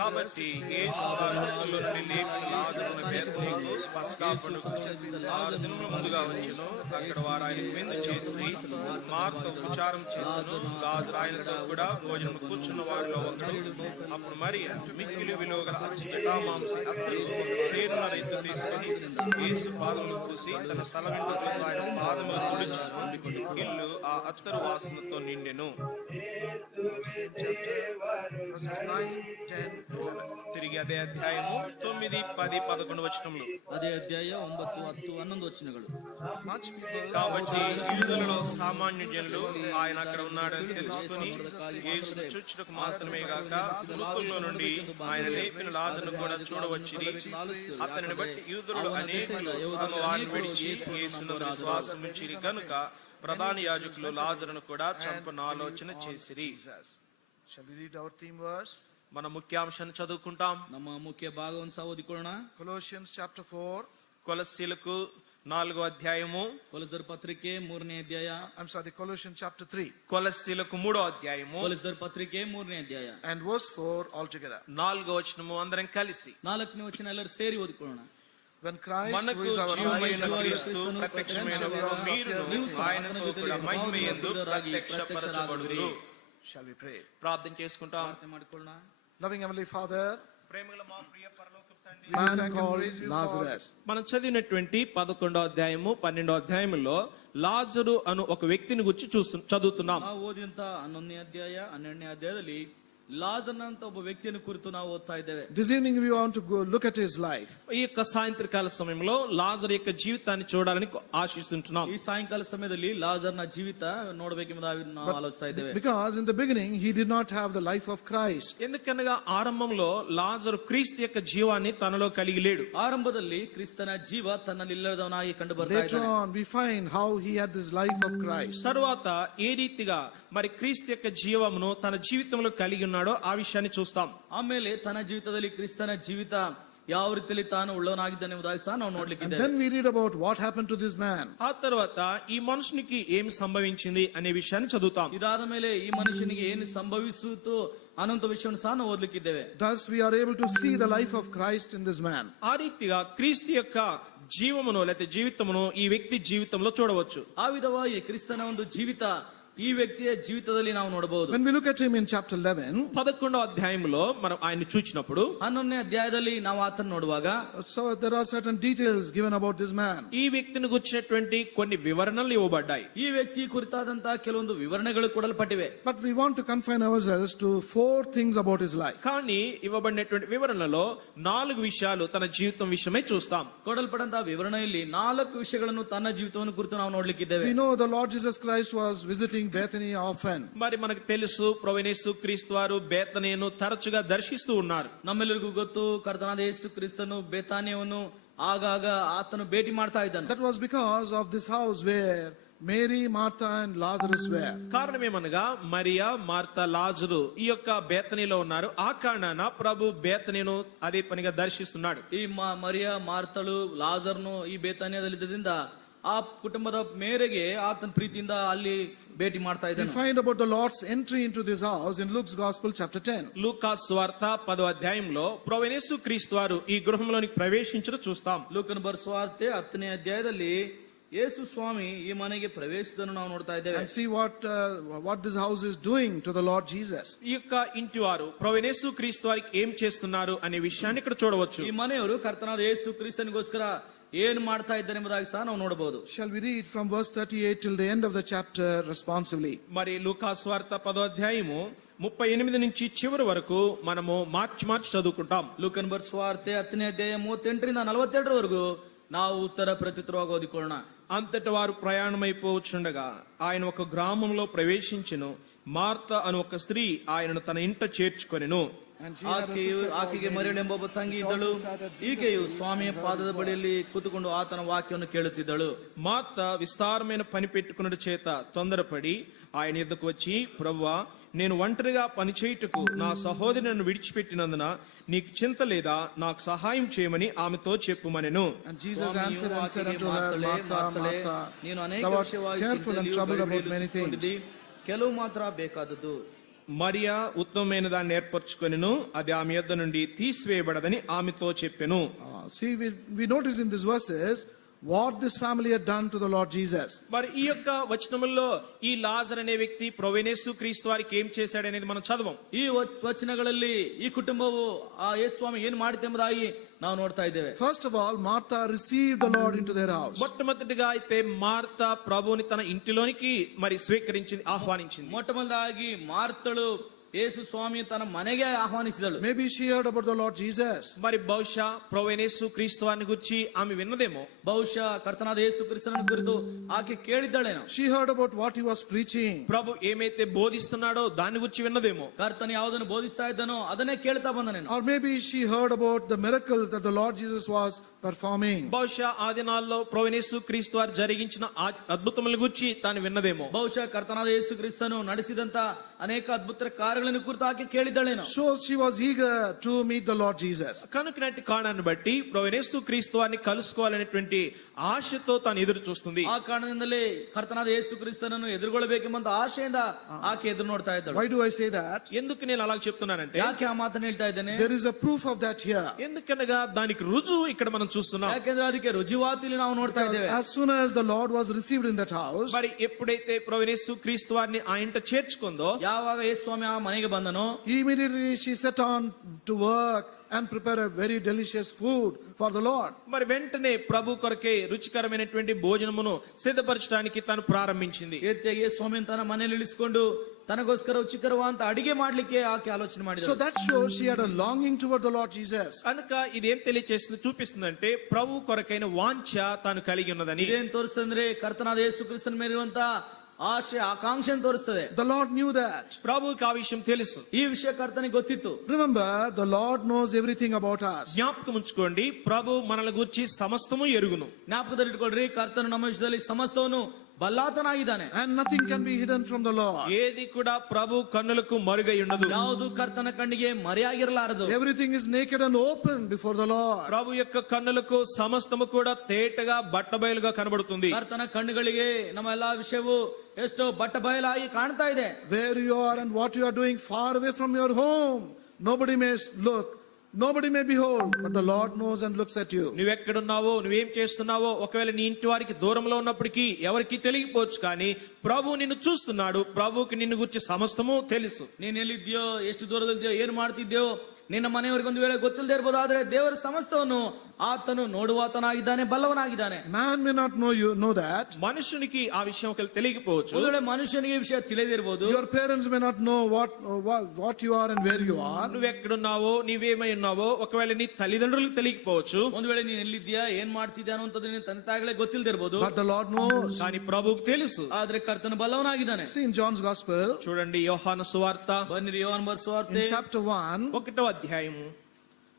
కాబట్టి యేసు మృతుల్లో నుండి లేపిన లాజరును బేతనీకు పస్కా పండుగకు 6 దినముల ముందుగా వచ్చెను. అక్కడ వారు ఆయనకు విందు చేసి మార్త ఉపచారం చేసెను. లాజరు ఆయనతో కూడా భోజనం కూర్చున్న వారిలో ఒకడు. అప్పుడు మరియ మిక్కిలి విలువ గల అచ్చు జటామాంసి అత్తరు సేరున ఎత్తు తీసుకుని యేసు పాదములు పూసి తన తల వెంట్రుకలతో ఆయన పాదములు తుడిచెను. ఇల్లు ఆ అత్తరు వాసనతో నిండెను. తిరిగి అదే అధ్యాయము 9, 10, 11 వచనములు. ಅದೇ ಅಧ್ಯಾಯ 9, 10, 11 ವಚನಗಳು. కాబట్టి యూదులలో సామాన్య జనులు ఆయన అక్కడ ఉన్నాడని తెలుసుకుని యేసును చూచుటకు మాత్రమే గాక మృతుల్లో నుండి ఆయన లేపిన లాజరును కూడా చూడవచ్చిరి. అతనిని బట్టి యూదులు అనేకులు తమ వారిని విడిచి యేసును విశ్వాసం ఉంచిరి కనుక ప్రధాన యాజకులు లాజరును కూడా చంపన ఆలోచన చేసిరి. Shall we read our theme verse? మన ముఖ్యాంశాన్ని చదువుకుంటాం. ನಮ್ಮ ಮುಖ್ಯ ಭಾಗವನ್ನು ಸಹ ಓದಿಕೊಳ್ಳೋಣ. Colossians chapter 4. కొలస్సీలకు 4వ అధ్యాయము. కొలస్సీల పత్రిಕೆ 3ನೇ ಅಧ್ಯಾಯ. Colossians chapter 3. కొలస్సీలకు 3వ అధ్యాయము. కొలస్సీల పత్రిಕೆ 3ನೇ ಅಧ್ಯಾಯ. And verse 4 altogether. 4వ వచనము అందరం కలిసి. 4ನೇ ವಚನ ಎಲ್ಲರೂ ಸೇರಿ ಓದಿಕೊಳ್ಳೋಣ. When Christ, మనకు who is our జీవమైన life, క్రీస్తు ప్రత్యక్షమైన మీరును ఆయనతో కూడా మహిమయందు ప్రత్యక్షపరచబడుదురు. Shall we pray? ప్రార్థన చేసుకుంటాం. ಪ್ರಾರ್ಥನೆ ಮಾಡಿಕೊಳ್ಳೋಣ. Loving Heavenly Father, ప్రేమగల మా ప్రియ పరలోకపు తండ్రి, man called Lazarus. మనం చదివినటువంటి 11వ అధ్యాయము 12వ అధ్యాయములో లాజరు అను ఒక వ్యక్తిని గురించి చదువుతున్నాం. ನಾವು ಓದಿದಂತ 11ನೇ ಅಧ್ಯಾಯ 12ನೇ ಅಧ್ಯಾಯದಲ್ಲಿ లాజర్ ಅಂತ ಒಬ್ಬ ವ್ಯಕ್ತಿಯನ್ನು ಕುರಿತು ನಾವು ಓದ್ತಾ ಇದ್ದೇವೆ. This evening we want to go look at his life. ఈ యొక్క సాయంత్రకాల సమయంలో లాజరు యొక్క జీవితాన్ని చూడాలని ఆశిస్తున్నాం. ఈ సాయంకాల సమయದಲ್ಲಿ లాజర్ನ ಜೀವಿತ ನೋಡಬೇಕೆಂಬುದಾಗಿ ನಾವು ಆಲೋಚಿಸ್ತಾ ಇದ್ದೇವೆ. Because in the beginning he did not have the life of Christ. ఎందుకనగా ఆరంభంలో లాజరు క్రీస్తు యొక్క జీవాన్ని తనలో కలిగి లేడు. ಆರಂಭದಲ್ಲಿ ಕ್ರಿಸ್ತನ ಜೀವ ತನ್ನಲ್ಲಿ ಇಲ್ಲದವನಾಗಿ ಕಂಡು ಬರ್ತಾ Later ಇದ್ದಾನೆ. on we find how he had this life of Christ. తరువాత ఏ రీతిగా మరి క్రీస్తు యొక్క జీవమును తన జీవితంలో కలిగి ఉన్నాడో ఆ విషయాన్ని చూస్తాం. ಆಮೇಲೆ ತನ್ನ ಜೀವಿತದಲ್ಲಿ ಕ್ರಿಸ್ತನ ಜೀವಿತ ಯಾವ ರೀತಿಯಲ್ಲಿ ತಾನು ಉಳ್ಳವನಾಗಿದ್ದಾನೆ ಎಂಬುದಾಗಿ ಸಹ ನಾವು ನೋಡ್ಲಿಕ್ಕೆ And ಇದ್ದೇವೆ. then we read about what happened to this man. ఆ తర్వాత ఈ మనుషునికి ఏం సంభవించింది అనే విషయాన్ని చదువుతాం. ಇದಾದ ಮೇಲೆ ಈ ಮನುಷ್ಯನಿಗೆ ಏನು ಸಂಭವಿಸಿತು ಅನ್ನುವಂತ ವಿಷಯವನ್ನು ಸಹ ನಾವು ಓದ್ಲಿಕ್ಕಿದ್ದೇವೆ. Thus we are able to see the life of Christ in this man. ఆ రీతిగా క్రీస్తు యొక్క జీవమును లేకపోతే జీవితమును ఈ వ్యక్తి జీవితంలో చూడవచ్చు. ಆ ವಿಧವಾಗಿ ಕ್ರಿಸ್ತನ ಒಂದು ಜೀವಿತ ಈ ವ್ಯಕ್ತಿಯ ಜೀವಿತದಲ್ಲಿ ನಾವು ನೋಡಬಹುದು. When we look at him in chapter 11, 11వ అధ్యాయంలో మనం ఆయన్ని చూచినప్పుడు 11ನೇ ಅಧ್ಯಾಯದಲ್ಲಿ ನಾವು ಆತನ ನೋಡುವಾಗ so there are certain details given about this man. ఈ వ్యక్తిని గురించినటువంటి కొన్ని వివరణలు ఇవ్వబడ్డాయి. ಈ ವ್ಯಕ್ತಿ ಕುರಿತಾದಂತಹ ಕೆಲವೊಂದು ವಿವರಣೆಗಳು ಕೊಡಲ್ಪಟ್ಟಿವೆ. But we want to confine ourselves to 4 things about his life. కానీ ఇవ్వబడినటువంటి వివరణలో 4 విషయాలు తన జీవితం విషయమై చూస్తాం. ಕೊಡಲ್ಪಟ್ಟಂತಹ ವಿವರಣೆಯಲ್ಲಿ 4 ವಿಷಯಗಳನ್ನು ತನ್ನ ಜೀವಿತವನ್ನು ಕುರಿತು ನಾವು ನೋಡ್ಲಿಕ್ಕಿದ್ದೇವೆ. We know the Lord Jesus Christ was visiting Bethany often. మరి మనకు తెలుసు ప్రభువైన యేసు క్రీస్తు వారు బేతనియను తరచుగా దర్శిస్తూ ఉన్నారు. ನಮ್ಮೆಲ್ಲರಿಗೂ ಗೊತ್ತು ಕರ್ತನಾದ ಯೇಸು ಕ್ರಿಸ್ತನು ಬೇತಾನಿಯವನ್ನು ಆಗಾಗ ಆತನು ಭೇಟಿ ಮಾಡ್ತಾ ಇದ್ದಾನೆ. That was because of this house where Mary, Martha and Lazarus were. కారణం ఏమనగా మరియా, మార్తా, లాజరు ఈ యొక్క బేతనీలో ఉన్నారు. ఆ కారణాన ప్రభు బేతనియను అదే పనిగా దర్శిస్తున్నాడు. ಈ ಮರಿಯ ಮಾರ್ತಳು ಲಾಜರ್ನು ಈ ಬೇತಾನಿಯದಲ್ಲಿದ್ದರಿಂದ ಆ ಕುಟುಂಬದ ಮೇರೆಗೆ ಆತನ ಪ್ರೀತಿಯಿಂದ ಅಲ್ಲಿ ಭೇಟಿ ಮಾಡ್ತಾ ಇದ್ದಾನೆ. We find about the Lord's entry into this house in Luke's Gospel chapter 10. లూకా సువార్త 10వ అధ్యాయంలో ప్రభువైన యేసు క్రీస్తు వారు ఈ గృహంలోనికి ప్రవేశించడం చూస్తాం. ಲೂಕನ ಬರೆಸುವಾರ್ತೆ 10ನೇ ಅಧ್ಯಾಯದಲ್ಲಿ ಯೇಸು ಸ್ವಾಮಿ ಈ ಮನೆಗೆ ಪ್ರವೇಶಿಸಿದನ್ನು ನಾವು ನೋಡ್ತಾ ಇದ್ದೇವೆ. And see what this house is doing to the Lord Jesus. ఈ యొక్క ఇంటి వారు ప్రభువైన యేసు క్రీస్తు వారికి ఏం చేస్తున్నారు అనే విషయాన్ని ఇక్కడ చూడవచ్చు. ಈ ಮನೆಯವರು ಕರ್ತನಾದ ಯೇಸು ಕ್ರಿಸ್ತನಿಗೋಸ್ಕರ ಏನು ಮಾಡ್ತಾ ಇದ್ದಾರೆ ಎಂಬುದಾಗಿ ಸಹ ನಾವು ನೋಡಬಹುದು. Shall we read from verse 38 till the end of the chapter responsively? మరి లూకా సువార్త 10వ అధ్యాయము 38 నుంచి చివరి వరకు మనము మార్చి చదువుకుంటాం. ಲೂಕನ ಬರೆಸುವಾರ್ತೆ 10ನೇ ಅಧ್ಯಾಯ 38ರಿಂದ 42 వరకు ನಾವು ಉತ್ತರ ಪ್ರತ್ಯುತ್ತರವಾಗಿ ಓದಿಕೊಳ್ಳೋಣ. అంతటి వారు ప్రయాణమైపోవచ్చుండగా ఆయన ఒక గ్రామంలో ప్రవేశించెను. మార్త అను ఒక స్త్రీ ఆయనను తన ఇంట చేర్చుకొనెను. ಆಕೆಗೆ ಮರಿಯಳೆಂಬ ಒಬ್ಬ ತಂಗಿ ಇದ್ದಳು. ಈಕೆಯು ಸ್ವಾಮಿಯ ಪಾದದ ಬಳಿಯಲ್ಲಿ ಕೂತುಕೊಂಡು ಆತನ ವಾಕ್ಯವನ್ನು ಕೇಳುತ್ತಿದ್ದಳು. మార్త విస్తారమైన పని పెట్టుకున్నట చేత తొందరపడి ఆయన ఎద్దుకు వచ్చి, ప్రభువా, నేను ఒంటరిగా పని చేయుటకు నా సహోదరి నన్ను విడిచిపెట్టినందున నీకు చింత లేదా? నాకు సహాయం చేయమని ఆమెతో చెప్పుమనెను. And Jesus answered and said unto her, Martha, Martha, ನೀನು ಅನೇಕ thou art ವಿಷಯವಾಗಿ careful and troubled about many things. ಕೆಲವು ಮಾತ್ರ ಬೇಕಾದದ್ದು. మరియా ఉత్తమమైన దాన్ని ఏర్పరచుకొనెను, అది ఆమె యొద్ద నుండి తీసివేయబడదని ఆమెతో చెప్పెను. See, we notice in these verses what this family had done to the Lord Jesus. మరి ఈ యొక్క వచనముల్లో ఈ లాజర్ అనే వ్యక్తి ప్రభువైన యేసుక్రీస్తు వారికి ఏం చేశాడనేది మనం చదవం. ಈ ವಚನಗಳಲ್ಲಿ ಈ ಕುಟುಂಬವು ಆ ಯೇಸು ಸ್ವಾಮಿ ಏನು ಮಾಡಿತೆಂಬುದಾಗಿ ನಾವು ನೋಡ್ತಾ ಇದ್ದೇವೆ. First of all, Martha received the Lord into their house. మొట్టమొదటిగా అయితే మార్తా ప్రభువుని తన ఇంటిలోనికి మరి స్వీకరించింది, ఆహ్వానించింది. ಮೊಟ್ಟಮೊದಲಾಗಿ ಮಾರ್ತಳು ಯೇಸು ಸ್ವಾಮಿ ತನ್ನ ಮನೆಗೆ ಆಹ್ವಾನಿಸಿದಳು. Maybe she heard about the Lord Jesus. మరి బహుశా ప్రభువైన యేసుక్రీస్తు వారిని గురించి ఆమె విన్నదేమో. ಬಹುಶಃ ಕರ್ತನಾದ ಯೇಸು ಕ್ರಿಸ್ತನನ್ನು ಕುರಿತು ಆಕೆ ಕೇಳಿದ್ದಾಳೇನೋ. She heard about what he was preaching. ప్రభు ఏమైతే బోధిస్తున్నాడో దాని గురించి విన్నదేమో. ಕರ್ತನು ಯಾವುದನ್ನು ಬೋಧಿಸ್ತಾ ಇದ್ದಾನೋ ಅದನ್ನೇ ಕೇಳ್ತಾ ಬಂದನೇನೋ. Or maybe she heard about the miracles that the Lord Jesus was performing. బహుశా ఆ దినాల్లో ప్రభువైన యేసుక్రీస్తు వారు జరిగించిన అద్భుతముల గురించి తాను విన్నదేమో. ಬಹುಶಃ ಕರ್ತನಾದ ಯೇಸು ಕ್ರಿಸ್ತನು ನಡೆಸಿದಂತ ಅನೇಕ ಅದ್ಭುತ ಕಾರ್ಯಗಳನ್ನು ಕುರಿತು ಆಕೆ ಕೇಳಿದ್ದಾಳೇನೋ. So she was eager to meet the Lord Jesus. కనుకనటి కారణాన్ని బట్టి ప్రభువైన యేసుక్రీస్తు వారిని కలుసుకోవాలనేటువంటి ఆశతో తాను ఎదురు చూస్తుంది. ಆ ಕಾರಣದಿಂದಲೇ ಕರ್ತನಾದ ಯೇಸು ಕ್ರಿಸ್ತನನ್ನು ಎದುರುಗೊಳ್ಳಬೇಕೆಂಬ ಆಶೆಯಿಂದ ಆಕೆ ಎದುರು ನೋಡ್ತಾ ಇದ್ದಾಳೆ. Why do I say that? ఎందుకు నేను అలా చెప్తున్నానంటే ಯಾಕೆ ಆ ಮಾತನ್ನು ಹೇಳ್ತಾ ಇದ್ದೇನೆ? There is a proof of that here. ఎందుకనగా దానికి రుజువు ఇక్కడ మనం చూస్తున్నాం. ಯಾಕೆಂದ್ರೆ ಅದಕ್ಕೆ ರುಜುವಾತು ಇಲ್ಲಿ ನಾವು ನೋಡ್ತಾ ಇದ್ದೇವೆ. As soon as the Lord was received in that house, మరి ఎప్పుడైతే ప్రభువైన యేసుక్రీస్తు వారిని ఆ ఇంట చేర్చుకుందో, ಯಾವಾಗ ಯೇಸು ಸ್ವಾಮಿ ಆ ಮನೆಗೆ ಬಂದನೋ immediately she set on to work and prepare a very delicious food for the Lord. మరి వెంటనే ప్రభు కొరకే రుచికరమైనటువంటి భోజనమును సిద్ధపరచడానికి తాను ప్రారంభించింది. ಏತ್ಯಾಗಿ ಯೇಸು ಸ್ವಾಮಿ ತನ್ನ ಮನೆಯಲ್ಲಿ ಇಳಿಸಿಕೊಂಡು ತನಗೋಸ್ಕರ ರುಚಿಕರವಾದ ಅಡಿಗೆ ಮಾಡ್ಲಿಕ್ಕೆ ಆಕೆ ಆಲೋಚನೆ So ಮಾಡಿದಳು. that shows she had a longing toward the Lord Jesus. కనుక ఇది ఏం తెలియచేస్తుంది, చూపిస్తుందంటే ప్రభు కొరకైన వాంఛ తాను కలిగి ఉన్నదని. ಇದೇನ್ ತೋರಿಸ್ತಂದ್ರೆ ಕರ್ತನಾದ ಯೇಸು ಕ್ರಿಸ್ತನ ಮೇಲಿರುವಂತ ಆಶೆ ಆಕಾಂಕ್ಷೆ ತೋರಿಸ್ತದೆ. The Lord knew that. ప్రభువుకి ఆ విషయం తెలుసు. ಈ ವಿಷಯ ಕರ್ತನಿಗೆ ಗೊತ್ತಿತ್ತು. Remember, the Lord knows everything about us. జ్ఞాపకం ఉంచుకోండి, ప్రభు మనల గురించి సమస్తము ఎరుగును. ಜ್ಞಾಪಕದಲ್ಲಿಟ್ಕೊಳ್ರಿ, ಕರ್ತನು ನಮ್ಮ ವಿಷಯದಲ್ಲಿ ಸಮಸ್ತವನ್ನು ಬಲ್ಲಾತನಾಗಿದ್ದಾನೆ. And nothing can be hidden from the Lord. ఏది కూడా ప్రభు కన్నులకు మరుగై ఉండదు. ಯಾವುದು ಕರ್ತನ ಕಣ್ಣಿಗೆ ಮರೆಯಾಗಿರಲಾರದು. Everything is naked and open before the Lord. ప్రభు యొక్క కన్నులకు సమస్తము కూడా తేటగా బట్టబయలుగా కనబడుతుంది. ಕರ್ತನ ಕಣ್ಣುಗಳಿಗೆ ನಮ್ಮ ಎಲ್ಲಾ ವಿಷಯವು ಎಷ್ಟೋ ಬಟ್ಟ ಬಯಲಾಗಿ ಕಾಣ್ತಾ ಇದೆ. Where you are and what you are doing far away from your home, nobody may look, nobody may behold, but the Lord knows and looks at you. నువ్వెక్కడున్నావో, నువ్వేం చేస్తున్నావో, ఒకవేళ నీ ఇంటి వారికి దూరంలో ఉన్నప్పటికీ ఎవరికి తెలియకపోవచ్చు, కానీ ప్రభు నిన్ను చూస్తున్నాడు. ప్రభువుకి నిన్ను గురించి సమస్తము తెలుసు. ನೀನ್ ಎಲ್ಲಿದ್ಯೋ, ಎಷ್ಟು ದೂರದಲ್ಲಿದ್ಯೋ, ಏನ್ ಮಾಡ್ತಿದ್ಯೋ, ನಿನ್ನ ಮನೆಯವರಿಗೆ ಒಂದು ವೇಳೆ ಗೊತ್ತಿಲ್ಲದೆ ಇರಬಹುದು. ಆದ್ರೆ ದೇವರ ಸಮಸ್ತವನ್ನು ಆತನು ನೋಡುವಾತನಾಗಿದ್ದಾನೆ, ಬಲ್ಲವನಾಗಿದ್ದಾನೆ. Man may not know that. మనుషునికి ఆ విషయం ఒకవేళ తెలియకపోవచ్చు. ಒಂದು ವೇಳೆ ಮನುಷ್ಯನಿಗೆ ಈ ವಿಷಯ ತಿಳಿದಿರಬಹುದು. Your parents may not know what you are and where you are. నువ్వెక్కడున్నావో, నీవేమై ఉన్నావో, ఒకవేళ నీ తల్లిదండ్రులకు తెలియకపోవచ్చు. ಒಂದು ವೇಳೆ ನೀನ್ ಎಲ್ಲಿದ್ಯಾ, ಏನ್ ಮಾಡ್ತಿದ್ಯಾ ಅನ್ನೋಂಥದ್ದು ನಿನ್ನ ತಂದೆ ತಾಯಿಗಳಿಗೆ ಗೊತ್ತಿಲ್ಲದೆ ಇರಬಹುದು. But the Lord knows. కానీ ప్రభువుకు తెలుసు. ಆದ್ರೆ ಕರ್ತನು ಬಲ್ಲವನಾಗಿದ್ದಾನೆ. See in John's Gospel, చూడండి యోహాను సువార్త ಬನ್ನಿರಿ ಯೋಹಾನ ಬರೆಸುವಾರ್ತೆ in chapter 1, 1వ అధ్యాయము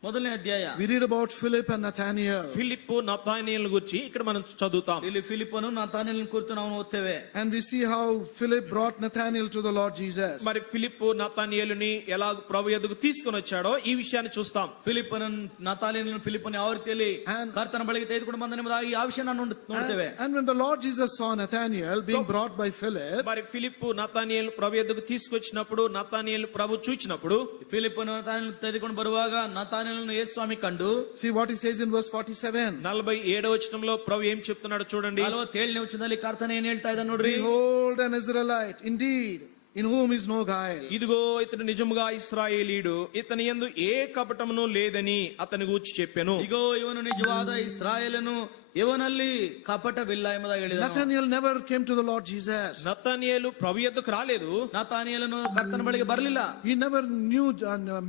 ಮೊದಲನೇ ಅಧ್ಯಾಯ. we read about Philip and Nathaniel. ఫిలిప్పు నతానీయుల గురించి ఇక్కడ మనం చదువుతాం. ಇಲ್ಲಿ ಫಿಲಿಪ್ಪನು ನತಾನೀಯನ ಕುರಿತು ನಾವು ಓದ್ತೇವೆ. And we see how Philip brought Nathaniel to the Lord Jesus. మరి ఫిలిప్పు నతానీయులని ఎలా ప్రభు ఎదుగు తీసుకొని వచ్చాడో ఈ విషయాన్ని చూస్తాం. ಫಿಲಿಪ್ಪನು ಯಾವ ರೀತಿಯಲ್ಲಿ And- ಕರ್ತನ ಬಳಿಗೆ ತೆಗೆದುಕೊಂಡು ಬಂದನೆಂಬುದಾಗಿ ಆ ವಿಷಯ ನಾವು ನೋಡ್ತೇವೆ. And when the Lord Jesus saw Nathaniel being brought by Philip, మరి ఫిలిప్పు నతానీయులు ప్రభు ఎదుగు తీసుకొచ్చినప్పుడు, నతానీయులు ప్రభు చూచినప్పుడు, ಫಿಲಿಪ್ಪನು ನತಾನೀಯನನ್ನು ತೆಗೆದುಕೊಂಡು ಬರುವಾಗ ನತಾನೀಯನನ್ನು ಯೇಸು ಸ್ವಾಮಿ ಕಂಡು, see what he says in verse 47. 47వ వచనంలో ప్రభు ఏం చెప్తున్నాడో చూడండి. 47ನೇ ವಚನದಲ್ಲಿ ಕರ್ತನ ಏನ್ ಹೇಳ್ತಾ ಇದ್ದಾನೆ ನೋಡ್ರಿ. Behold an Israelite, indeed, in whom is no guile. ఇదిగో ఇతడు నిజముగా ఇశ్రాయేలీయుడు, ఇతని యందు ఏ కపటమును లేదని అతని గూర్చి చెప్పెను. ಇಗೋ ಇವನು ನಿಜವಾದ ಇಸ್ರಾಯೇಲನು, ಇವನಲ್ಲಿ ಕಪಟವಿಲ್ಲ ಎಂಬುದಾಗಿ ಹೇಳಿದನು. Nathaniel never came to the Lord Jesus. నతానీయులు ప్రభు యొద్దకు రాలేదు. ನತಾನೀಯನು ಕರ್ತನ ಬಳಿಗೆ ಬರಲಿಲ್ಲ. He never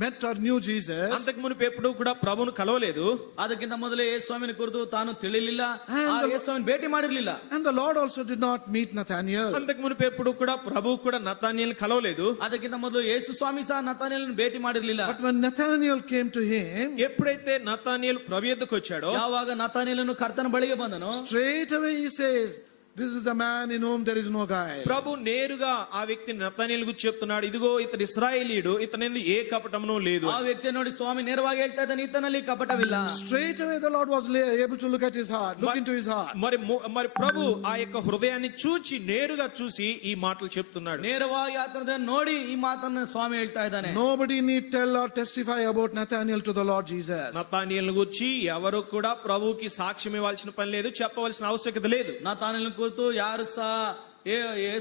met or knew Jesus. అంతకు మునుపు ఎప్పుడు కూడా ప్రభువును కలవలేదు. ಅದಕ್ಕಿಂತ ಮೊದಲೇ ಯೇಸು ಸ್ವಾಮಿನ ಕುರಿತು ತಾನು ತಿಳಿಲಿಲ್ಲ, And ಆ the- ಯೇಸು ಸ್ವಾಮಿನ ಭೇಟಿ ಮಾಡಿರ್ಲಿಲ್ಲ. And the Lord also did not meet Nathaniel. అంతకు మునుపు ఎప్పుడు కూడా ప్రభువు కూడా నతానీయులు కలవలేదు. ಅದಕ್ಕಿಂತ ಮೊದಲು ಯೇಸು ಸ್ವಾಮಿ ಸಹ ನತಾನೀಯನನ್ನು ಭೇಟಿ ಮಾಡಿರ್ಲಿಲ್ಲ. But when Nathaniel came to him, ఎప్పుడైతే నతానీయులు ప్రభు యొద్దకు వచ్చాడో, ಯಾವಾಗ ನತಾನೀಯನು ಕರ್ತನ ಬಳಿಗೆ ಬಂದನು, straight away he says, this is the man in whom there is no guile. ప్రభు నేరుగా ఆ వ్యక్తిని నతనీయుల గురించి చెప్తున్నాడు, ఇదిగో ఇతడు ఇశ్రాయేలీయుడు, ఇతనిందు ఏ కపటమును లేదు. ಆ ವ್ಯಕ್ತಿ ನೋಡಿ ಸ್ವಾಮಿ ನೇರವಾಗಿ ಹೇಳ್ತಾ ಇದ್ದಾನೆ, ಈತನಲ್ಲಿ ಕಪಟವಿಲ್ಲ. Straight away the Lord was able to look at his heart, look into his heart. మరి ప్రభు ఆ యొక్క హృదయాన్ని చూచి నేరుగా చూసి ఈ మాటలు చెప్తున్నాడు. ನೇರವಾಗಿ ಆತನದನ್ನು ನೋಡಿ ಈ ಮಾತನ್ನು ಸ್ವಾಮಿ ಹೇಳ್ತಾ ಇದ್ದಾನೆ. Nobody need tell or testify about Nathanael to the Lord Jesus. నతనీయులను గురించి ఎవరు కూడా ప్రభువుకి సాక్ష్యం ఇవ్వాల్సిన పని లేదు, చెప్పవలసిన ఆవశ్యకత లేదు. ನಾತಾನನ ಕುರಿತು ಯಾರು ಸಹ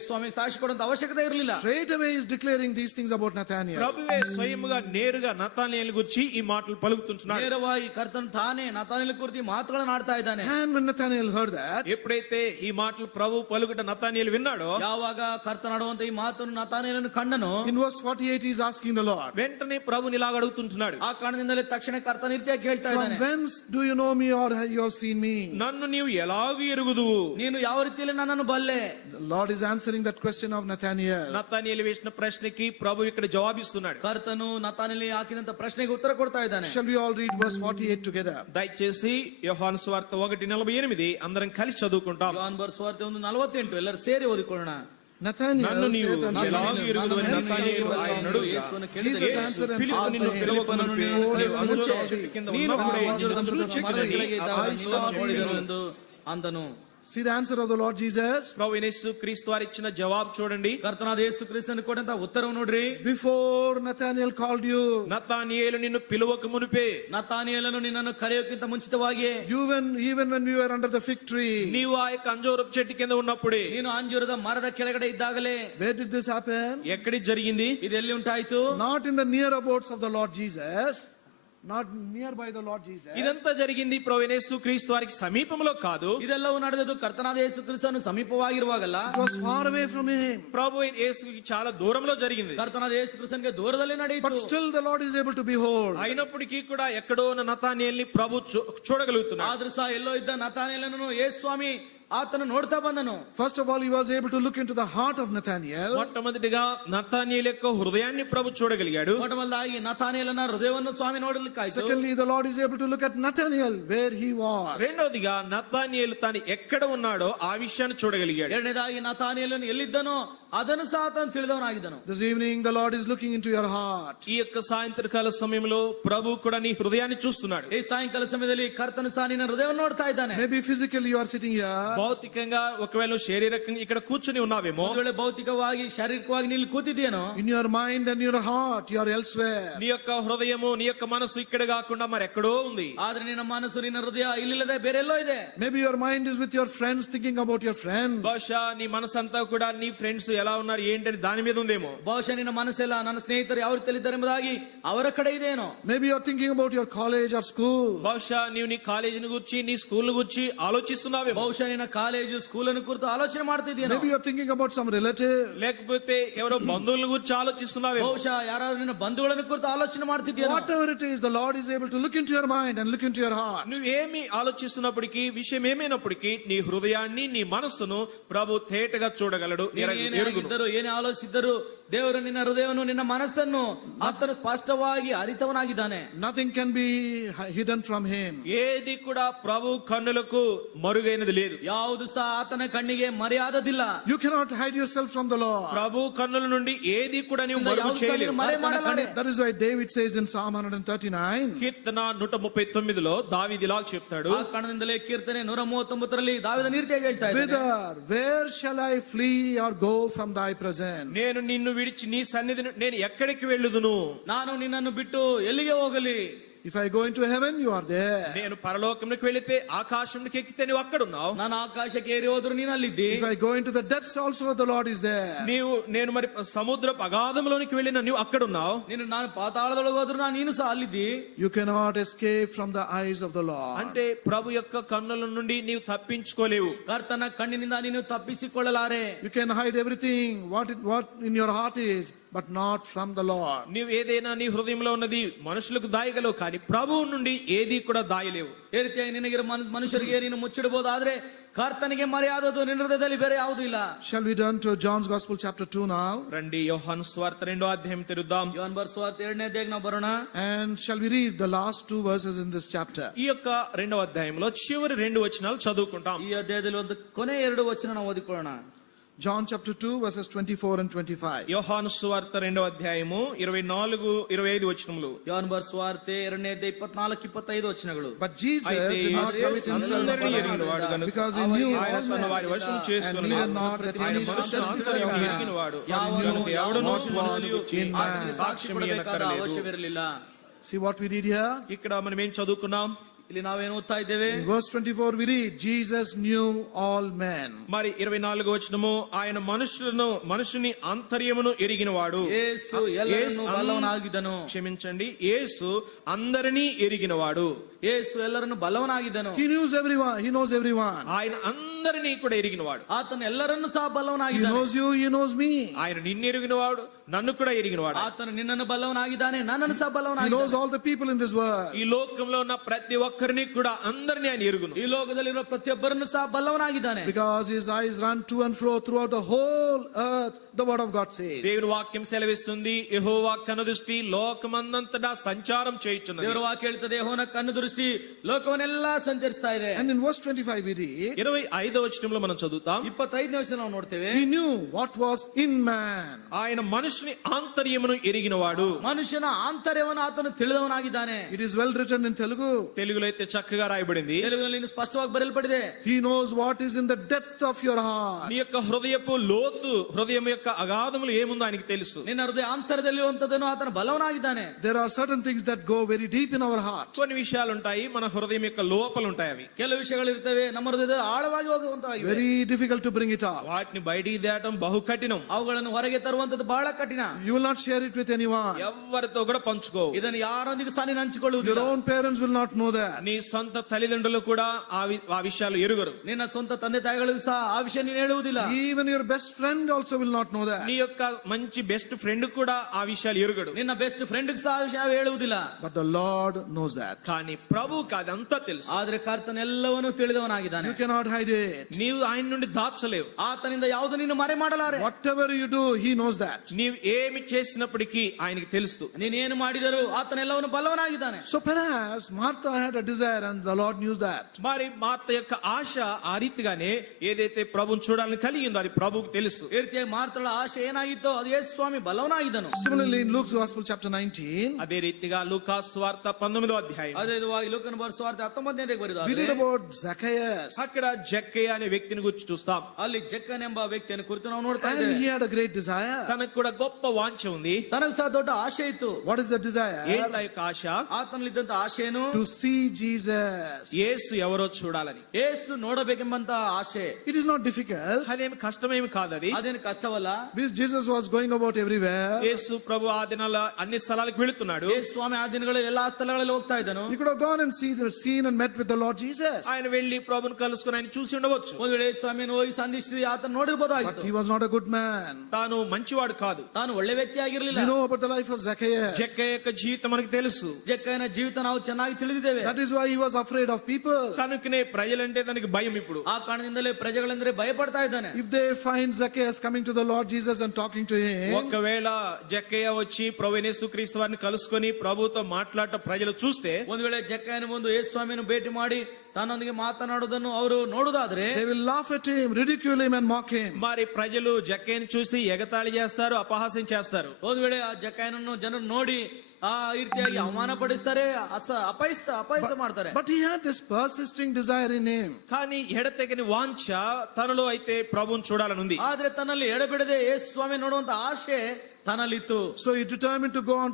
ಸ್ವಾಮಿ ಸಾಕ್ಷಿ ಕೊಡುವಂತ ಅವಶ್ಯಕತೆ ಇರಲಿಲ್ಲ. Straight away he is declaring these things about Nathanael. ప్రభువే స్వయముగా నేరుగా నతనీయుల గురించి ఈ మాటలు పలుకుతున్నాడు. ನೇರವಾಗಿ ಕರ್ತನ ತಾನೇ ನಾತಾನನ ಕುರಿತು ಈ ಮಾತುಗಳನ್ನು ಆಡ್ತಾ ಇದ್ದಾನೆ. And when Nathanael heard that, ఎప్పుడైతే ఈ మాటలు ప్రభు పలుకుట నతనీయులు విన్నాడో, ಯಾವಾಗ ಕರ್ತನಾಡುವಂತ ಈ ಮಾತನ್ನು ನಾತಾನನನ್ನು ಕಂಡನು, in verse 48 he is asking the Lord, వెంటనే ప్రభుని ఇలాగ అడుగుతుంటున్నాడు, ಆ ಕಾರಣದಿಂದಲೇ ತಕ್ಷಣ ಕರ್ತನ ರೀತಿಯಾಗಿ ಹೇಳ್ತಾ from ಇದ್ದಾನೆ, whence do you know me or have you have seen me? నన్ను నీవు ఎలాగూ ఎరుగుదువు? ನೀನು ಯಾವ ರೀತಿಯಲ್ಲಿ ನನ್ನನ್ನು ಬಲ್ಲೆ? The Lord is answering that question of Nathanael. నతనీయులు వేసిన ప్రశ్నకి ప్రభు ఇక్కడ జవాబిస్తున్నాడు. ಕರ್ತನು ನಾತಾನಲ್ಲಿ ಹಾಕಿದಂತ ಪ್ರಶ್ನೆಗೆ ಉತ್ತರ ಕೊಡ್ತಾ ಇದ್ದಾನೆ. Shall we all read verse 48 together? దయచేసి యోహాను సువార్త 1:48 అందరం కలిసి చదువుకుంటాం. ಯೋಹಾನ ಬರೆಸುವಾರ್ತೆ 1:48 ಎಲ್ಲರೂ ಸೇರಿ ಓದಿಕೊಳ್ಳೋಣ. Nathanael నన్ను నీవు saith unto him, ఎలాగూ ఎరుగుదువని నతనీయులు ఆయనను అడుగగా, ಯೇಸುವನ್ನು Jesus ಕೇಳಿದನು, answered and ఫిలిప్పు said నిన్ను unto him, పిలవకమునుపే నీవు అంజూరపు చెట్టు కింద ನೀನು ఉన్నప్పుడే ಅಂಜೂರದ నిన్ను ಮರದ ಕೆಳಗೆ ಇದ್ದಾಗ I ನೀನು saw ನೋಡಿದೆನು him. ಎಂದು ಅಂದನು. See the answer of the Lord Jesus. ప్రభు యేసు క్రీస్తు వారు ఇచ్చిన జవాబు చూడండి. ಕರ್ತನಾದ ಯೇಸು ಕ್ರಿಸ್ತನು ಕೊಟ್ಟಂತ ಉತ್ತರವು ನೋಡ್ರಿ. Before Nathanael called you, నతనీయులు నిన్ను పిలువక మునిపే, ನಾತಾನಿಯೇಲನು ನಿನ್ನನ್ನು ಕರೆಯೋಕ್ಕಿಂತ ಮುಂಚಿತವಾಗಿ, even when we were under the fig tree, నీవు ఆ యొక్క అంజూరపు చెట్టు కింద ఉన్నప్పుడే, ನೀನು ಅಂಜೂರದ ಮರದ ಕೆಳಗಡೆ ಇದ್ದಾಗಲೇ. where did this happen? ఎక్కడి జరిగింది? ಇದು ಎಲ್ಲಿ ಉಂಟಾಯ್ತು? Not in the near abouts of the Lord Jesus, not nearby the Lord Jesus. ఇదంతా జరిగింది ప్రభు యేసు క్రీస్తు వారికి సమీపంలో కాదు. ಇದೆಲ್ಲವೂ ನಡೆದದ್ದು ಕರ್ತನಾದ ಯೇಸು ಕ್ರಿಸ್ತನು ಸಮೀಪವಾಗಿರುವಾಗಲ್ಲ, It was far away from him. ప్రభు యేసుకి చాలా దూరంలో జరిగింది. ಕರ್ತನಾದ ಯೇಸು ಕ್ರಿಸ್ತನಿಗೆ ದೂರದಲ್ಲಿ But ನಡೆಯಿತು. still the Lord is able to behold. అయినప్పటికీ కూడా ఎక్కడో ఉన్న నతనీయుల్ని ప్రభు చూడగలుగుతున్నాడు. ಆದ್ರೂ ಸಹ ಎಲ್ಲೋ ಇದ್ದ ನಾತಾನಿಯೇಲನನ್ನು ಯೇಸು ಸ್ವಾಮಿ ಆತನು ನೋಡ್ತಾ ಬಂದನು. First of all, he was able to look into the heart of Nathanael. మొట్టమొదటిగా నతనీయుల యొక్క హృదయాన్ని ప్రభు చూడగలిగాడు. ಮೊಟ್ಟಮೊದಲಾಗಿ ನಾತಾನಿಯೇಲನ ಹೃದಯವನ್ನು ಸ್ವಾಮಿ ನೋಡಲಿಕ್ಕಾಯ್ತು. Secondly, the Lord is able to look at Nathanael where he was. రెండవదిగా నతనీయులు తాను ఎక్కడ ఉన్నాడో ఆ విషయాన్ని చూడగలిగాడు. ಎರಡನೇದಾಗಿ ನಾತಾನಿಯೇಲನು ಎಲ್ಲಿದ್ದನೋ ಅದನ್ನು ಸಹ ಆತನು ತಿಳಿದವನಾಗಿದ್ದನು. This evening, the Lord is looking into your heart. ఈ యొక్క సాయంత్రకాల సమయంలో ప్రభు కూడా నీ హృదయాన్ని చూస్తున్నాడు. ಈ ಸಾಯಂಕಾಲ ಸಮಯದಲ್ಲಿ ಕರ್ತನು ಸಹ ನಿನ್ನ ಹೃದಯವನ್ನು ನೋಡ್ತಾ ಇದ್ದಾನೆ. Maybe physically you are sitting here. భౌతికంగా ఒకవేళ నువ్వు శారీరకంగా ఇక్కడ కూర్చుని ఉన్నావేమో, ಒಂದು ವೇಳೆ ಭೌತಿಕವಾಗಿ ಶಾರೀರಿಕವಾಗಿ ನೀನು ಕೂತಿದ್ದೀನೋ, In your mind and your heart, you are elsewhere. నీ యొక్క హృదయము నీ యొక్క మనసు ఇక్కడ కాకుండా మరి ఎక్కడో ఉంది. ಆದ್ರೆ ನಿನ್ನ ಮನಸ್ಸು ನಿನ್ನ ಹೃದಯ ಇಲ್ಲಿಲ್ಲದೆ ಬೇರೆ ಎಲ್ಲೋ ಇದೆ. Maybe your mind is with your friends, thinking about your friends. బహుశా నీ మనసు అంతా కూడా నీ ఫ్రెండ్స్ ఎలా ఉన్నారు ఏంటని దాని మీద ఉందేమో. ಬಹುಶಃ ನಿನ್ನ ಮನಸ್ಸೆಲ್ಲ ನನ್ನ ಸ್ನೇಹಿತರು ಯಾವ ರೀತಿಯಲ್ಲಿದ್ದಾರೆ ಎಂಬುದಾಗಿ ಅವರ ಕಡೆ ಇದೇನೋ. Maybe you are thinking about your college or school. బహుశా నీవు నీ కాలేజీని గురించి నీ స్కూల్ గురించి ఆలోచిస్తున్నావేమో. ಬಹುಶಃ ನಿನ್ನ ಕಾಲೇಜು ಸ್ಕೂಲ್ ಅನ್ನು ಕುರಿತು ಆಲೋಚನೆ ಮಾಡ್ತಿದ್ದೀನೋ. Maybe you are thinking about some relative. లేకపోతే ఎవరో బంధువుల గురించి ఆలోచిస్తున్నావేమో. ಬಹುಶಃ ಯಾರಾದ್ರೂ ನಿನ್ನ ಬಂಧುಗಳನ್ನು ಕುರಿತು ಆಲೋಚನೆ ಮಾಡ್ತಿದ್ದೀನೋ. Whatever it is, the Lord is able to look into your mind and look into your heart. నువ్వేమి ఆలోచిస్తున్నప్పటికీ విషయం ఏమైనప్పటికీ నీ హృదయాన్ని నీ మనస్సును ప్రభు తేటగా చూడగలడు, ఎరుగును. ಏನೇ ಆಲೋಚಿಸಿದ್ದರು ದೇವರು ನಿನ್ನ ಹೃದಯವನ್ನು ನಿನ್ನ ಮನಸ್ಸನ್ನು ಆತನು ಸ್ಪಷ್ಟವಾಗಿ ಅರಿತವನಾಗಿದ್ದಾನೆ. Nothing can be hidden from him. ఏది కూడా ప్రభు కన్నులకు మరుగైనది లేదు. ಯಾವುದು ಸಹ ಆತನ ಕಣ್ಣಿಗೆ ಮರೆಯಾದದಿಲ್ಲ. You cannot hide yourself from the Lord. ప్రభు కన్నుల నుండి ఏది కూడా నీవు మరుగు చేయలేవు. ಮರೆ ಮಾಡಲಾರೆ. That is why David says in Psalm 139, కీర్తన 139లో దావీదు ఇలా చెప్తాడు. ಆ ಕಾರಣದಿಂದಲೇ ಕೀರ್ತನೆ 139ರಲ್ಲಿ ದಾವೀದನ ರೀತಿಯಾಗಿ ಹೇಳ್ತಾ ಇದ್ದಾನೆ, where shall I flee or go from thy presence? నేను నిన్ను విడిచి నీ సన్నిధిని నేను ఎక్కడికి వెళ్ళుదును? ನಾನು ನಿನ್ನನ್ನು ಬಿಟ್ಟು ಎಲ್ಲಿಗೆ ಹೋಗಲಿ? If I go into heaven, you are there. నేను పరలోకంలోకి వెళితే ఆకాశంలోకి ఎక్కితే నువ్వు అక్కడ ఉన్నావు. ನಾನು ಆಕಾಶಕ್ಕೆ ಏರಿ ಹೋದ್ರು ನೀನು ಅಲ್ಲಿದ್ದಿ. If I go into the depths also, the Lord is there. నేను మరి సముద్రపు అగాధంలోనికి వెళ్ళిన నువ్వు అక్కడ ఉన్నావు. ನಾನು ಪಾತಾಳದೊಳಗೆ ಹೋದ್ರು ನೀನು ಸಹ ಅಲ್ಲಿದ್ದಿ. You cannot escape from the eyes of the Lord. అంటే ప్రభు యొక్క కన్నుల నుండి నీవు తప్పించుకోలేవు. ಕರ್ತನ ಕಣ್ಣಿನಿಂದ ನೀನು ತಪ್ಪಿಸಿಕೊಳ್ಳಲಾರೆ. You can hide everything what in your heart is, but not from the Lord. నీవు ఏదైనా నీ హృదయంలో ఉన్నది మనుషులకు దాయగలవు, కానీ ప్రభువు నుండి ఏది కూడా దాయలేవు. ಈ ರೀತಿಯಾಗಿ ನಿನಗಿರೋ ಮನುಷ್ಯರಿಗೆ ನೀನು ಮುಚ್ಚಿಡಬಹುದು, ಆದ್ರೆ ಕರ್ತನಿಗೆ ಮರೆಯಾದದ್ದು ನಿನ್ನ ಹೃದಯದಲ್ಲಿ ಬೇರೆ ಯಾವುದೂ ಇಲ್ಲ. Shall we turn to John's Gospel chapter 2 now? రండి యోహాను సువార్త 2వ అధ్యాయం తెరుద్దాం. ಯೋಹನ್ ಬರೆದ ಸುವಾರ್ತೆ 2ನೇ ಅಧ್ಯಾಯಕ್ಕೆ ನಾವು ಬರೋಣ. And shall we read the last 2 verses in this chapter? ఈ యొక్క 2వ అధ్యాయంలో చివరి 2 వచనాలు చదువుకుంటాం. ಈ ಅಧ್ಯಾಯದಲ್ಲಿ ಒಂದು ಕೊನೆ 2 ವಚನ ನಾವು ಓದಿಕೊಳ್ಳೋಣ. John chapter 2 verses 24 and 25. యోహాను సువార్త 2వ అధ్యాయము 24, 25 వచనములు. ಯೋಹನ್ ಬರೆದ ಸುವಾರ್ತೆ 2ನೇ ಅಧ್ಯಾಯ 24, 25 ವಚನಗಳು. But Jesus అయితే did not commit himself అందరినీ ఎరిగినవాడు గనుక because he knew ఆయన all తన men. వారి వశం And చేసుకుని needed not that any should మనుషుల testify ఆంతర్యము of him. ఎరిగినవాడు ಯಾವನು గనుక ఎవడునూ ಮನುಷ್ಯನು ಮನುಷ್ಯನಿಗೆ in man. ಆತನಿಗೆ ಸಾಕ್ಷಿ ಕೊಡಬೇಕಾದ ಅವಶ್ಯವಿರಲಿಲ್ಲ. See what we read here? ఇక్కడ మనం ఏం చదువుకున్నాం? ಇಲ್ಲಿ ನಾವೇನು ಓದ್ತಾ ಇದ್ದೇವೆ? In verse 24 we read, Jesus knew all men. మరి 24 వచనము, ఆయన మనుషుని ఆంతర్యమును ఎరిగినవాడు. ಯೇಸು ಎಲ್ಲರನ್ನೂ ಬಲ್ಲವನಾಗಿದ್ದನು. క్షమించండి, యేసు అందరినీ ఎరిగినవాడు. ಯೇಸು ಎಲ್ಲರನ್ನು ಬಲ್ಲವನಾಗಿದ್ದನು. He knows everyone. He knows everyone. ఆయన అందరినీ కూడా ఎరిగినవాడు. ಆತನು ಎಲ್ಲರನ್ನು ಸಹ He ಬಲ್ಲವನಾಗಿದ್ದಾನೆ. knows you. He knows me. ఆయన నిన్ను ఎరిగినవాడు, నన్ను కూడా ఎరిగినవాడు. ಆತನು ನಿನ್ನನ್ನು ಬಲ್ಲವನಾಗಿದ್ದಾನೆ, ನನ್ನನ್ನು ಸಹ He knows ಬಲ್ಲವನಾಗಿದ್ದಾನೆ. all the people in this world. ఈ లోకంలో ఉన్న ప్రతి ఒక్కరిని కూడా అందరినీ ఆయన ఎరుగును. ಈ ಲೋಕದಲ್ಲಿರುವ ಪ್ರತಿಯೊಬ್ಬರನ್ನು ಸಹ ಬಲ್ಲವನಾಗಿದ್ದಾನೆ. Because his eyes run to and fro throughout the whole earth, the word of God says. దేవుని వాక్యం సెలవిస్తుంది, యెహోవా కనుదృష్టి లోకమందంతటా సంచారం చేయుచున్నది. ದೇವರ ವಾಕ್ಯ ಹೇಳ್ತದೆ, ಯೆಹೋವನ ಕಣ್ಣು ದೃಷ್ಟಿ ಲೋಕವನ್ನೆಲ್ಲ ಸಂಚರಿಸ್ತಾ ಇದೆ. And in verse 25 we read, 25వ వచనంలో మనం చదువుతాం, 25ನೇ ವಚನ ನಾವು ನೋಡ್ತೇವೆ. he knew what was in man. ఆయన మనుషుని ఆంతర్యమును ఎరిగినవాడు. ಮನುಷ್ಯನ ಆಂತರ್ಯವನ್ನು ಆತನು ತಿಳಿದವನಾಗಿದ್ದಾನೆ. It is well written in Telugu. తెలుగులో అయితే చక్కగా రాయబడింది. ತೆಲುಗಿನಲ್ಲಿ ಇನ್ನು ಸ್ಪಷ್ಟವಾಗಿ ಬರೆಯಲ್ಪಟ್ಟಿದೆ. He knows what is in the depth of your heart. నీ యొక్క హృదయపు లోతు, హృదయం యొక్క అగాధములు ఏముందో ఆయనకి తెలుసు. ನಿನ್ನ ಹೃದಯ ಅಂತರದಲ್ಲಿರುವಂತದನ್ನು ಆತನು ಬಲ್ಲವನಾಗಿದ್ದಾನೆ. There are certain things that go very deep in our heart. కొన్ని విషయాలు ఉంటాయి, మన హృదయం యొక్క లోపల ఉంటాయి. అవి ಕೆಲವು ವಿಷಯಗಳು ಇರ್ತವೆ, ನಮ್ಮ ಹೃದಯದ ಆಳವಾಗಿ ಹೋಗುವಂತವಾಗಿವೆ. Very difficult to bring it out. వాటిని బయటికి తేవడం బహు కఠినం. ಅವುಗಳನ್ನು ಹೊರಗೆ ತರುವಂತದ್ದು ಬಹಳ ಕಠಿಣ. You will not share it with anyone. ఎవరితో కూడా పంచుకోవు. ಇದನ್ನು ಯಾರೊಂದಿಗೆ ಸಹ ನೀನು Your ಹಂಚಿಕೊಳ್ಳುವುದಿಲ್ಲ. own parents will not know that. నీ సొంత తల్లిదండ్రులు కూడా ఆ విషయాలు ఎరుగరు. ನಿನ್ನ ಸ್ವಂತ ತಂದೆ ತಾಯಿಗಳಿಗೂ ಸಹ ಆ ವಿಷಯ ನೀನು ಹೇಳುವುದಿಲ್ಲ. Even your best friend also will not know that. నీ యొక్క మంచి బెస్ట్ ఫ్రెండ్ కూడా ఆ విషయాలు ఎరుగడు. ನಿನ್ನ ಬೆಸ್ಟ್ ಫ್ರೆಂಡ್ ಸಹ ಆ ವಿಷಯ ಹೇಳುವುದಿಲ್ಲ. But the Lord knows that. కానీ ప్రభువుకి అదంతా తెలుసు. ಆದ್ರೆ ಕರ್ತನ ಎಲ್ಲವನ್ನೂ ತಿಳಿದವನಾಗಿದ್ದಾನೆ. You cannot hide it. నీవు ఆయన నుండి దాచలేవు. ಆತನಿಂದ ಯಾವುದು ನೀನು ಮರೆ ಮಾಡಲಾರೆ. Whatever you do, He knows that. నీవు ఏమి చేసినప్పటికీ ఆయనకి తెలుసు. ನೀನೇನು ಮಾಡಿದರೂ ಆತನೆಲ್ಲವನ್ನು ಬಲ್ಲವನಾಗಿದ್ದಾನೆ. So perhaps Martha had a desire and the Lord knew that. మరి మార్త యొక్క ఆశ ఆ రీతిగానే ఏదైతే ప్రభువుని చూడాలని కలిగిందో అది ప్రభువుకు తెలుసు. ಈ ರೀತಿಯಾಗಿ ಮಾರ್ತಳ ಆಶೆ ಏನಾಗಿತ್ತೋ ಅದು ಯೇಸು ಸ್ವಾಮಿ ಬಲ್ಲವನಾಗಿದ್ದನು. Similarly, in Luke's Gospel chapter 19, అదే రీతిగా లూకా సువార్త 19వ అధ్యాయం ಅದೇ ವಿಧವಾಗಿ ಲೂಕನ ಬರೆದ ಸುವಾರ್ತೆ 19ನೇ we read ಬರೆದ about Zacchaeus. అక్కడ జక్కయ్య అనే వ్యక్తిని గురించి చూస్తాం. ಅಲ್ಲಿ ಜಕ್ಕನೆಂಬ ವ್ಯಕ್ತಿಯನ್ನು ಕುರಿತು ನಾವು ನೋಡ್ತಾ And ಇದ್ದೇವೆ. he had a great desire. తనకు కూడా గొప్ప వాంఛ ఉంది. ತನಗೆ ಸಹ ದೊಡ್ಡ ಆಶೆ ಇತ್ತು. What is the desire? ఏంటి ఆ యొక్క ఆశ? ಆತನಲ್ಲಿದ್ದಂತ ಆಶೆಯನ್ನು To see Jesus. యేసు ఎవరో చూడాలని. ಯೇಸು ನೋಡಬೇಕೆಂಬಂತ ಆಶೆ. It is not difficult. అదేమి కష్టమేమి కాదు. అది ಅದೇನು ಕಷ್ಟವಲ್ಲ. Because Jesus was going about everywhere. యేసు ప్రభు ఆ దినాల అన్ని స్థలాలకు వెళుతున్నాడు. ಯೇಸು ಸ್ವಾಮಿ ಆ ದಿನಗಳಲ್ಲಿ ಎಲ್ಲಾ ಸ್ಥಳಗಳಲ್ಲಿ ಹೋಗ್ತಾ ಇದ್ದನು. He could have gone and seen and met with the Lord Jesus. ఆయన వెళ్లి ప్రభుని కలుసుకుని ఆయన చూసి ఉండవచ్చు. ಒಂದು ವೇಳೆ ಯೇಸು ಸ್ವಾಮಿಯನ್ನು ಹೋಗಿ ಸಂಧಿಸಿ ಆತನ But ನೋಡಿರಬಹುದಾಗಿತ್ತು. he was not a good man. తాను మంచివాడు కాదు. ತಾನು ಒಳ್ಳೆ ವ್ಯಕ್ತಿ ಆಗಿರಲಿಲ್ಲ. We know about the life of Zacchaeus. జక్కయ్య యొక్క జీవితం మనకు తెలుసు. ಜಕ್ಕಯ್ಯನ ಜೀವಿತ ನಾವು ಚೆನ್ನಾಗಿ ತಿಳಿದಿದ್ದೇವೆ. That is why he was afraid of people. కనుకనే ప్రజలంటే దానికి భయం. ఇప్పుడు ಆ ಕಾರಣದಿಂದಲೇ ಪ್ರಜೆಗಳೆಂದರೆ ಭಯಪಡ್ತಾ ಇದ್ದಾನೆ. If they find Zacchaeus coming to the Lord Jesus and talking to him, ఒకవేళ జక్కయ్య వచ్చి ప్రభువైన యేసుక్రీస్తు వారిని కలుసుకొని ప్రభుతో మాట్లాడట ప్రజలు చూస్తే, ಒಂದು ವೇಳೆ ಜಕ್ಕಯ್ಯನ ಮುಂದೆ ಯೇಸು ಸ್ವಾಮಿಯನ್ನು ಭೇಟಿ ಮಾಡಿ ತನ್ನೊಂದಿಗೆ ಮಾತನಾಡುವುದನ್ನು ಅವರು ನೋಡುವುದಾದ್ರೆ they will laugh at him, ridicule him and mock him. మరి ప్రజలు జక్కయ్యను చూసి ఎగతాళి చేస్తారు, అపహాస్యం చేస్తారు. ಒಂದು ವೇಳೆ ಆ ಜಕ್ಕಯ್ಯನನ್ನು ಜನರು ನೋಡಿ ಆ ರೀತಿಯಾಗಿ ಅವಮಾನ ಪಡಿಸ್ತಾರೆ, ಅಪಹಾಸ್ಯ ಮಾಡ್ತಾರೆ. But he had this persisting desire in him. కానీ ఎడతెగని వాంఛ తనలో అయితే ప్రభువుని చూడాలని ఉంది. ಆದ್ರೆ ತನ್ನಲ್ಲಿ ಎಡಬಿಡದೆ ಯೇಸು ಸ್ವಾಮಿ ನೋಡುವಂತ ಆಶೆ ತನ್ನಲ್ಲಿತ್ತು. So he determined to go on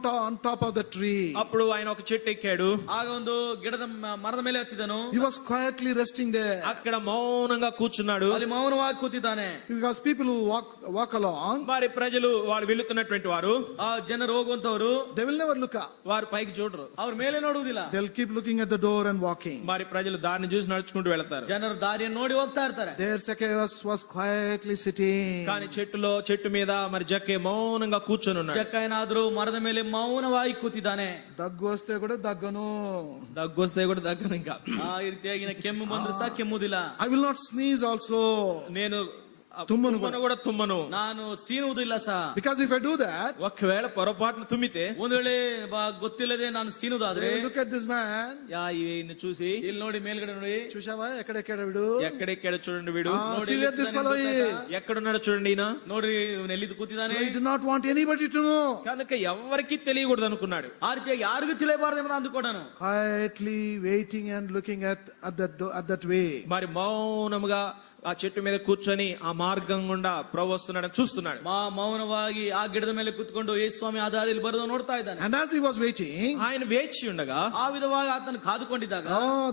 top of the tree. అప్పుడు ఆయన ఒక చెట్టు ఎక్కాడు. ಆಗ ಒಂದು ಗಿಡದ ಮರದ ಮೇಲೆ ಹತ್ತಿದನು. He was quietly resting there. అక్కడ మౌనంగా కూర్చున్నాడు. ಅಲ್ಲಿ ಮೌನವಾಗಿ ಕೂತಿದ್ದಾನೆ. Because people who walk along, మరి ప్రజలు వాళ్ళు వెళుతున్నటువంటి వారు, ಆ ಜನರು ಹೋಗುವಂತವರು they will never look up. వారు పైకి చూడరు. ಅವ್ರ ಮೇಲೆ ನೋಡುವುದಿಲ್ಲ. They'll keep looking at the door and walking. మరి ప్రజలు దారిని చూసి నడుచుకుంటూ వెళతారు. ಜನರು ದಾರಿಯನ್ನು ನೋಡಿ ಹೋಗ್ತಾ ಇರ್ತಾರೆ. There Zacchaeus was quietly sitting. కానీ చెట్టు మీద మరి జక్కే మౌనంగా కూర్చొని ఉన్నాడు. ಜಕ್ಕಯ್ಯನಾದ್ರೂ ಮರದ ಮೇಲೆ ಮೌನವಾಗಿ ಕೂತಿದ್ದಾನೆ. దగ్గు వస్తే కూడా దగ్గను. దగ్గొస్తే కూడా దగ్గను. ఇంకా ಈ ರೀತಿಯಾಗಿ ಕೆಮ್ಮು ಬಂದ್ರು ಸಹ ಕೆಮ್ಮುದಿಲ್ಲ. I will not sneeze also. నేను తుమ్మను కూడా తుమ్మను. ನಾನು ಸೀನುವುದಿಲ್ಲ ಸಹ. Because if I do that, ఒకవేళ పొరపాటున తుమ్మితే, ಒಂದ್ ವೇಳೆ ಗೊತ್ತಿಲ್ಲದೆ ನಾನು ಸೀನುದಾದ್ರೆ, they will look at this man. ఇన్ని చూసి ಇಲ್ಲಿ ನೋಡಿ ಮೇಲ್ಗಡೆ ನೋಡಿ, చూసావా ఎక్కడెక్కడ వీడు? ఎక్కడెక్కడ చూడండి వీడు, See where this fellow is. ఎక్కడున్నాడో చూడండి ఈయన. ನೋಡ್ರಿ ಇವನು ಎಲ್ಲಿದ್ದು So ಕೂತಿದ್ದಾನೆ. he did not want anybody to know. కనుక ఎవరికి తెలియకూడదు అనుకున్నాడు. ಆ ರೀತಿಯಾಗಿ ಯಾರಿಗೂ ತಿಳಿಯಬಾರದು ಎಂಬುದು ಅಂದುಕೊಂಡನು. Quietly waiting and looking at that way. మరి మౌనముగా ఆ చెట్టు మీద కూర్చొని ఆ మార్గం గుండా ప్రభు వస్తున్నాడని చూస్తున్నాడు. ಮೌನವಾಗಿ ಆ ಗಿಡದ ಮೇಲೆ ಕೂತ್ಕೊಂಡು ಯೇಸು ಸ್ವಾಮಿ ಆ ದಾರಿಯಲ್ಲಿ ಬರೋದು ನೋಡ್ತಾ ಇದ್ದಾನೆ. And as he was waiting, ఆయన వేచి ఉండగా, ಆ ವಿಧವಾಗಿ ಆತನು ಕಾದುಕೊಂಡಿದ್ದಾಗ,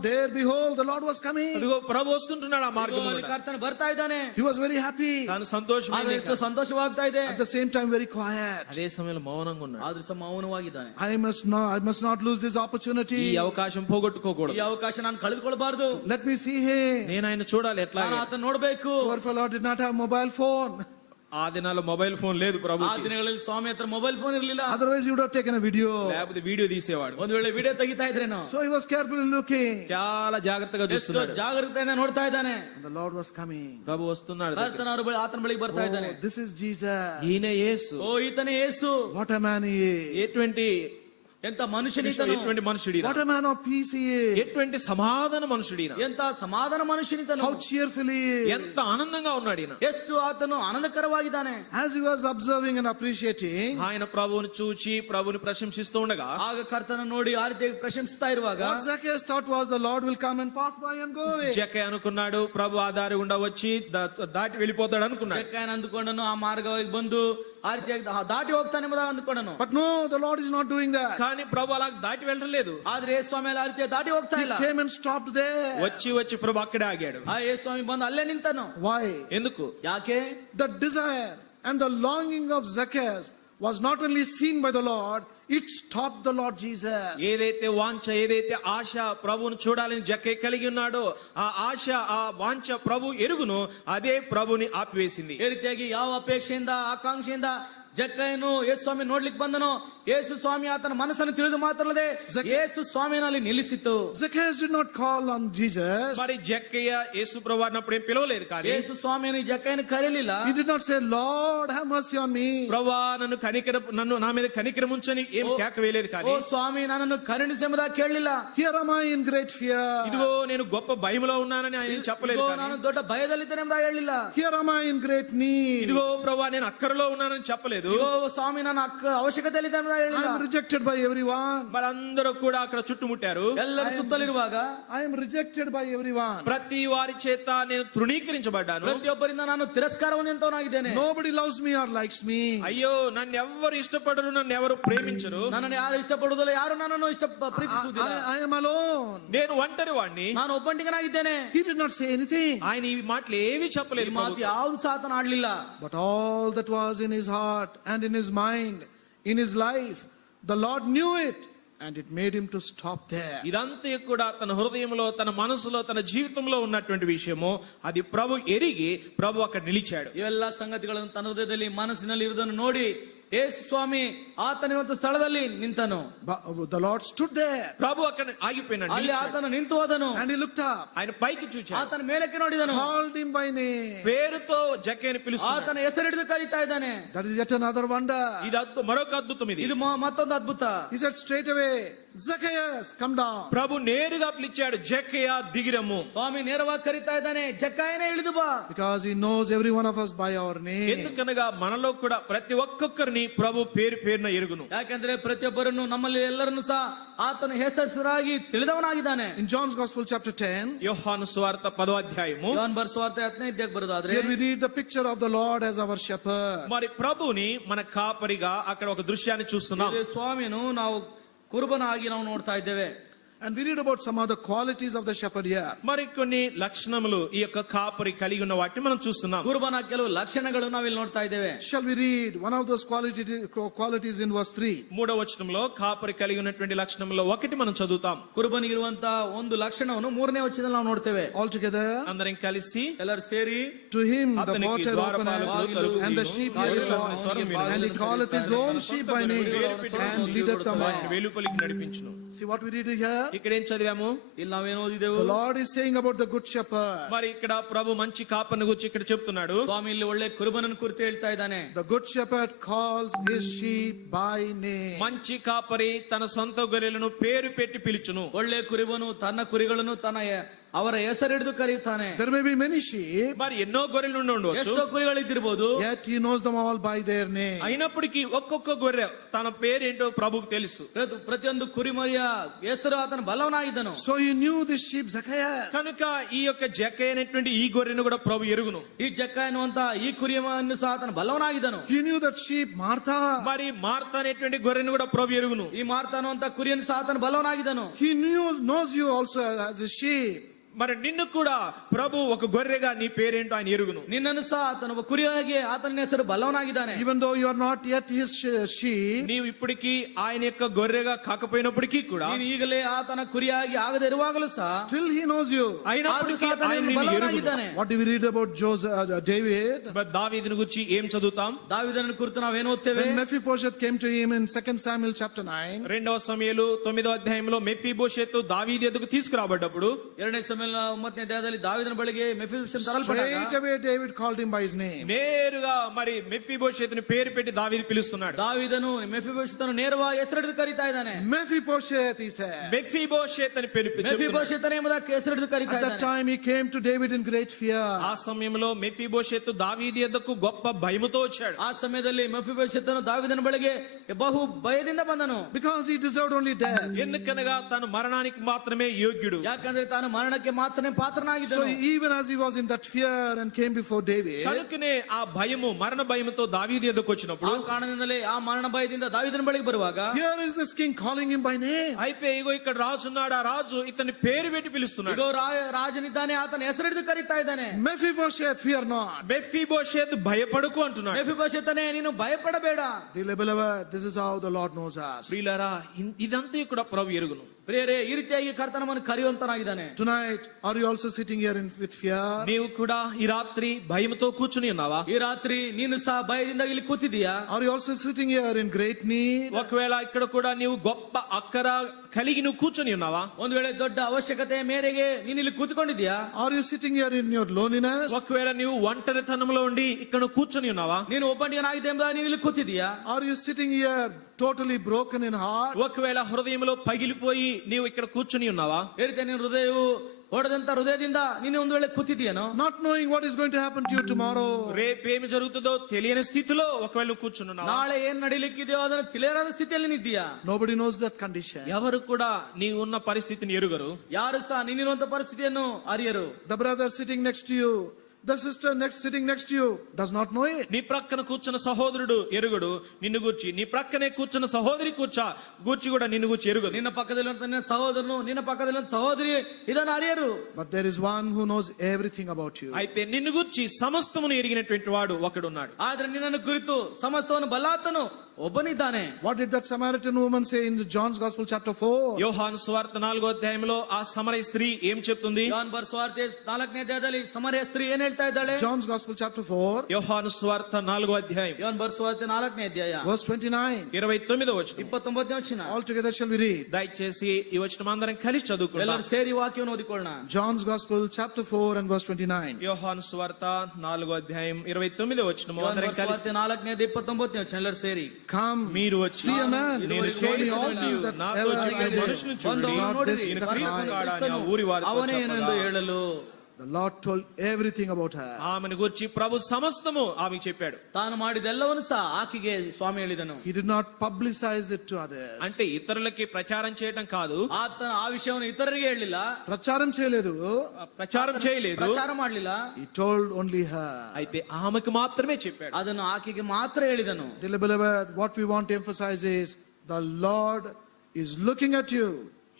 there behold the Lord was coming. అదిగో ప్రభు వస్తుంటున్నాడు ఆ మార్గం ಅಲ್ಲಿ గుండా. ಕರ್ತನು ಬರ್ತಾ ಇದ್ದಾನೆ. He was very happy. తాను సంతోషమైంది. ಆದ್ರೆ ಎಷ್ಟು ಸಂತೋಷವಾಗ್ತಾ ಇದೆ. At the same time very quiet. అదే సమయంలో మౌనంగా ఉన్నాడు. ಆದ್ರೂ ಸಹ ಮೌನವಾಗಿದ್ದಾನೆ. I must not lose this ఈ opportunity. అవకాశం పోగొట్టుకోకూడదు. ಈ ಅವಕಾಶ ನಾನು ಕಳೆದುಕೊಳ್ಳಬಾರದು. Let me see him. నేను ఆయన చూడాలి. ఎట్లా? ನಾನು ಆತನ ನೋಡ್ಬೇಕು. Poor fellow did not have mobile phone. ఆ దినాల్లో మొబైల్ ఫోన్ లేదు ప్రభు. ಆ ದಿನಗಳಲ್ಲಿ ಸ್ವಾಮಿ ಹತ್ರ ಮೊಬೈಲ್ ಫೋನ್ ಇರಲಿಲ್ಲ. Otherwise he would have taken a video. లేకపోతే వీడియో తీసేవాడు. ಒಂದ್ ವೇಳೆ ವಿಡಿಯೋ ತೆಗಿತಾ ಇದ್ರೇನೋ. So he was carefully looking. చాలా జాగ్రత్తగా ಎಷ್ಟು చూస్తున్నాడు. ಜಾಗೃತೆಯಿಂದ ನೋಡ್ತಾ ಇದ್ದಾನೆ. And the Lord was coming. ప్రభు వస్తున్నాడు. ಕರ್ತನ ಆತನ ಬಳಿಗೆ ಬರ್ತಾ ಇದ್ದಾನೆ. Oh, this is Jesus. ఈయన యేసు. ಓ ಈತನೇ ಯೇಸು. What a man he is. ఎటువంటి ಎಂತ ಮನುಷ್ಯನಿತನು. ఎటువంటి మనుషుడు. What a man of peace he is. ఎటువంటి సమాధాన మనుషుడు. ಎಂತ ಸಮಾಧಾನ ಮನುಷ್ಯನಿತನು. How cheerful he is. ఎంత ఆనందంగా ఉన్నాడు ఈయన. ಎಷ್ಟು ಆತನು ಆನಂದಕರವಾಗಿದ್ದಾನೆ. As he was observing and appreciating, ఆయన ప్రభువుని చూచి ప్రభువుని ప్రశంసిస్తూ ఉండగా, ಆಗ ಕರ್ತನ ನೋಡಿ ಆ ರೀತಿಯಾಗಿ ಪ್ರಶಂಸಿಸ್ತಾ ಇರುವಾಗ, what Zacchaeus thought was the Lord will come and pass by and go away. జక్కయ్య అనుకున్నాడు ప్రభు ఆ దారి గుండా వచ్చి దాటి వెళ్ళిపోతాడు అనుకున్నాడు. ಜಕ್ಕಯ್ಯನ ಅಂದುಕೊಂಡನು ಆ ಮಾರ್ಗವಾಗಿ ಬಂದು ಆ ರೀತಿಯಾಗಿ ದಾಟಿ ಹೋಗ್ತಾನೆ ಎಂಬುದಾಗಿ ಅಂದುಕೊಂಡನು. But no, the Lord is not doing that. కానీ ప్రభు ಅలా దాటి వెళ్ళలేదు. ಆದ್ರೆ ಯೇಸು ಸ್ವಾಮಿ ಆ ರೀತಿಯಾಗಿ ದಾಟಿ ಹೋಗ್ತಾ He ಇಲ್ಲ. came and stopped there. వచ్చి ప్రభు అక్కడే ఆగాడు. ಆ ಯೇಸು ಸ್ವಾಮಿ ಬಂದು ಅಲ್ಲೇ ನಿಂತನು. Why? ఎందుకు? ಯಾಕೆ? The desire and the longing of Zacchaeus was not only seen by the Lord, it stopped the Lord Jesus. ఏదైతే వాంఛ, ఏదైతే ఆశ ప్రభువును చూడాలని జక్కయ్య కలిగి ఉన్నాడో, ఆ ఆశ, ఆ వాంఛ ప్రభు ఎరుగును, అదే ప్రభుని ఆపివేసింది. ಈ ರೀತಿಯಾಗಿ ಯಾವ ಅಪೇಕ್ಷೆಯಿಂದ ಆಕಾಂಕ್ಷೆಯಿಂದ ಜಕ್ಕಯ್ಯನು ಯೇಸು ಸ್ವಾಮಿ ನೋಡ್ಲಿಕ್ಕೆ ಬಂದನು, ಯೇಸು ಸ್ವಾಮಿ ಆತನ ಮನಸ್ಸನ್ನು ತಿಳಿದು ಮಾತ್ರಲ್ಲದೆ ಯೇಸು ಸ್ವಾಮಿನಲ್ಲಿ ನಿಲ್ಲಿಸಿತು. Zacchaeus did not call on Jesus. మరి జక్కయ్య యేసు ప్రభు అన్నప్పుడు ఏం పిలవలేదు. కానీ ಯೇಸು ಸ್ವಾಮಿಯನ್ನು ಜಕ್ಕಯ್ಯನು ಕರೀಲಿಲ್ಲ. He did not say, Lord, have mercy on me. ప్రభువా నన్ను నా మీద కనికరం ఉంచని ఏం కేక వేయలేదు. ಓ కానీ ಸ್ವಾಮಿ ನನ್ನನ್ನು ಕರುಣಿಸು ಎಂಬುದಾಗಿ ಕೇಳಲಿಲ್ಲ. Here am I in great fear. ఇదిగో నేను గొప్ప భయములో ఉన్నానని ఆయన చెప్పలేదు. ಇದಿಗೋ ನಾನು ದೊಡ್ಡ ಭಯದಲ್ಲಿದ್ದೇನೆ ಎಂಬುದಾಗಿ ಹೇಳಿಲ್ಲ. Here am I in great need. ఇదిగో ప్రభువా నేను అక్కరలో ఉన్నానని చెప్పలేదు. ಇದಿಗೋ ಸ್ವಾಮಿ ನನ್ನ ಅವಶ್ಯಕತೆಯಲ್ಲಿದ್ದೇನೆ ಎಂಬುದಾಗಿ I ಹೇಳಿಲ್ಲ. am rejected by everyone. వాళ్ళందరూ కూడా అక్కడ చుట్టుముట్టారు. ಎಲ್ಲರೂ ಸುತ್ತಲಿರುವಾಗ I am rejected by everyone. ప్రతి వారి చేత నేను తృణీకరించబడ్డాను. ಪ್ರತಿಯೊಬ್ಬರಿಂದ ನಾನು ತಿರಸ್ಕಾರ ಹೊಂದಿದವನಾಗಿದ್ದೇನೆ. Nobody loves me or likes me. అయ్యో నన్ను ఎవరు ఇష్టపడరు, నన్ను ఎవరు ప్రేమించరు. ನನ್ನನ್ನು ಯಾರು ಇಷ್ಟಪಡುವುದಿಲ್ಲ, ಯಾರು ನನ್ನನ್ನು ಪ್ರೀತಿಸುವುದಿಲ್ಲ. I am alone. నేను ఒంటరి వాడిని. ನಾನು ಒಬ್ಬಂಟಿಗನಾಗಿದ್ದೇನೆ. He did not say anything. ఆయన ఈ మాటలు ఏవి ಈ చెప్పలేదు. ಮಾತು ಯಾವುದು ಸಹ ಆತನು ಆಡ್ಲಿಲ್ಲ. But all that was in his heart and in his mind, in his life, the Lord knew it, and it made him to stop there. ఇదంతా కూడా తన హృదయంలో, తన మనసులో, తన జీవితంలో ఉన్నటువంటి విషయము, అది ప్రభు ఎరిగి ప్రభు అక్కడ నిలిచాడు. ಇವೆಲ್ಲ ಸಂಗತಿಗಳನ್ನು ತನ್ನ ಹೃದಯದಲ್ಲಿ ಮನಸ್ಸಿನಲ್ಲಿ ಇರುವುದನ್ನು ನೋಡಿ ಯೇಸು ಸ್ವಾಮಿ ಆತನಿರುವಂತ ಸ್ಥಳದಲ್ಲಿ ನಿಂತನು. The Lord stood there. ప్రభు అక్కడ ఆగిపోయినాడు, ಅಲ್ಲಿ నిలిచాడు. ಆತನು ನಿಂತು ಹೋದನು. And he looked up, ఆయన పైకి చూచాడు, ಆತನ ಮೇಲಕ್ಕೆ ನೋಡಿದನು, called him by name. పేరుతో జక్కయ్యని పిలుస్తున్నాడు. ಆತನ ಹೆಸರಿಡಿದು ಕರೀತಾ ಇದ್ದಾನೆ. That is yet another wonder. ఇది మరొక అద్భుతం. ఇది ಇದು ಮತ್ತೊಂದು ಅದ್ಭುತ. He said straight away, Zacchaeus, come down. ప్రభు నేరుగా పిలిచాడు, జక్కయ్య దిగిరము. ಸ್ವಾಮಿ ನೇರವಾಗಿ ಕರೀತಾ ಇದ್ದಾನೆ, ಜಕ್ಕಯ್ಯನೇ ಇಳಿದು ಬಾ. Because he knows every one of us by our name. ఎందుకనగా మనలో కూడా ప్రతి ఒక్కొక్కరిని ప్రభు పేరు పేరున ఎరుగును. ಯಾಕಂದ್ರೆ ಪ್ರತಿಯೊಬ್ಬರನ್ನು ನಮ್ಮಲ್ಲಿ ಎಲ್ಲರನ್ನು ಸಹ ಆತನ ಹೆಸರಾಗಿ ತಿಳಿದವನಾಗಿದ್ದಾನೆ. In John's Gospel chapter 10, యోహాను సువార్త 10వ అధ్యాయము, ಯೋಹಾನ ಬರೆಸುವಾರ್ತೆ 10ನೇ ಅಧ್ಯಾಯಕ್ಕೆ ಬರೋದಾದ್ರೆ, here we read the picture of the Lord as our shepherd. మరి ప్రభుని మన కాపరిగా అక్కడ ఒక దృశ్యాన్ని చూస్తున్నాం. ಇಲ್ಲಿ ಸ್ವಾಮಿಯನ್ನು ನಾವು ಕುರುಬನಾಗಿ ನಾವು ನೋಡ್ತಾ ಇದ್ದೇವೆ. And we read about some other qualities of the shepherd here. మరి కొన్ని లక్షణములు ఈ యొక్క కాపరి కలిగి ఉన్న వాటిని మనం చూస్తున్నాం. ಕುರುಬನ ಕೆಲವು ಲಕ್ಷಣಗಳು ನಾವಿಲ್ಲಿ ನೋಡ್ತಾ ಇದ್ದೇವೆ. Shall we read one of those qualities in verse 3? మూడవ వచనంలో కాపరి కలిగి ఉన్నటువంటి లక్షణంలో ఒకటి మనం చదువుతాం. ಕುರುಬನಿಗಿರುವಂತ ಒಂದು ಲಕ್ಷಣವನ್ನು 3ನೇ ವಚನದಲ್ಲಿ ನಾವು ನೋಡ್ತೇವೆ. All together. అందరం కలిసి ಎಲ್ಲರೂ ಸೇರಿ To him the అతనికి porter ద్వారపాలకులు openeth, తలుపు and the తీయును. sheep కాపరి hear అతని his స్వరం voice, వినును. and he calleth his own sheep by name, and leadeth them out. వెలుపలికి నడిపించును. See what we read here? ఇక్కడ ఏం చదివాము? ಇಲ್ಲಿ ನಾವೇನು ಓದಿದೆವು? The Lord is saying about the good shepherd. మరి ఇక్కడ ప్రభు మంచి కాపరిని గురించి ఇక్కడ చెప్తున్నాడు. ಸ್ವಾಮಿ ಇಲ್ಲಿ ಒಳ್ಳೆ ಕುರುಬನನ್ನು ಕುರಿತು ಹೇಳ್ತಾ ಇದ್ದಾನೆ. The good shepherd calls his sheep by name. మంచి కాపరి తన సొంత గొర్రెలను పేరు పెట్టి పిలుచును. ಒಳ್ಳೆ ಕುರುಬನು ತನ್ನ ಕುರಿಗಳನ್ನು ಅವರ ಹೆಸರಿಡಿದು ಕರೆಯುತ್ತಾನೆ. There may be many sheep, మరి ఎన్నో గొర్రెలు ఉండవచ్చు. ಎಷ್ಟೋ ಕುರಿಗಳು ಇದ್ದಿರಬಹುದು. yet he knows them all by their name. అయినప్పటికీ ఒక్కొక్క గొర్రె తన పేరేంటో ప్రభుకు తెలుసు. ಪ್ರತಿಯೊಂದು ಕುರಿಮರಿಯ ಹೆಸರು ಆತನ ಬಲ್ಲವನಾಗಿದ್ದನು. So he knew this sheep Zacchaeus. కనుక ఈ యొక్క జక్క అయినటువంటి ఈ గొర్రెను కూడా ప్రభు ఎరుగును. ಈ ಜಕ್ಕ ಎನ್ನುವಂತ ಈ ಕುರಿಯನ್ನು ಸಹ ಆತನ ಬಲ್ಲವನಾಗಿದ್ದನು. He knew that sheep Martha. మరి మార్త అనేటువంటి గొర్రెను కూడా ప్రభు ఎరుగును. ಈ ಮಾರ್ತ ಅನ್ನುವಂತ ಕುರಿಯನ್ನು ಸಹ ಆತನ ಬಲ್ಲವನಾಗಿದ್ದನು. He knows you also as a sheep. మరి నిన్ను కూడా ప్రభు ఒక గొర్రెగా నీ పేరేంటో ఆయన ఎరుగును. ನಿನ್ನನ್ನು ಸಹ ಆತನ ಒಬ್ಬ ಕುರಿಯಾಗಿ ಆತನ ಹೆಸರು ಬಲ್ಲವನಾಗಿದ್ದಾನೆ. Even though you are not yet his sheep, నీవు ఇప్పటికీ ఆయన యొక్క గొర్రెగా కాకపోయినప్పటికీ కూడా ನೀನು ಈಗಲೇ ಆತನ ಕುರಿಯಾಗಿ ಆಗದೆ ಇರುವಾಗಲೂ ಸಹ still he knows you. అయినప్పటికీ ಆತನು ఆయన నిన్ను ఎరుగును. ಬಲ್ಲವನಾಗಿದ್ದಾನೆ. What do we read about David? మరి దావీదుని గురించి ఏం చదువుతాం? ದಾವೀದನ ಕುರಿತು ನಾವೇನು ಓದ್ತೇವೆ? When Mephibosheth came to him in 2 Samuel chapter 9, రెండవ సమూయేలు 9వ అధ్యాయంలో మెఫీబోషెతు దావీదు ఎదుగు తీసుకురాబడ్డప్పుడు 2ನೇ ಸಮುವೇಲ 9ನೇ ಅಧ್ಯಾಯದಲ್ಲಿ ದಾವೀದನ ಬಳಿಗೆ ಮೆಫೀಬೋಶೆತನು ತರಲ್ಪಟ್ಟಾಗ straight away David called him by his name. నేరుగా మరి మెఫీబోషెతుని పేరు పెట్టి దావీదు పిలుస్తున్నాడు. ದಾವೀದನು ಮೆಫೀಬೋಶೆತನು ನೇರವಾಗಿ ಹೆಸರಿಡಿದು ಕರೀತಾ ಇದ್ದಾನೆ. Mephibosheth, he said. మెఫీబోషెత్ అని పేరు చెప్తున్నాడు. ಮೆಫೀಬೋಶೆತನೇ ಎಂಬುದಕ್ಕೆ ಹೆಸರಿಡಿದು ಕರೀತಾ At that ಇದ್ದಾನೆ. time he came to David in great fear. ఆ సమయంలో మెఫీబోషెతు దావీదు ఎద్దకు గొప్ప భయముతో వచ్చాడు. ಆ ಸಮಯದಲ್ಲಿ ಮೆಫೀಬೋಶೆತನು ದಾವೀದನ ಬಳಿಗೆ ಬಹು ಭಯದಿಂದ ಬಂದನು. Because he deserved only death. ఎందుకనగా తను మరణానికి మాత్రమే యోగ్యుడు. ಯಾಕಂದ್ರೆ ತಾನು ಮರಣಕ್ಕೆ ಮಾತ್ರನೇ So ಪಾತ್ರನಾಗಿದ್ದನು. even as he was in that fear and came before David, కనుకనే ఆ భయము మరణ భయముతో దావీదు ఎద్దకు వచ్చినప్పుడు ಆ ಕಾರಣದಿಂದಲೇ ಆ ಮರಣ ಭಯದಿಂದ ದಾವೀದನ ಬಳಿಗೆ ಬರುವಾಗ here is this king calling him by name. అయిపోయి ఇగో ఇక్కడ రాజు ఉన్నాడు. ఆ రాజు ఇతని పేరు పెట్టి పిలుస్తున్నాడు. ಇಗೋ ರಾಜನಿದ್ದಾನೆ, ಆತನ ಹೆಸರಿಡಿದು ಕರೀತಾ ಇದ್ದಾನೆ. Mephibosheth, fear not. మెఫీబోషెత్ భయపడకు అంటున్నాడు. ಮೆಫೀಬೋಶೆತನೇ ನೀನು ಭಯಪಡಬೇಡ. Dearly beloved, this is how the Lord knows us. ప్రియులారా ఇదంతా కూడా ప్రభు ఎరుగును. ಪ್ರಿಯರೇ, ಈ ರೀತಿಯಾಗಿ ಕರ್ತನ ನಮ್ಮನ್ನು ಕರೆಯುವಂತನಾಗಿದ್ದಾನೆ. Tonight, are you also sitting here with fear? నీవు కూడా ఈ రాత్రి భయముతో కూర్చుని ఉన్నావా? ಈ ರಾತ್ರಿ ನೀನು ಸಹ ಭಯದಿಂದ ಇಲ್ಲಿ ಕೂತಿದೀಯಾ? Are you also sitting here in great need? ఒకవేళ ఇక్కడ కూడా నీవు గొప్ప అక్కర కలిగి నువ్వు కూర్చొని ఉన్నావా? ಒಂದು ವೇಳೆ ದೊಡ್ಡ ಅವಶ್ಯಕತೆ ಮೇರೆಗೆ ನೀನು ಇಲ್ಲಿ ಕೂತ್ಕೊಂಡಿದ್ಯಾ? Are you sitting here in your loneliness? ఒకవేళ నీవు ఒంటరితనంలో ఉండి ఇక్కడ కూర్చొని ఉన్నావా? ನೀನು ಒಬ್ಬಂಟಿಗನಾಗಿದೆ ಎಂಬ ನೀನು ಇಲ್ಲಿ ಕೂತಿದೀಯಾ? Are you sitting here totally broken in heart? ఒకవేళ హృదయంలో పగిలిపోయి నీవు ఇక్కడ కూర్చొని ఉన్నావా? ಈ ರೀತಿ ನಿನ್ನ ಹೃದಯವು ಹೊಡೆದಂತ ಹೃದಯದಿಂದ ನೀನು ಒಂದು ವೇಳೆ ಕೂತಿದೀಯನೋ? Not knowing what is going to happen to you tomorrow. రేపేమి జరుగుతుందో తెలియని స్థితిలో ఒకవేళ నువ్వు కూర్చుని ఉన్నావా? ನಾಳೆ ಏನ್ ನಡೀಲಿಕ್ಕಿದೆಯೋ ಅದನ್ನು ತಿಳಿಯರಾದ ಸ್ಥಿತಿಯಲ್ಲಿ ನಿದ್ದೀಯಾ? Nobody knows that condition. ఎవరు కూడా నీ ఉన్న పరిస్థితిని ఎరుగరు. ಯಾರು ಸಹ ನೀನಿರುವಂತ ಪರಿಸ್ಥಿತಿಯನ್ನು ಅರಿಯರು. The brother sitting next to you, the sister sitting next to you does not know it. నీ ప్రక్కన కూర్చున్న సహోదరుడు ఎరుగడు నిన్ను గూర్చి. నీ ప్రక్కనే కూర్చున్న సహోదరి గూర్చి కూడా నిన్ను గూర్చి ఎరుగదు. ನಿನ್ನ ಪಕ್ಕದಲ್ಲಿರುವಂತ ನಿನ್ನ ಸಹೋದರನು, ನಿನ್ನ ಪಕ್ಕದಲ್ಲಿರುವಂತ ಸಹೋದರಿ ಇದನ್ನು ಅರಿಯರು. But there is one who knows everything about you. అయితే నిన్ను గూర్చి సమస్తమును ఎరిగినటువంటి వాడు ఒకడున్నాడు. ಆದ್ರೆ ನಿನ್ನನ್ನು ಕುರಿತು ಸಮಸ್ತವನ್ನು ಬಲ್ಲಾತನು ಒಬ್ಬನಿದ್ದಾನೆ. What did that Samaritan woman say in John's Gospel chapter 4? యోహాను సువార్త 4వ అధ్యాయంలో ఆ సమరయ స్త్రీ ఏం చెప్తుంది? ಯೋಹಾನ ಬರೆಸುವಾರ್ತೆ 4ನೇ ಅಧ್ಯಾಯದಲ್ಲಿ ಸಮರಿಯ ಸ್ತ್ರೀ ಏನ್ ಹೇಳ್ತಾ ಇದ್ದಾಳೆ? John's Gospel chapter 4, యోహాను సువార్త 4వ అధ్యాయం ಯೋಹಾನ ಬರೆಸುವಾರ್ತೆ 4ನೇ ಅಧ್ಯಾಯ verse 29. 29వ వచనం. 29ನೇ ವಚನ. All together shall we read? దయచేసి ఈ వచనం అందరం కలిసి చదువుకుందాం. ಎಲ್ಲರೂ ಸೇರಿ ವಾಕ್ಯವನ್ನು ಓದಿಕೊಳ್ಳೋಣ. John's Gospel chapter 4 and verse 29. యోహాను సువార్త 4వ అధ్యాయం 29వ వచనం ಯೋಹಾನ అందరం కలిసి. ಬರೆಸುವಾರ್ತೆ 4ನೇ ಅಧ್ಯಾಯ 29ನೇ ವಚನ. ಎಲ್ಲರೂ ಸೇರಿ Come, మీరు వచ్చి see a man. నేను He told me all things that నాతో ever చెప్పిన I did. మనుషుని ಒಂದು చూడండి. ಅವನು ನೋಡಿರಿ, This ఈయన the క్రీస్తు Christ. కాడా అని ఆ ఊరి వారితో ಅವನೇ ಏನೆಂದು చెప్పగా ಹೇಳಲು The Lord told everything about her. ఆమెను గురించి ప్రభు సమస్తము ఆమెకు చెప్పాడు. ತಾನು ಮಾಡಿದೆಲ್ಲವನ್ನು ಸಹ ಆಕೆಗೆ ಸ್ವಾಮಿ ಹೇಳಿದನು. He did not publicize it to others. అంటే ఇతరులకి ప్రచారం చేయడం కాదు, ಆತನ ಆ ವಿಷಯವನ್ನು ಇತರರಿಗೆ ಹೇಳಲಿಲ್ಲ, Pracharam cheyaledu. ప్రచారం చేయలేదు. ಪ್ರಚಾರ ಮಾಡಲಿಲ್ಲ. He told only her. అయితే ఆమెకు మాత్రమే చెప్పాడు. ಅದನ್ನು ಆಕೆಗೆ ಮಾತ್ರ ಹೇಳಿದನು. Dearly beloved, what we want to emphasize is the Lord is looking at you.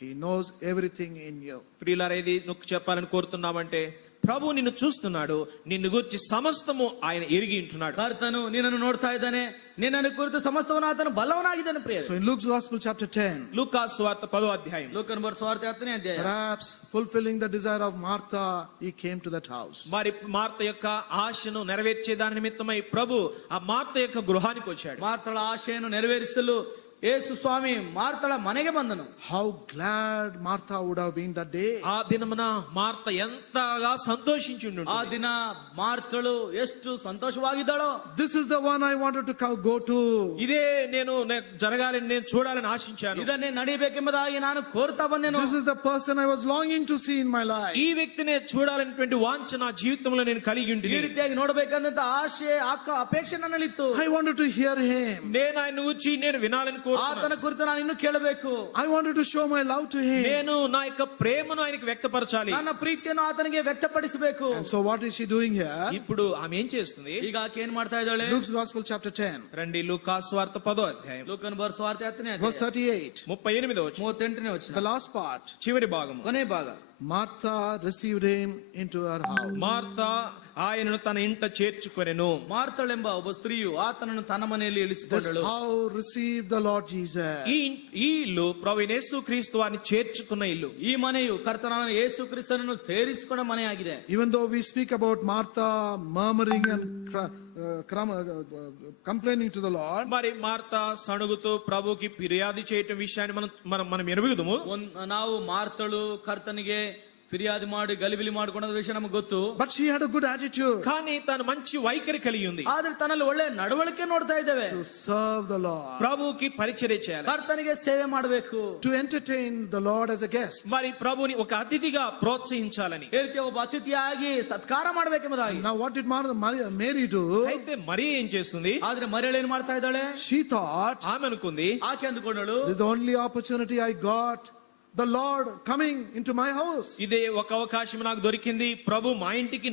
He knows everything in you. ప్రియులారా, ఇది నువ్వు చెప్పాలని కోరుతున్నామంటే ప్రభు నిన్ను చూస్తున్నాడు, నిన్ను గురించి సమస్తము ఆయన ఎరిగి ఉంటున్నాడు. ಕರ್ತನು ನಿನ್ನನ್ನು ನೋಡ್ತಾ ಇದ್ದಾನೆ, ನಿನ್ನನ್ನು ಕುರಿತು ಸಮಸ್ತವನ್ನು ಆತನು ಬಲ್ಲವನಾಗಿದ್ದಾನೆ. ಪ್ರಿಯ So in Luke's Gospel chapter 10, లూకా సువార్త 10వ అధ్యాయం, ಲೂಕನ ಬರೆಸುವಾರ್ತೆ 10ನೇ ಅಧ್ಯಾಯ. perhaps fulfilling the desire of Martha, he came to that house. మరి మార్త యొక్క ఆశను నెరవేర్చే దాని నిమిత్తమై ప్రభు ఆ మార్త యొక్క గృహానికి వచ్చాడు. ಮಾರ್ತಳ ಆಶೆಯನ್ನು ನೆರವೇರಿಸಲು ಯೇಸು ಸ್ವಾಮಿ ಮಾರ್ತಳ ಮನೆಗೆ ಬಂದನು. How glad Martha would have been that day. ఆ దినమున మార్త ఎంతగా సంతోషించుండు. ಆ ದಿನ ಮಾರ್ತಳು ಎಷ್ಟು ಸಂತೋಷವಾಗಿದ್ದಾಳೋ. This is the one I wanted to go to. ఇదే నేను జరగాలని, నేను చూడాలని ఆశించాను. ಇದನ್ನೇ ನಡಿಬೇಕೆಂಬುದಾಗಿ ನಾನು ಕೋರ್ತಾ ಬಂದೆನು. This is the person I was longing to see in my life. ఈ వ్యక్తినే చూడాలనేటువంటి వాంఛ నా జీవితంలో నేను కలిగి ಈ ఉంటిని. ರೀತಿಯಾಗಿ ನೋಡಬೇಕಂತ ಆಶೆ ಅಪೇಕ್ಷೆ ನನ್ನಲ್ಲಿತ್ತು. I wanted to hear him. నేను ఆయన గురించి నేను వినాలని ಆತನ ಕುರಿತು ನಾನು ಇನ್ನು ಕೇಳಬೇಕು. I wanted to show my love to him. నేను నా యొక్క ప్రేమను ఆయనకి వ్యక్తపరచాలి. ನನ್ನ ಪ್ರೀತಿಯನ್ನು ಆತನಿಗೆ ವ್ಯಕ್ತಪಡಿಸಬೇಕು. And so what is she doing here? ఇప్పుడు ఆమె ఏం చేస్తుంది? ಈಗ ಆಕೆ ಏನ್ ಮಾಡ್ತಾ ಇದ್ದಾಳೆ? Luke's Gospel chapter 10, రండి లూకా సువార్త 10వ అధ్యాయం ಲೂಕನ ಬರೆಸುವಾರ್ತೆ 10ನೇ verse ಅಧ್ಯಾಯ 38. 38వ వచనం, 38ನೇ ವಚನ. The last part. చివరి భాగం. ಕೊನೆ ಭಾಗ. Martha received him into her house. Martha ఆయనను తన ఇంట చేర్చుకొనెను. ಮಾರ್ತಳೆಂಬ ಒಬ್ಬ ಸ್ತ್ರೀಯು ಆತನನ್ನು ತನ್ನ ಮನೆಯಲ್ಲಿ This ಇಳಿಸಿಕೊಂಡಳು. how received the Lord Jesus. ఈ ఇల్లు ప్రభువైన యేసుక్రీస్తు వారిని చేర్చుకున్న ఇల్లు. ಈ ಮನೆಯು ಕರ್ತನಾದ ಯೇಸು ಕ್ರಿಸ್ತನನ್ನು ಸೇರಿಸಿಕೊಂಡ ಮನೆಯಾಗಿದೆ. Even though we speak about Martha murmuring and complaining to the Lord, మరి మార్త సణుగుతూ ప్రభుకి ఫిర్యాదు చేయటం విషయాన్ని మనం ఎరుగుదుము. ನಾವು ಮಾರ್ತಳು ಕರ್ತನಿಗೆ ಫಿರ್ಯಾದಿ ಮಾಡಿ ಗಲಿಬಿಲಿ ಮಾಡಿಕೊಂಡ ವಿಷಯ ನಮಗೆ ಗೊತ್ತು. but she had a good attitude కానీ తను మంచి వైఖరి కలిగి ఉంది. ಆದ್ರೆ ತನ್ನಲ್ಲಿ ಒಳ್ಳೆ ನಡವಳಿಕೆ ನೋಡ್ತಾ ಇದ್ದೇವೆ. to serve the Lord, ప్రభుకి పరిచర్య చేయాలి, ಕರ್ತನಿಗೆ ಸೇವೆ ಮಾಡಬೇಕು. to entertain the Lord as a guest. మరి ప్రభుని ఒక అతిథిగా ప్రోత్సహించాలని. ಈ ರೀತಿ ಒಬ್ಬ ಅತಿಥಿಯಾಗಿ ಸತ್ಕಾರ ಮಾಡಬೇಕೆಂಬುದಾಗಿ. Now what did Mary do? అయితే మరి ఏం చేస్తుంది? ಆದ್ರೆ ಮರಿಯಳು ಏನ್ ಮಾಡ್ತಾ ಇದ್ದಾಳೆ? She thought, ఆమె అనుకుంది, ಆಕೆ ಅಂದುಕೊಂಡಳು, this is the only opportunity I got, the Lord coming into my house. ఇదే ఒక అవకాశం నాకు దొరికింది, ప్రభు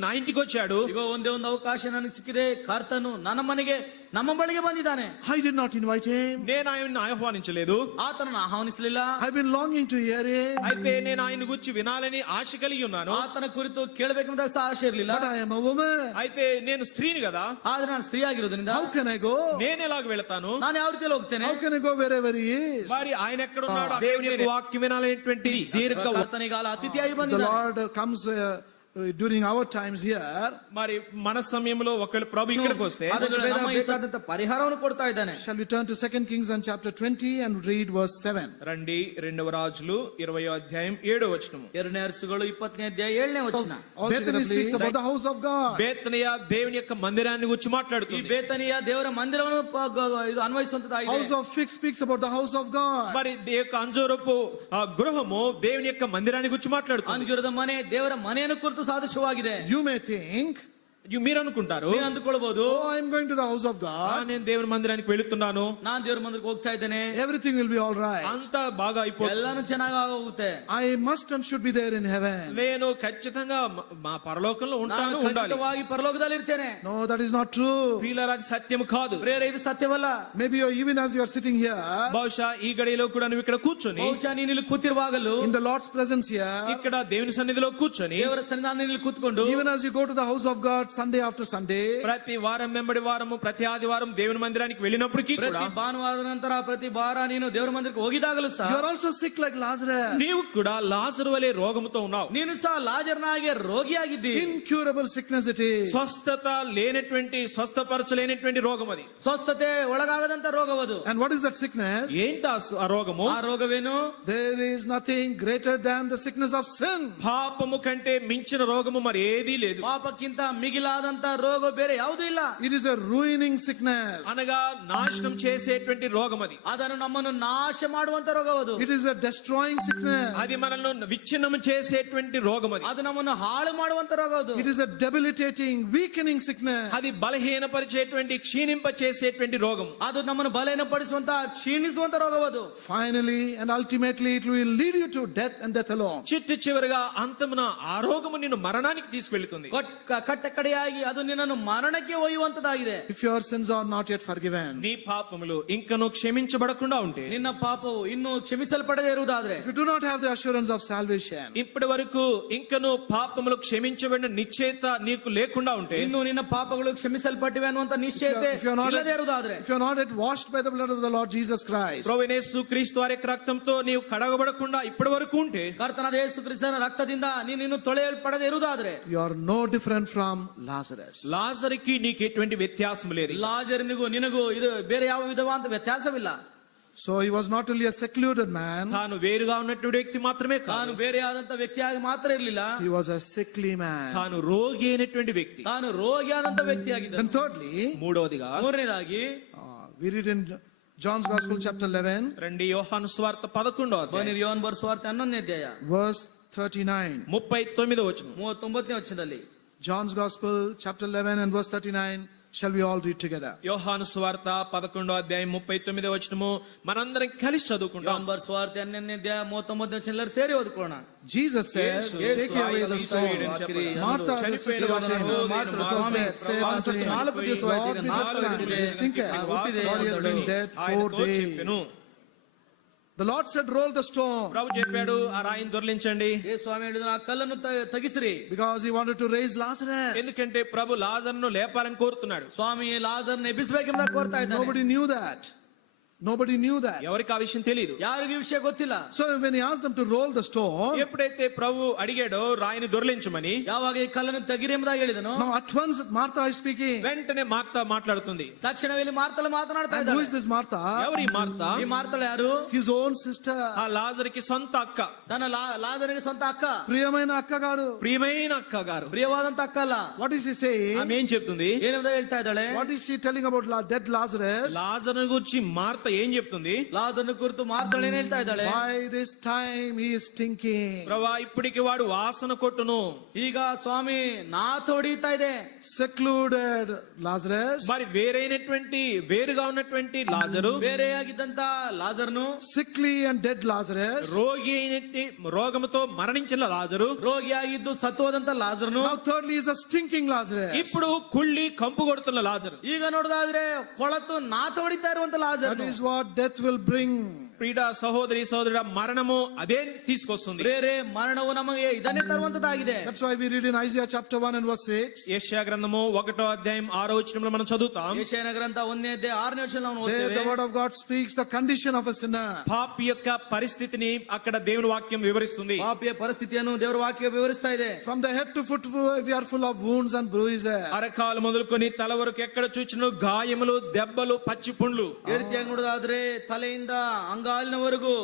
నా ఇంటికి వచ్చాడు. ಈಗ ಒಂದೇ ಒಂದು ಅವಕಾಶ ನನಗೆ ಸಿಕ್ಕಿದೆ, ಕರ್ತನು ನನ್ನ ಮನೆಗೆ ನಮ್ಮ ಬಳಿಗೆ ಬಂದಿದ್ದಾನೆ. I did not invite him. నేను ఆయన్ని ఆహ్వానించలేదు, ಆತನನ್ನು ಆಹ್ವಾನಿಸಲಿಲ್ಲ. I've been longing to hear him, అయితే నేను ఆయన గురించి వినాలని ఆశ కలిగి ఉన్నాను. ಆತನ ಕುರಿತು ಕೇಳಬೇಕೆಂಬ ಆಸೆ ಇರಲಿಲ್ಲ. but I am a woman. అయితే నేను స్త్రీని కదా, ಆದ್ರೆ ನಾನು ಸ್ತ್ರೀ ಆಗಿರೋದ್ರಿಂದ How can I go? నేను ఎలాగ వెళతాను? ನಾನು ಯಾವ ರೀತಿಯಲ್ಲಿ ಹೋಗ್ತೇನೆ? How can I go wherever he is? మరి ఆయన ఎక్కడ ఉన్నాడు? దేవుని యొక్క వాక్యం వినాలనేటువంటి దీర్ఘ ಕರ್ತನಿಗೆ ಅತಿಥಿಯಾಗಿ The ಬಂದಿದ್ದಾನೆ. Lord comes during our times here. మరి మన సమయంలో ఒకవేళ ప్రభు ఇక్కడికి వస్తే ಅದಕ್ಕೆ ನಮ್ಮ ಬೇಕಾದಂತ ಪರಿಹಾರವನ್ನು ಕೊಡ್ತಾ ಇದ್ದಾನೆ. Shall we turn to 2 Kings and chapter 20 and read verse 7? రండి 2వ రాజులు 20వ అధ్యాయం 7వ వచనము. 2ನೇ ಅರಸುಗಳು 20ನೇ ಅಧ್ಯಾಯ 7ನೇ ವಚನ. All together speaks about the house of God. బేతనియ దేవుని యొక్క మందిరాన్ని గురించి ಈ మాట్లాడుతుంది. ಬೇತನಿಯ ದೇವರ ಮಂದಿರವನ್ನು ಇದು ಅನ್ವಯಿಸುವಂತದ್ದಾಗಿದೆ. House of figs speaks about the house of God. మరి ఈ యొక్క అంజూరపు గృహము దేవుని యొక్క మందిరాన్ని గురించి మాట్లాడుతుంది. ಅಂಜೂರದ ಮನೆ ದೇವರ ಮನೆಯನ್ನು ಕುರಿತು ಸಾದೃಶ್ಯವಾಗಿದೆ. You may think, మీరు అనుకుంటారు, ನೀವು ಅಂದುಕೊಳ್ಳಬಹುದು, oh, I am going to the house of God. నేను దేవుని మందిరానికి వెళుతున్నాను, ನಾನು ದೇವರ ಮಂದಿರಕ್ಕೆ ಹೋಗ್ತಾ ಇದ್ದೇನೆ, Everything will be all right. అంతా బాగా అయిపోతుంది, ಎಲ್ಲಾನು ಚೆನ್ನಾಗಿ ಹೋಗುತ್ತೆ, I must and should be there in heaven. నేను ఖచ్చితంగా మా పరలోకంలో ఉంటాను, ನಾನು ఉండాలి. ಖಚಿತವಾಗಿ ಪರಲೋಕದಲ್ಲಿ ಇರ್ತೇನೆ. No, that is not true. ప్రియులారా, అది సత్యం కాదు. ಪ್ರೇರೆ ಇದು ಸತ್ಯವಲ್ಲ. Maybe even as you are sitting here, బహుశా ఈ గడిలో కూడా నువ్వు ఇక్కడ కూర్చొని, ಬಹುಶಃ ನೀನು ಇಲ್ಲಿ ಕೂತಿರುವಾಗಲೂ in the Lord's presence here, ఇక్కడ దేవుని సన్నిధిలో కూర్చొని, ದೇವರ ಸನ್ನಿಧಾನದಲ್ಲಿ ಕೂತ್ಕೊಂಡು, even as you go to the house of God Sunday after Sunday, ప్రతి వారం వెంబడి వారము ప్రతి ఆదివారం దేవుని మందిరానికి వెళ్ళినప్పటికీ కూడా, ಪ್ರತಿ ಭಾನುವಾರದ ನಂತರ ಪ್ರತಿ ವಾರ ನೀನು ದೇವರ ಮಂದಿರಕ್ಕೆ ಹೋಗಿದಾಗಲೂ ಸಹ, you are also sick like Lazarus. నీవు కూడా లాజరు వలె రోగముతో ఉన్నావు. ನೀನು ಸಹ ಲಾಜರ್ನಾಗೆ ರೋಗಿಯಾಗಿದ್ದಿ. Incurable sickness it is. స్వస్థత లేనటువంటి, స్వస్థపరచలేనటువంటి రోగం అది. ಸ್ವಸ್ಥತೆ ಒಳಗಾಗದಂತ ರೋಗವದು. And what is that sickness? ఏంటి ఆ రోగము? ಆ ರೋಗವೇನು? There is nothing greater than the sickness of sin. పాపము కంటే మించిన రోగము మరి ఏదీ లేదు. ಪಾಪಕ್ಕಿಂತ ಮಿಗಿಲಾದಂತ ರೋಗ ಬೇರೆ ಯಾವುದೂ ಇಲ್ಲ. It is a ruining sickness. అనగా నాశనం చేసేటువంటి రోగం అది. ಅದನ್ನು ನಮ್ಮನ್ನು ನಾಶ ಮಾಡುವಂತ ರೋಗವದು. It is a destroying sickness. అది మనల్ని విచ్ఛిన్నం చేసేటువంటి రోగం అది. ಅದು ನಮ್ಮನ್ನು ಹಾಳು ಮಾಡುವಂತ ರೋಗವದು. It is a debilitating, weakening sickness. అది బలహీనపరిచేటువంటి, క్షీణింప చేసేటువంటి రోగం. ಅದು ನಮ್ಮನ್ನು ಬಲಹೀನಪಡಿಸುವಂತ ಕ್ಷೀಣಿಸುವಂತ ರೋಗವದು. Finally and ultimately it will lead you to death and death alone. చిట్టు చివరిగా అంతమున ఆ రోగము నిన్ను మరణానికి తీసుకెళ్తుంది. ಕಟ್ಟ ಕಡೆಯ ಬಲಿಯಾಗಿ ಅದು ನಿನ್ನನ್ನು ಮರಣಕ್ಕೆ ಒಯ್ಯುವಂತದಾಗಿದೆ. If your sins are not yet forgiven, నీ పాపములు ఇంకను క్షమించబడకుండా ఉంటే, ನಿನ್ನ ಪಾಪವು ಇನ್ನೂ ಕ್ಷಮಿಸಲ್ಪಡದೇ ಇರುವುದಾದ್ರೆ, if you do not have the assurance of salvation, ఇప్పటి వరకు ఇంకను పాపములు క్షమించబడిన నిశ్చయత నీకు లేకుండా ఉంటే, ಇನ್ನು ನಿನ್ನ ಪಾಪಗಳು ಕ್ಷಮಿಸಲ್ಪಟ್ಟಿವೆ ಅನ್ನುವಂತ ನಿಶ್ಚಯತೆ if you are not ಇಲ್ಲದೆ ಇರುವುದಾದ್ರೆ, if you are not yet washed by the blood of the Lord Jesus Christ, ప్రభువైన యేసుక్రీస్తు వారి యొక్క రక్తంతో నీవు కడగబడకుండా ఇప్పటి వరకు ఉంటే, ಕರ್ತನಾದ ಯೇಸು ಕ್ರಿಸ್ತನ ರಕ್ತದಿಂದ ನೀನು ತೊಳೆಯಲ್ಪಡದೆ ಇರುವುದಾದ್ರೆ, you are no different from Lazarus. లాజరుకి నీకు ఎటువంటి వ్యత్యాసం లేదు. ಲಾಜರನಿಗೂ ನಿನಗೂ ಇದು ಬೇರೆ ಯಾವ ವಿಧವಾದ ವ್ಯತ್ಯಾಸವಿಲ್ಲ. So he was not only a secluded man, తాను వేరుగా ఉన్నటువంటి వ్యక్తి మాత్రమే ತಾನು కాదు, ಬೇರೆ ಆದಂತ ವ್ಯಕ್ತಿಯಾಗಿ ಮಾತ್ರ ಇರಲಿಲ್ಲ, he was a sickly man. తాను రోగి అయినటువంటి వ్యక్తి. ತಾನು ರೋಗಿಯಾದಂತ ವ್ಯಕ್ತಿಯಾಗಿದ್ದ. Then thirdly, మూడవదిగా ಮೂರನೇದಾಗಿ we read in John's Gospel chapter 11, రండి యోహాను సువార్త 11వ అధ్యాయం ಬನ್ನಿರಿ ಯೋಹನ ಬರೆದ ಸುವಾರ್ತೆ 11ನೇ ಅಧ್ಯಾಯ verse 39. 39వ వచనం. 39ನೇ ವಚನದಲ್ಲಿ. John's Gospel chapter 11 and verse 39. Shall we all read together? యోహాను సువార్త 11వ అధ్యాయం 39వ వచనము మనందరం కలిసి చదువుకుంటాం. ಯೋಹನ ಬರೆದ ಸುವಾರ್ತೆ 11ನೇ ಅಧ್ಯಾಯ 39ನೇ ವಚನ ಎಲ್ಲರೂ ಸೇರಿ ಓದ್ಕೊಳ್ಳೋಣ. Jesus said, Yesu take away the stone. Martha, the sister of him, was dead, said unto him, Lord, because he stinketh, for he has been dead 4 days. The Lord said, roll the stone, ప్రభు చెప్పాడు, ఆ రాయిని దొర్లించండి. ఏ స్వామి ಹೇಳಿದ ಆ ಕಲ್ಲನ್ನು ತಗಿಸಿರಿ. because he wanted to raise Lazarus. ఎందుకంటే ప్రభు లాజరును లేపాలని కోరుతున్నాడు. ಸ್ವಾಮಿ ಲಾಜರ್ನ ಎಬ್ಬಿಸಬೇಕೆಂಬ ಕೋರ್ತಾ ಇದ್ದಾನೆ. Nobody knew that. Nobody knew that. ఎవరికి ఆ విషయం తెలియదు. ಯಾರಿಗೂ ಈ ವಿಷಯ ಗೊತ್ತಿಲ್ಲ. So when he asked them to roll the stone, ఎప్పుడైతే ప్రభు అడిగాడో రాయిని దొర్లించమని, ಯಾವಾಗ ಈ ಕಲ್ಲನ್ನು ತೆಗಿರಿ ಎಂಬುದಾಗಿ ಹೇಳಿದನು, now at once Martha is speaking. వెంటనే మార్త మాట్లాడుతుంది. ತಕ್ಷಣವೇ ಮಾರ್ತಳು ಮಾತನಾಡ್ತಾ And who ಇದ್ದಾಳೆ. is this Martha? ఎవరి మార్త? ಈ ಮಾರ್ತಳು ಯಾರು? His own sister. ఆ లాజరుకి సొంత అక్క, ತನ್ನ ಲಾಜರಿಗೆ ಸ್ವಂತ ಅಕ್ಕ, ప్రియమైన అక్క గారు. ప్రియమైన అక్క గారు. ಪ್ರಿಯವಾದಂತ ಅಕ್ಕ ಅಲ್ಲ. What is he saying? ఆమె ఏం చెప్తుంది? ಏನೆಂಬುದಾಗಿ ಹೇಳ್ತಾ ಇದ್ದಾಳೆ? What is she telling about dead Lazarus? లాజరు గురించి మార్త ఏం చెప్తుంది? ಲಾಜರ್ನ ಕುರಿತು ಮಾರ್ತಳು ಏನ್ ಹೇಳ್ತಾ ಇದ್ದಾಳೆ? By this time he is stinking. ప్రభా ఇప్పటికి వాడు వాసన కొట్టును. ಈಗ ಸ್ವಾಮಿ ನಾಥ ಹೊಡಿತಾ ಇದೆ. Secluded Lazarus, మరి వేరుగా ఉన్నటువంటి లాజరు, ಬೇರೆಯಾಗಿದ್ದಂತ ಲಾಜರ್ನು, sickly and dead Lazarus, రోగి అయినట్టి రోగముతో మరణించిన లాజరు, ರೋಗಿಯಾಗಿದ್ದು ಸತ್ತೋದಂತ ಲಾಜರ್ನು, now thirdly is a stinking Lazarus. ఇప్పుడు కుళ్ళి కంపు కొడుతున్న లాజరు. ಈಗ ನೋಡೋದಾದ್ರೆ ಕೊಳತು ನಾಥ ಹೊಡಿತಾ ಇರುವಂತ That ಲಾಜರ್ನು. is what death will bring. ప్రియ సహోదరి సహోదరుడ, మరణము అదే తీసుకొస్తుంది. ಬೇರೆ ಮರಣವು ನಮಗೆ ಇದನ್ನೇ ತರುವಂತದಾಗಿದೆ. That's why we read in Isaiah chapter 1 and verse 6. యెషయా గ్రంథము 1వ అధ్యాయం 6వ వచనంలో మనం చదువుతాం. ಯೆಶಾಯನ ಗ್ರಂಥ 1ನೇ ಅಧ್ಯಾಯ 6ನೇ ವಚನ ನಾವು There ಓದ್ತೇವೆ. the word of God speaks the condition of a sinner. పాపి యొక్క పరిస్థితిని అక్కడ దేవుని వాక్యం వివరిస్తుంది. ಪಾಪಿಯ ಪರಿಸ್ಥಿತಿಯನ್ನು ದೇವರ ವಾಕ್ಯ ವಿವರಿಸ್ತಾ ಇದೆ. From the head to foot we are full of wounds and bruises. అరకాలు మొదలుకొని తల వరకు ఎక్కడ చూచినా గాయములు, దెబ్బలు, పచ్చి పుండ్లు. ಈ ರೀತಿಯಾಗಿ ನೋಡೋದಾದ್ರೆ ತಲೆಯಿಂದ ಅಂಗಾಲಿನವರೆಗೂ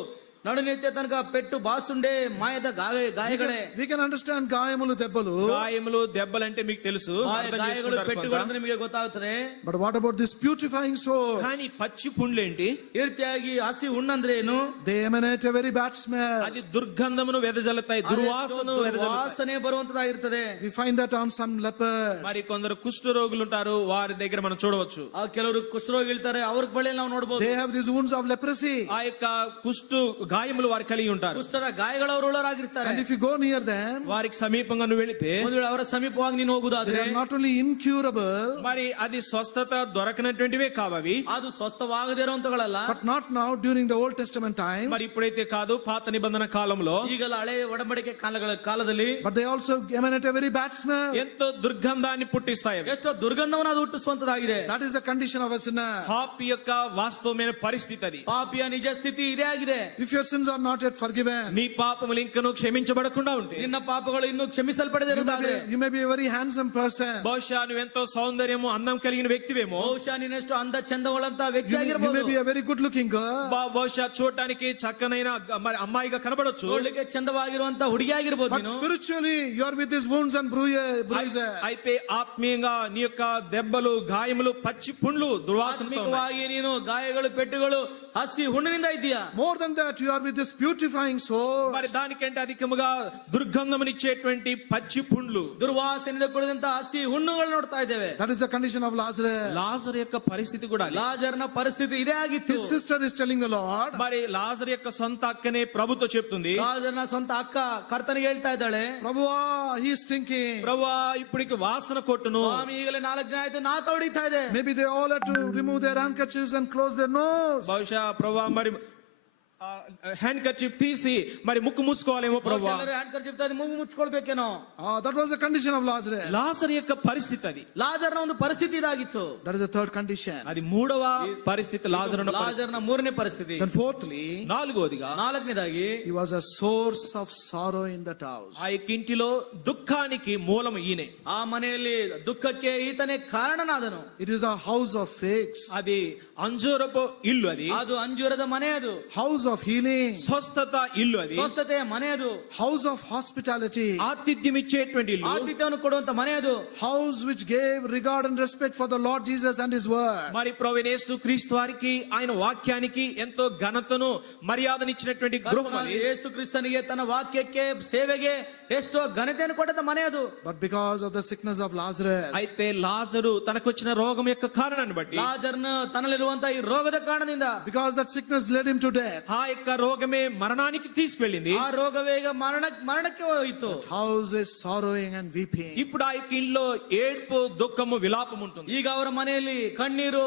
ನಡುನೆತ್ತೆ ತನಕ ಪೆಟ್ಟು ಬಾಸುಂಡೆ ಮಾಯದ ಗಾಯಗಳೇ. We can understand గాయములు దెబ్బలు. గాయములు, దెబ్బలు అంటే మీకు తెలుసు, అర్థం ಗಾಯಗಳು చేసుకుంటారు ಪೆಟ್ಟುಗಳು కొంత. ಅಂದ್ರೆ ನಿಮಗೆ ಗೊತ್ತಾಗುತ್ತದೆ. But what about this beautifying soul? కానీ పచ్చి పుండ్లు ఏంటి? ಈ ರೀತಿಯಾಗಿ ಹಸಿ ಹುಣ್ಣಂದ್ರೆ ಏನು? They emanate a very bad smell. అది దుర్గంధమును వెదజల్లుతాయి, దుర్వాసన వెదజల్లుతాయి. ವಾಸನೆ ಬರುವಂತದಾಗಿರ್ತದೆ. We find that on some lepers. మరి కొందరు కుష్ఠ రోగులు ఉంటారు, వారి దగ్గర మనం చూడవచ్చు. ಆ ಕೆಲವರು ಕುಷ್ಠರೋಗಿ ಇರ್ತಾರೆ, ಅವ್ರ ಬಳಿ ನಾವು ನೋಡಬಹುದು. They have these wounds of leprosy. ఆ యొక్క కుష్ఠ గాయములు వారు కలిగి ఉంటారు. ಕುಷ್ಠದ ಗಾಯಗಳವರುಳ್ಳರಾಗಿರ್ತಾರೆ. And if you go near them, వారికి సమీపంగా నువ్వు వెళితే ಒಂದು ವೇಳೆ ಅವರ ಸಮೀಪವಾಗಿ ನೀನು they ಹೋಗುದಾದ್ರೆ are not only incurable, మరి అది స్వస్థత దొరకనటువంటివే కావవి. ಅದು ಸ್ವಸ್ಥವಾಗದೇ ಇರುವಂತಗಳಲ್ಲ. but not now during the Old Testament times, మరి ఇప్పుడైతే కాదు, పాత నిబంధన కాలంలో ಈಗಲ ಹಳೆ ಒಡಂಬಡಿಕೆ ಕಾಲದಲ್ಲಿ but they also emanate a very bad smell. ఎంతో దుర్గంధాన్ని పుట్టిస్తాయి అవి. ಎಷ್ಟೋ ದುರ್ಗಂಧವನ್ನು ಅದು ಹುಟ್ಟಿಸುವಂತದಾಗಿದೆ. That is the condition of a sinner. పాపి యొక్క వాస్తవమైన పరిస్థితి అది. ಪಾಪಿಯ ನಿಜ ಸ್ಥಿತಿ ಇದೇ ಆಗಿದೆ. If your sins are not yet forgiven, నీ పాపములు ఇంకను క్షమించబడకుండా ఉంటే, ನಿನ್ನ ಪಾಪಗಳು ಇನ್ನೂ ಕ್ಷಮಿಸಲ್ಪಡದೇ ಇರುವುದಾದ್ರೆ, you may be a very handsome person. బహుశా నువ్వెంతో సౌందర్యము, అందం కలిగిన వ్యక్తివేమో. ಬಹುಶಃ ನೀನೆಷ್ಟು ಅಂದ ಚಂದವುಳ್ಳಂತ ವ್ಯಕ್ತಿ You may ಆಗಿರಬಹುದು. be a very good looking girl. బహుశా చూడటానికి చక్కనైన మరి అమ్మాయిగా కనబడొచ్చు. ನೋಡ್ಲಿಕ್ಕೆ ಚಂದವಾಗಿರುವಂತ ಹುಡುಗಿ ಆಗಿರಬಹುದು. But spiritually, you are with these wounds and bruises. అయితే ఆత్మీయంగా నీ యొక్క దెబ్బలు, గాయములు, పచ్చి పుండ్లు, దుర్వాసనతో ఉన్నాయి. ಆತ್ಮಿಕವಾಗಿ ನೀನು ಗಾಯಗಳು, ಪೆಟ್ಟುಗಳು, ಹಸಿ ಹುಣ್ಣಿನಿಂದ ಇದ್ದೀಯಾ. More than that, you you are with this putrefying soul. మరి దానికంటే అధికముగా దుర్గంధమునిచ్చేటువంటి పచ్చి పుండ్లు, ದುರ್ವಾಸನೆಯಿಂದ ಕೂಡಿದಂತ ಹಸಿ ಹುಣ್ಣುಗಳು ನೋಡ್ತಾ ಇದ್ದೇವೆ. That is the condition of Lazarus. లాజరు యొక్క పరిస్థితి కూడా అదే. ಲಾಜರ್ನ ಪರಿಸ್ಥಿತಿ ಇದೇ ಆಗಿತ್ತು. His sister is telling the Lord, మరి లాజరు యొక్క సొంత అక్కనే ప్రభుతో చెప్తుంది, ಲಾಜರ್ನ ಸ್ವಂತ ಅಕ್ಕ ಕರ್ತನಿಗೆ ಹೇಳ್ತಾ ಇದ್ದಾಳೆ, Prabhuva, he is stinking. ప్రభువా ఇప్పటికి వాసన కొట్టును. ಸ್ವಾಮಿ ಈಗಲೇ 4 ದಿನ ಆಯ್ತು ನಾತ ಹೊಡಿತಾ ಇದೆ. Maybe they all had to remove their handkerchiefs and close their nose. బహుశా ప్రభువా మరి హ్యాండ్ కర్చీఫ్ తీసి మరి ముక్కు మూసుకోవాలేమో ప్రభువా. ಹ್ಯಾಂಡ್ ಕರ್ಚಿಫ್ ಅದು ಮೂಗು ಮುಚ್ಕೊಳ್ಬೇಕೇನೋ. That was the condition of Lazarus. లాజరు యొక్క పరిస్థితి అది. ಲಾಜರ್ನ ಒಂದು ಪರಿಸ್ಥಿತಿ ಇದಾಗಿತ್ತು. That is the third condition. అది మూడవ పరిస్థితి లాజరుನ పరిస్థితి. ಲಾಜರ್ನ ಮೂರನೇ ಪರಿಸ್ಥಿತಿ. Then fourthly, నాలుగోదిగా ನಾಲ್ಕನೇದಾಗಿ he was a source of sorrow in that house. ఆ యొక్క ఇంటిలో దుఃఖానికి మూలం ఈయనే. ಆ ಮನೆಯಲ್ಲಿ ದುಃಖಕ್ಕೆ ಈತನೇ ಕಾರಣನಾದನು. It is a house of figs, అది అంజూరపు ఇల్లు, అది ಅದು ಅಂಜೂರದ ಮನೆ, ಅದು house of healing, స్వస్థత ఇల్లు, అది ಸ್ವಸ್ಥತೆಯ ಮನೆ, ಅದು house of hospitality, ఆతిథ్యం ఇచ్చేటువంటి ఇల్లు, ಆತಿಥ್ಯವನ್ನು ಕೊಡುವಂತ ಮನೆ, ಅದು house which gave regard and respect for the Lord Jesus and his word. మరి ప్రభువైన యేసు క్రీస్తు వారికి ఆయన వాక్యానికి ఎంతో ఘనతను మర్యాదనిచ్చినటువంటి గృహం అది. ಯೇಸು ಕ್ರಿಸ್ತನಿಗೆ ತನ್ನ ವಾಕ್ಯಕ್ಕೆ ಸೇವೆಗೆ ಎಷ್ಟೋ ಘನತೆಯನ್ನು ಕೊಟ್ಟಂತ ಮನೆ ಅದು. But because of the sickness of Lazarus, అయితే లాజరు తనకొచ్చిన రోగం యొక్క కారణాన్ని బట్టి, ಲಾಜರ್ನ ತನ್ನಲ್ಲಿರುವಂತ ಈ ರೋಗದ ಕಾರಣದಿಂದ, because that sickness led him to death, ఆ యొక్క రోగమే మరణానికి తీసుకెళ్ళింది. ಆ ರೋಗವೇ ಈಗ ಮರಣಕ್ಕೆ ಹೋಯಿತು. house is sorrowing and weeping. ఇప్పుడు ఆ యొక్క ఇంట్లో ఏడ్పు, దుఃఖము, విలాపం ఉంటుంది. ಈಗ ಅವರ ಮನೆಯಲ್ಲಿ ಕಣ್ಣೀರು,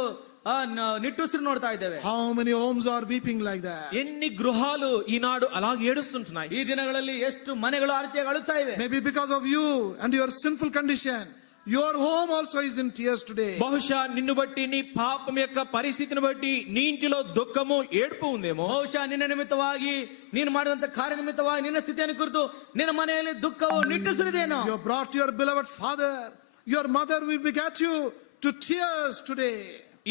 ನಿಟ್ಟುಸಿರು ನೋಡ್ತಾ ಇದ್ದೇವೆ. How many homes are weeping like that? ఎన్ని గృహాలు ఈనాడు అలాగే ఏడుస్తుంటున్నాయి. ಈ ದಿನಗಳಲ್ಲಿ ಎಷ್ಟು ಮನೆಗಳು ಆ ರೀತಿಯಾಗಿ ಅಳುತ್ತಾ ಇವೆ. Maybe because of you and your sinful condition, your home also is in tears today. బహుశా నిన్ను బట్టి, నీ పాపం యొక్క పరిస్థితిని బట్టి నీ ఇంటిలో దుఃఖము, ఏడుపు ఉందేమో. ಬಹುಶಃ ನಿನ್ನ ನಿಮಿತ್ತವಾಗಿ, ನೀನು ಮಾಡಿದಂತ ಕಾರ್ಯ ನಿಮಿತ್ತವಾಗಿ, ನಿನ್ನ ಸ್ಥಿತಿಯನ್ನು ಕುರಿತು ನಿನ್ನ ಮನೆಯಲ್ಲಿ ದುಃಖವು ನಿಟ್ಟುಸಿರಿದೇನೋ. You brought your beloved father, your mother will begat you to tears today.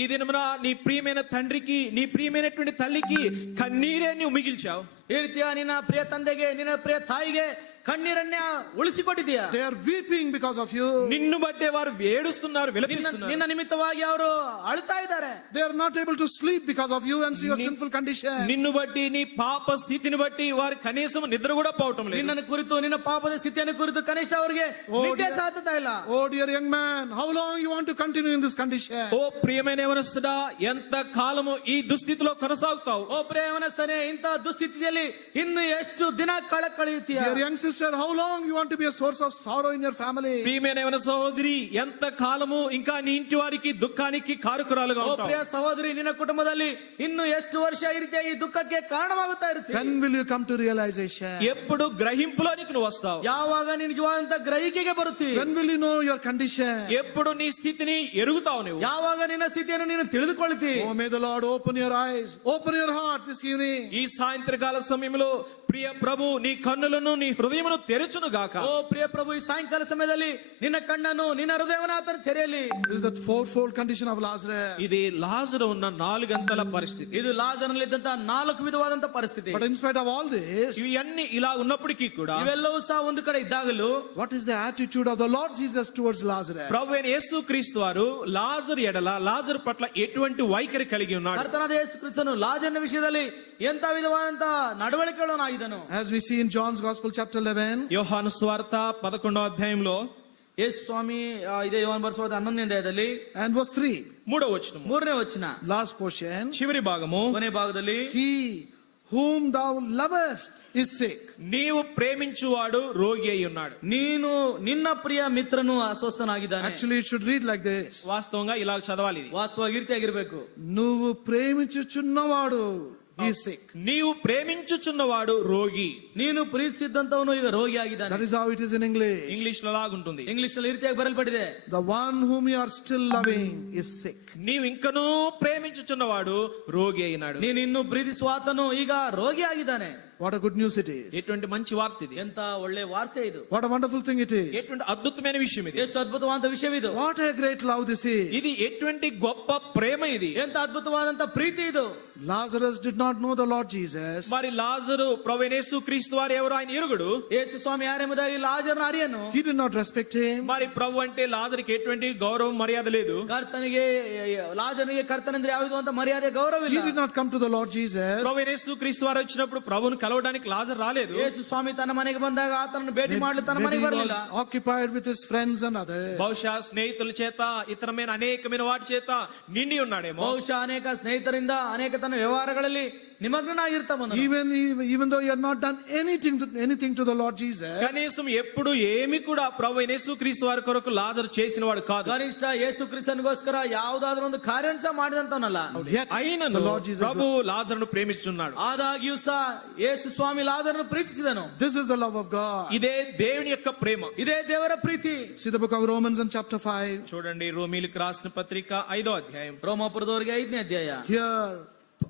ఈ దినమున నీ ప్రియమైన తండ్రికి, నీ ప్రియమైనటువంటి తల్లికి కన్నీరే నువ్వు మిగిల్చావు. ಈ ರೀತಿಯ ನಿನ್ನ ಪ್ರಿಯ ತಂದೆಗೆ, ನಿನ್ನ ಪ್ರಿಯ ತಾಯಿಗೆ ಕಣ್ಣೀರನ್ನೇ ಉಳಿಸಿಕೊಟ್ಟಿದ್ದೀಯಾ. They are weeping because of you. నిన్ను బట్టే వారు ఏడుస్తున్నారు, విలపిస్తున్నారు. ನಿನ್ನ ನಿಮಿತ್ತವಾಗಿ ಅವರು ಅಳ್ತಾ ಇದ್ದಾರೆ. They are not able to sleep because of you and your sinful condition. నిన్ను బట్టి, నీ పాప స్థితిని బట్టి వారు కనీసం నిద్ర కూడా పోవటం లేదు. ನಿನ್ನನ್ನು ಕುರಿತು, ನಿನ್ನ ಪಾಪದ ಸ್ಥಿತಿಯನ್ನು ಕುರಿತು ಕನಿಷ್ಠ ಅವರಿಗೆ ನಿದ್ದೆ ಸಾಧ್ಯತಾ ಇಲ್ಲ. Oh dear young man, how long you want to continue in this condition? ఓ ప్రియమైన యవనస్తుడా, ఎంత కాలము ఈ దుస్థితిలో కొనసాగుతావు? ಓ ಪ್ರಿಯ ಯೌವನಸ್ಥನೇ, ಇಂಥ ದುಸ್ಥಿತಿಯಲ್ಲಿ ಇನ್ನು ಎಷ್ಟು ದಿನ ಕಳೆಯುತ್ತೀಯ? Dear young sister, how long you want to be a source of sorrow in your family? ప్రియమైన యవన సహోదరి, ఎంత కాలము ఇంకా నీ ఇంటి వారికి దుఃఖానికి కారకురాలుగా ಓ ఉంటావు? ಪ್ರಿಯ ಸಹೋದರಿ, ನಿನ್ನ ಕುಟುಂಬದಲ್ಲಿ ಇನ್ನು ಎಷ್ಟು ವರ್ಷ ಈ ರೀತಿಯಾಗಿ ದುಃಖಕ್ಕೆ ಕಾರಣವಾಗುತ್ತಾ ಇರ್ತೀಯ? When will you come to realization? ఎప్పుడు గ్రహింపులోనికి నువ్వు వస్తావు? ಯಾವಾಗ ನೀನು ನಿಜವಾದಂತ ಗ್ರಹಿಕೆಗೆ ಬರುತ್ತೀಯ? When will you know your condition? ఎప్పుడు నీ స్థితిని ఎరుగుతావు నువ్వు? ಯಾವಾಗ ನಿನ್ನ ಸ್ಥಿತಿಯನ್ನು ನೀನು ತಿಳಿದುಕೊಳ್ಳುತ್ತಿ? Oh, may the Lord open your eyes, open your heart this evening. ఈ సాయంత్రకాల సమయంలో ప్రియ ప్రభు నీ కన్నులను, నీ హృదయమును తెరచును గాక. ಓ ಪ್ರಿಯ ಪ್ರಭು, ಈ ಸಾಯಂಕಾಲ ಸಮಯದಲ್ಲಿ ನಿನ್ನ ಕಣ್ಣನ್ನು, ನಿನ್ನ ಹೃದಯವನ್ನು ಆತನು ತೆರೆಯಲಿ. This is the fourfold condition of Lazarus. ఇది లాజరు ఉన్న 4 గంటల పరిస్థితి. ಇದು ಲಾಜರ್ನಲ್ಲಿದ್ದಂತ 4 ವಿಧವಾದಂತ ಪರಿಸ್ಥಿತಿ. But in spite of all this, ఇవన్నీ ఇలా ఉన్నప్పటికీ కూడా ಇವೆಲ್ಲವೂ ಸಹ ಒಂದು ಕಡೆ ಇದ್ದಾಗಲೂ what is the attitude of the Lord Jesus towards Lazarus? ప్రభు అయిన యేసు క్రీస్తు వారు లాజరు ఎడల, లాజరు పట్ల ఎటువంటి వైఖరి కలిగి ఉన్నాడు? ಕರ್ತನಾದ ಯೇಸು ಕ್ರಿಸ್ತನು ಲಾಜರ್ನ ವಿಷಯದಲ್ಲಿ ಎಂತ ವಿಧವಾದಂತ ನಡವಳಿಕೆಗಳನ್ನಾಗಿದ್ದನು. As we see in John's Gospel chapter 11, యోహాను సువార్త 11వ అధ్యాయంలో ಯೇಸು ಸ್ವಾಮಿ ಇದೇ ಯೋಹಾನ ಬರೆಸುವ 11ನೇ ಅಧ್ಯಾಯದಲ್ಲಿ and verse 3, 3వ వచనం, 3ನೇ ವಚನ, last portion, చివరి భాగము, ಕೊನೆ ಭಾಗದಲ್ಲಿ, he whom thou lovest is sick. నీవు ప్రేమించువాడు రోగి అయి ఉన్నాడు. ನೀನು ನಿನ್ನ ಪ್ರಿಯ ಮಿತ್ರನು ಅಸ್ವಸ್ಥನಾಗಿದ್ದಾನೆ. Actually, it should read like this. వాస్తవంగా ఇలా చదవాలి ఇది. ವಾಸ್ತವವಾಗಿ ಈ ರೀತಿಯಾಗಿರ್ಬೇಕು. నువ్వు ప్రేమించుచున్నవాడు is sick. నీవు ప్రేమించుచున్నవాడు రోగి. ನೀನು ಪ್ರೀತಿಸಿದ್ದಂತವನು ಈಗ ರೋಗಿ ಆಗಿದ್ದಾನೆ. That is how it is in English. English లో లాగుంటుంది. ಇಂಗ್ಲಿಷ್ ನಲ್ಲಿ ಈ ರೀತಿಯಾಗಿ ಬರೆಯಲ್ಪಟ್ಟಿದೆ. The one whom you are still loving is sick. నీవు ఇంకనూ ప్రేమించుచున్నవాడు రోగి అయినాడు. ನೀನು ಇನ್ನು ಪ್ರೀತಿಸುವ ಆತನು ಈಗ ರೋಗಿ ಆಗಿದ್ದಾನೆ. What a good news it is. ఎటువంటి మంచి వార్త ఇది. ಎಂತ ಒಳ್ಳೆ ವಾರ್ತೆ ಇದು. What a wonderful thing it is. ఎటువంటి అద్భుతమైన విషయం ఇది. ಎಷ್ಟು ಅದ್ಭುತವಾದ ವಿಷಯವಿದು. What a great love this is. ఇది ఎటువంటి గొప్ప ప్రేమ ఇది. ಎಂತ ಅದ್ಭುತವಾದಂತ ಪ್ರೀತಿ ಇದು. Lazarus did not know the Lord Jesus. మరి లాజరు ప్రభువైన యేసు క్రీస్తు క్రీస్తు వారు ఎవరు ఆయన ఎరుగుడు. ಯೇಸು ಸ್ವಾಮಿ ಯಾರೆಂಬುದಾಗಿ ಲಾಜರನ ಅರಿಯನು. He did not respect him. మరి ప్రభు అంటే లాజరుకి ఎటువంటి గౌరవం మర్యాద లేదు. ಕರ್ತನಿಗೆ ಲಾಜರನಿಗೆ ಕರ್ತನೆಂದ್ರೆ ಯಾವುದು ಅಂತ ಮರ್ಯಾದೆ ಗೌರವವಿಲ್ಲ. He did not come to the Lord Jesus. ప్రభు యేసు క్రీస్తు వారు వచ్చినప్పుడు ప్రభువును కలవడానికి లాజరు రాలేదు. ಯೇಸು ಸ್ವಾಮಿ ತನ್ನ ಮನೆಗೆ ಬಂದಾಗ ಆತನನ್ನು ಭೇಟಿ ಮಾಡಲು ತನ್ನ Maybe ಮನೆಗೆ he ಬರಲಿಲ್ಲ. was occupied with his friends and others. బహుశా స్నేహితుల చేత ఇతరమైన అనేకమైన వాటి చేత నిండి ఉన్నాడేమో. ಬಹುಶಃ ಅನೇಕ ಸ್ನೇಹಿತರಿಂದ ಅನೇಕ ತನ್ನ ವ್ಯವಹಾರಗಳಲ್ಲಿ ನಿಮಗ್ನನಾಗಿರ್ತಾವನು. Even though he had not done anything to the Lord Jesus. కనీసం ఎప్పుడు ఏమి కూడా ప్రభు యేసు క్రీస్తు వారి కొరకు లాజరు చేసిన వాడు కాదు. ಕನಿಷ್ಠ ಯೇಸು ಕ್ರಿಸ್ತನಿಗೋಸ್ಕರ ಯಾವುದಾದ್ರೂ ಒಂದು ಕಾರ್ಯ ಸಹ ಮಾಡಿದಂತವನಲ್ಲ. Yet అయినను the Lord Jesus, ప్రభు లాజరును ప్రేమిస్తున్నాడు. ಆದಾಗ್ಯೂ ಸಹ ಯೇಸು ಸ್ವಾಮಿ ಲಾಜರನ್ನು ಪ್ರೀತಿಸಿದನು. this is the love of God. ఇదే దేవుని యొక్క ప్రేమ. ಇದೇ ದೇವರ ಪ್ರೀತಿ. See the book of Romans in chapter 5. చూడండి రోమీయులకు రాసిన పత్రిక 5వ అధ్యాయం. ರೋಮಾಪುರದವರಿಗೆ 5ನೇ ಅಧ್ಯಾಯ. Here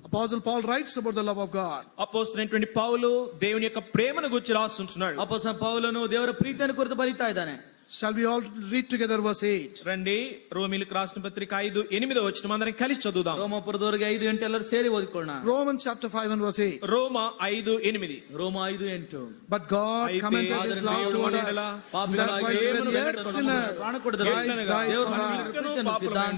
Apostle Paul writes about the love of God. అపోస్తలుడైనటువంటి పౌలు దేవుని యొక్క ప్రేమను గురించి రాస్తుంటున్నాడు. ಅಪೊಸ್ತಲ ಪೌಲನು ದೇವರ ಪ್ರೀತಿಯನ್ನು ಕುರಿತು ಬರೀತಾ ಇದ್ದಾನೆ. Shall we all read together verse 8? రండి రోమీయులకు రాసిన పత్రిక 5:8 వచనం అందరం కలిసి చదువుదాం. ರೋಮಾಪುರದವರಿಗೆ 5:8 ಎಲ್ಲರೂ ಸೇರಿ ಓದಿಕೊಳ್ಳೋಣ. Romans chapter 5 and verse 8. రోమ 5:8. ರೋಮ 5:8. But God అయితే commended his love toward us, that while we were yet sinners, Christ died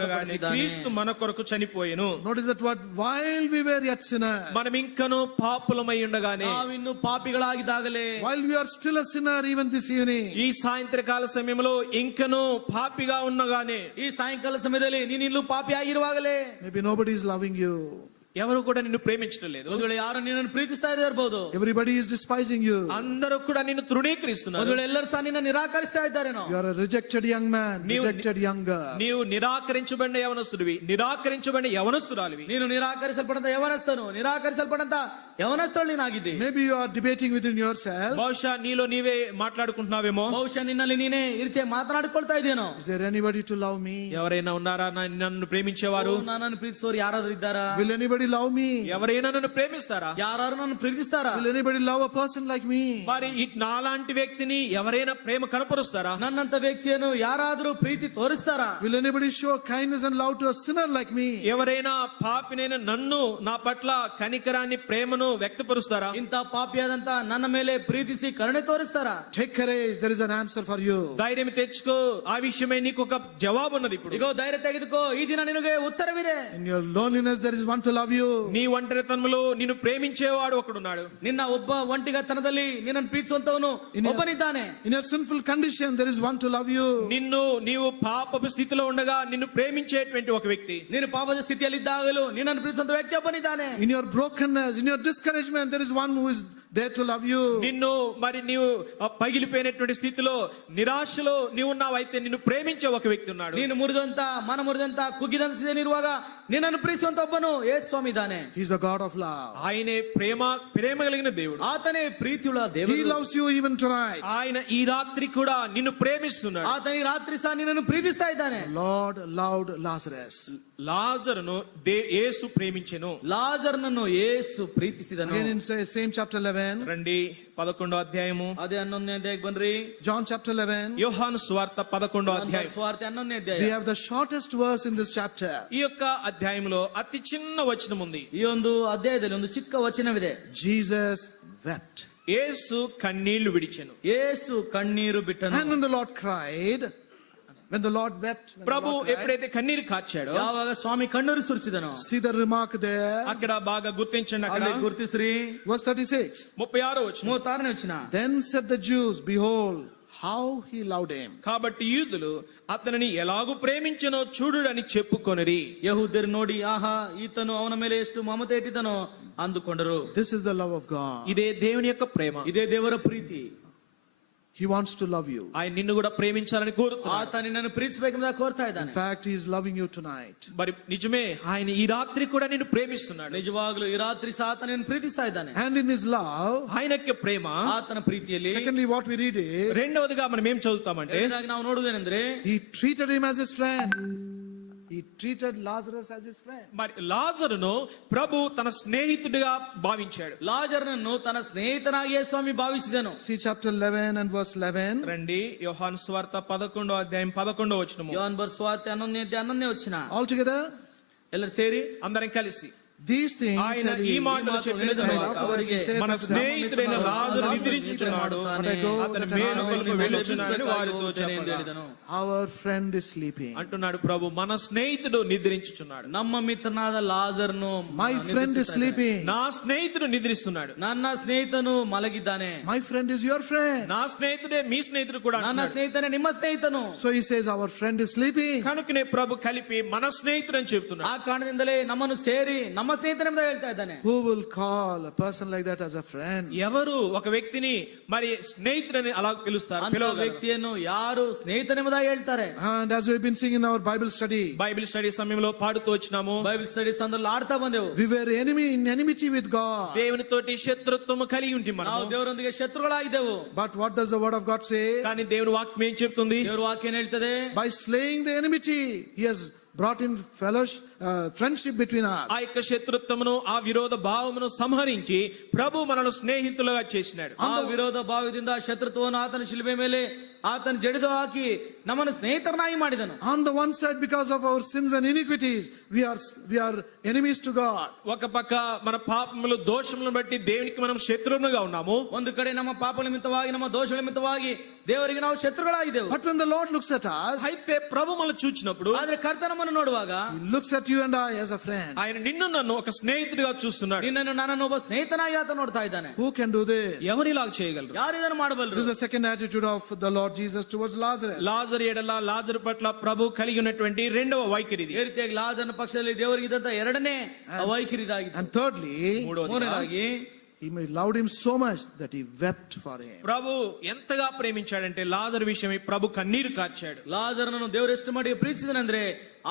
for us. క్రీస్తు మన కొరకు చనిపోయెను. Notice that word, while we were yet sinners. మనం ఇంకను పాపులమై ఉండగానే, ನಾವಿನ್ನು ಪಾಪಿಗಳಾಗಿದ್ದಾಗಲೇ, While we are still a sinner even this evening. ఈ సాయంత్రకాల సమయంలో ఇంకను పాపిగా ఉన్నగానే, ಈ ಸಾಯಂಕಾಲ ಸಮಯದಲ್ಲಿ ನೀನು ಇನ್ನೂ ಪಾಪಿ ಆಗಿರುವಾಗಲೇ, Maybe nobody is loving you. ఎవరు కూడా నిన్ను ప్రేమించడం లేదు. ಒಂದು ವೇಳೆ ಯಾರು ನಿನ್ನನ್ನು ಪ್ರೀತಿಸ್ತಾ ಇರಬಹುದು. Everybody is despising you. అందరూ కూడా నిన్ను తృణీకరిస్తున్నారు. ಒಂದು ವೇಳೆ ಎಲ್ಲರೂ ಸಹ ನಿನ್ನ ನಿರಾಕರಿಸ್ತಾ ಇದ್ದಾರೇನೋ. You are a rejected young man, rejected young girl. నీవు నిరాకరించబడిన యవనస్తుడివి, నిరాకరించబడిన యవనస్తురాలివి. ನೀನು ನಿರಾಕರಿಸಲ್ಪಡಂತ ಯವನಸ್ಥನು, ನಿರಾಕರಿಸಲ್ಪಡಂತ ಯವನಸ್ಥಳು ನೀನಾಗಿದ್ದೆ. Maybe you are debating within yourself. బహుశా నీలో నీవే మాట్లాడుకుంటున్నావేమో. ಬಹುಶಃ ನಿನ್ನಲ್ಲಿ ನೀನೇ ಈ ರೀತಿ ಮಾತನಾಡಿಕೊಳ್ತಾ ಇದ್ದೇನೋ. Is there anybody to love me? ఎవరైనా ఉన్నారా నన్ను ప్రేమించేవారు? ನನ್ನನ್ನು ಪ್ರೀತಿಸೋರು ಯಾರಾದ್ರೂ ಇದ್ದಾರಾ? Will anybody love me? ఎవరైనా నన్ను ప్రేమిస్తారా? ಯಾರು నన్ను ప్రీతిస్తారా? Will anybody love a person like me? మరి నాలాంటి వ్యక్తిని ఎవరైనా ప్రేమ కనపరుస్తారా? ನನ್ನಂತ ವ್ಯಕ್ತಿಯನ್ನು ಯಾರಾದ್ರೂ ಪ್ರೀತಿ ತೋರಿಸ್ತಾರಾ? Will anybody show kindness and love to a sinner like me? ఎవరైనా పాపినైన నన్ను, నా పట్ల కనికరాన్ని, ప్రేమను వ్యక్తపరుస్తారా? ಇಂತ ಪಾಪಿಯಾದಂತ ನನ್ನ ಮೇಲೆ ಪ್ರೀತಿಸಿ ಕರುಣೆ ತೋರಿಸ್ತಾರಾ? Take courage, there is an answer for you. ధైర్యం తెచ్చుకో, ఆ విషయమై నీకు ఒక జవాబు ఉన్నది. ఇప్పుడు ಇಗೋ ಧೈರ್ಯ ತೆಗೆದುಕೋ, ಈ ದಿನ ನಿನಗೆ ಉತ್ತರವಿದೆ. In your loneliness there is one to love you. నీ ఒంటరితనంలో నిన్ను ప్రేమించేవాడు ఒకడున్నాడు. ನಿನ್ನ ಒಬ್ಬ ಒಂಟಿಗತನದಲ್ಲಿ ನಿನ್ನನ್ನು ಪ್ರೀತಿಸುವಂತವನು ಒಬ್ಬನಿದ್ದಾನೆ. In your sinful condition there is one to love you. నీవు పాపపు స్థితిలో ఉండగా నిన్ను ప్రేమించేటువంటి ఒక వ్యక్తి. ನೀನು ಪಾಪದ ಸ್ಥಿತಿಯಲ್ಲಿದ್ದಾಗಲೂ ನಿನ್ನನ್ನು ಪ್ರೀತಿಸುವಂತ ವ್ಯಕ್ತಿ ಒಬ್ಬನಿದ್ದಾನೆ. In your brokenness, in your discouragement there is one who is there to love you. నిన్ను మరి నీవు పగిలిపోయినటువంటి స్థితిలో, నిరాశలో నీవు ఉన్నావైతే నిన్ను ప్రేమించే ఒక వ్యక్తి ఉన్నాడు. ನೀನು ಮುರಿದಂತ ಮನ ಮುರಿದಂತ ಕುಗ್ಗಿದಂತ ಸ್ಥಿತಿಯಲ್ಲಿರುವಾಗ ನಿನ್ನನ್ನು ಪ್ರೀತಿಸುವಂತ ಒಬ್ಬನು ಯೇಸು ಸ್ವಾಮಿ ಇದ್ದಾನೆ. He is a God of love. ఆయనే ప్రేమ కలిగిన దేవుడు. ಆತನೇ ಪ್ರೀತಿಯುಳ್ಳ He ದೇವರು. loves you even tonight. ఆయన ఈ రాత్రి కూడా నిన్ను ప్రేమిస్తున్నాడు. ಆತ ಈ ರಾತ್ರಿ ಸಹ ನಿನ್ನನ್ನು ಪ್ರೀತಿಸ್ತಾ ಇದ್ದಾನೆ. Lord loved Lazarus. లాజరును Yesu ప్రేమించెను. ಲಾಜರನನ್ನು Yesu ಪ್ರೀತಿಸಿದನು. Again in same chapter 11. రండి 11వ అధ్యాయము. ಅದೇ 11ನೇ ಅಧ್ಯಾಯಕ್ಕೆ ಬನ್ರಿ. John chapter 11. యోహాను సువార్త 11వ అధ్యాయం. ಸ್ವಾರ್ಥ 11ನೇ We ಅಧ್ಯಾಯ. have the shortest verse in this chapter. ఈ యొక్క అధ్యాయంలో అతి చిన్న వచనం ఉంది. ಈ ಒಂದು ಅಧ್ಯಾಯದಲ್ಲಿ ಒಂದು ಚಿಕ್ಕ ವಚನವಿದೆ. Jesus wept. యేసు కన్నీళ్లు విడిచెను. ಯೇಸು ಕಣ್ಣೀರು ಬಿಟ್ಟನು. And when the Lord cried, when the Lord wept, ప్రభు ఎప్పుడైతే కన్నీరు కార్చాడో, ಯಾವಾಗ ಸ್ವಾಮಿ ಕಣ್ಣೀರು ಸುರಿಸಿದನು. see the remark there. అక్కడ బాగా గుర్తించండి. అక్కడ ಅಲ್ಲಿ ಗುರುತಿಸ್ರಿ. Verse 36. 36వ వచనం. 36ನೇ ವಚನ. Then said the Jews, behold, how he loved him. కాబట్టి యూదులు అతనిని ఎలాగూ ప్రేమించనో చూడుడని చెప్పుకొనిరి. ಯಹೂದ್ಯರು ನೋಡಿ, ಆಹಾ ಈತನು ಅವನ ಮೇಲೆ ಎಷ್ಟು ಮಮತೆ ಇಟ್ಟಿದನೋ ಅಂದುಕೊಂಡರು. This is the love of God. ఇదే దేవుని యొక్క ప్రేమ. ಇದೇ ದೇವರ ಪ್ರೀತಿ. He wants to love you. ఆయన నిన్ను కూడా ప్రేమించాలని కోరుతున్నాడు. ಆತ ನಿನ್ನನ್ನು ಪ್ರೀತಿಸಬೇಕೆಂಬುದಾಗಿ ಕೋರ್ತಾ In ಇದ್ದಾನೆ. fact, he is loving you tonight. మరి నిజమే, ఆయన ఈ రాత్రి కూడా నిన్ను ప్రేమిస్తున్నాడు. ನಿಜವಾಗ್ಲೂ ಈ ರಾತ್ರಿ ಸಹ ಆತ ನಿನ್ನನ್ನು ಪ್ರೀತಿಸ್ತಾ ಇದ್ದಾನೆ. And in his love, ఆయన యొక్క ప్రేమ. ಆತನ ಪ್ರೀತಿಯಲ್ಲಿ secondly, what we read is, రెండవదిగా మనం ఏం చదువుతామంటే, ಎರಡನೇದಾಗಿ ನಾವು ನೋಡುವುದೇನೆಂದ್ರೆ, he treated him as his friend. He treated Lazarus as his friend. మరి లాజరును ప్రభు తన స్నేహితుడిగా భావించాడు. ಲಾಜರನನ್ನು ತನ್ನ ಸ್ನೇಹಿತನಾಗಿಯೇ ಸ್ವಾಮಿ ಭಾವಿಸಿದನು. See chapter 11 and verse 11. రండి యోహాను సువార్త 11వ అధ్యాయం 11వ వచనము. ಯೋಹಾನ ಬರೆದ ಸುವಾರ್ತೆ 11ನೇ ಅಧ್ಯಾಯ 11ನೇ ವಚನ. All together, ಎಲ್ಲರೂ ಸೇರಿ అందరం కలిసి these things, ఆయన said ఈ he, మాటలు చెప్పిన తర్వాత he said మన unto them, స్నేహితుడైన లాజరు నిద్రించుచున్నాడు, అతని మేలుకొలుపు వెళ్ళుచున్నాడని వారితో చెప్పగా, our friend is sleeping. అంటున్నాడు ప్రభు, మన స్నేహితుడు నిద్రించుచున్నాడు. ನಮ್ಮ ಮಿತ್ರನಾದ ಲಾಜರ್ನು My friend is sleeping. నా స్నేహితుడు నిద్రిస్తున్నాడు. ನನ್ನ ಸ್ನೇಹಿತನು ಮಲಗಿದ್ದಾನೆ. My friend is your friend. నా స్నేహితుడే మీ స్నేహితుడు కూడా ನನ್ನ అంటున్నాడు. ಸ್ನೇಹಿತನೇ ನಿಮ್ಮ ಸ್ನೇಹಿತನು. So he says, our friend is sleeping. కనుకనే ప్రభు కలిపి మన స్నేహితుడు అని చెప్తున్నాడు. ಆ ಕಾರಣದಿಂದಲೇ ನಮ್ಮನ್ನು ಸೇರಿ ನಮ್ಮ ಸ್ನೇಹಿತನೆಂಬ ಹೇಳ್ತಾ ಇದ್ದಾನೆ. Who will call a person like that as a friend? ఎవరు ఒక వ్యక్తిని మరి స్నేహితుడని అలా పిలుస్తారు? ಅಂತ ವ್ಯಕ್ತಿಯನ್ನು ಯಾರು ಸ್ನೇಹಿತನೆಂಬುದಾಗಿ ಹೇಳ್ತಾರೆ. And as we've been seeing in our Bible study, Bible study సమయంలో పాడుతూ వచ్చినాము, ಬೈಬಲ್ ಸ್ಟಡೀಸ್ ಅಂದ್ರೆ ಆಡ್ತಾ ಬಂದೆವು. we were in enmity with God. దేవునితోటి శత్రుత్వం కలిగి ఉంటే ನಾವು మనం. ದೇವರೊಂದಿಗೆ ಶತ್ರುಗಳಾಗಿದ್ದೆವು. But what does the word of God say? కానీ దేవుని వాక్యం ఏం చెప్తుంది? ದೇವರ ವಾಕ್ಯ ಏನ್ ಹೇಳ್ತದೆ? By slaying the enmity, he has brought in fellowship, friendship between us. ఆ యొక్క శత్రుత్వమును, ఆ విరోధ భావమును సంహరించి ప్రభు మనను స్నేహితులుగా చేసినాడు. ಆ ವಿರೋಧ ಭಾವದಿಂದ ಶತ್ರುತ್ವವನ್ನು ಆತನ ಶಿಲುಬೆ ಮೇಲೆ ಆತನ ಜಡಿದು ಹಾಕಿ ನಮ್ಮನ್ನು ಸ್ನೇಹಿತರನ್ನಾಗಿ ಮಾಡಿದನು. On the one side, because of our sins and iniquities, we are enemies to God. ఒక పక్క మన పాపములు దోషములను బట్టి దేవునికి మనం శత్రువులుగా ఉన్నాము. ಒಂದು ಕಡೆ ನಮ್ಮ ಪಾಪ ನಿಮಿತ್ತವಾಗಿ ನಮ್ಮ ದೋಷಗಳ ನಿಮಿತ್ತವಾಗಿ ದೇವರಿಗೆ ನಾವು ಶತ್ರುಗಳಾಗಿದ್ದೆವು. But when the Lord looks at us, అయితే ప్రభు మనల్ని చూచినప్పుడు ಆದ್ರೆ ಕರ್ತ ನಮ್ಮನ್ನು ನೋಡುವಾಗ he looks at you and I as a friend. ఆయన నిన్ను నన్ను ఒక స్నేహితుడిగా చూస్తున్నాడు. ನಿನ್ನನ್ನು ನನ್ನನ್ನು ಒಬ್ಬ ಸ್ನೇಹಿತನಾಗಿ ಆತ ನೋಡ್ತಾ ಇದ್ದಾನೆ. Who can do this? ఎవరు ఇలా చేయగలరు? ಯಾರು ಇದನ್ನು ಮಾಡಬಲ್ಲರು? This is the second attitude of the Lord Jesus towards Lazarus. లాజరు ఎడల లాజరు పట్ల ప్రభు కలిగి ఉన్నటువంటి రెండవ వైఖరి ఇది. ಈ ರೀತಿಯಾಗಿ ಲಾಜರನ ಪಕ್ಷದಲ್ಲಿ ದೇವರಿಗೆ ಇದ್ದಂತ ಎರಡನೇ ವೈಖರಿ ಇದಾಗಿತ್ತು. And thirdly, ಮೂರನೇದಾಗಿ he loved him so much that he wept for him. ప్రభు ఎంతగా ప్రేమించాడంటే లాజరు విషయమై ప్రభు కన్నీరు కార్చాడు. ಲಾಜರನನ್ನು ದೇವರು ಎಷ್ಟು ಮಟ್ಟಿಗೆ ಪ್ರೀತಿಸಿದನೆಂದ್ರೆ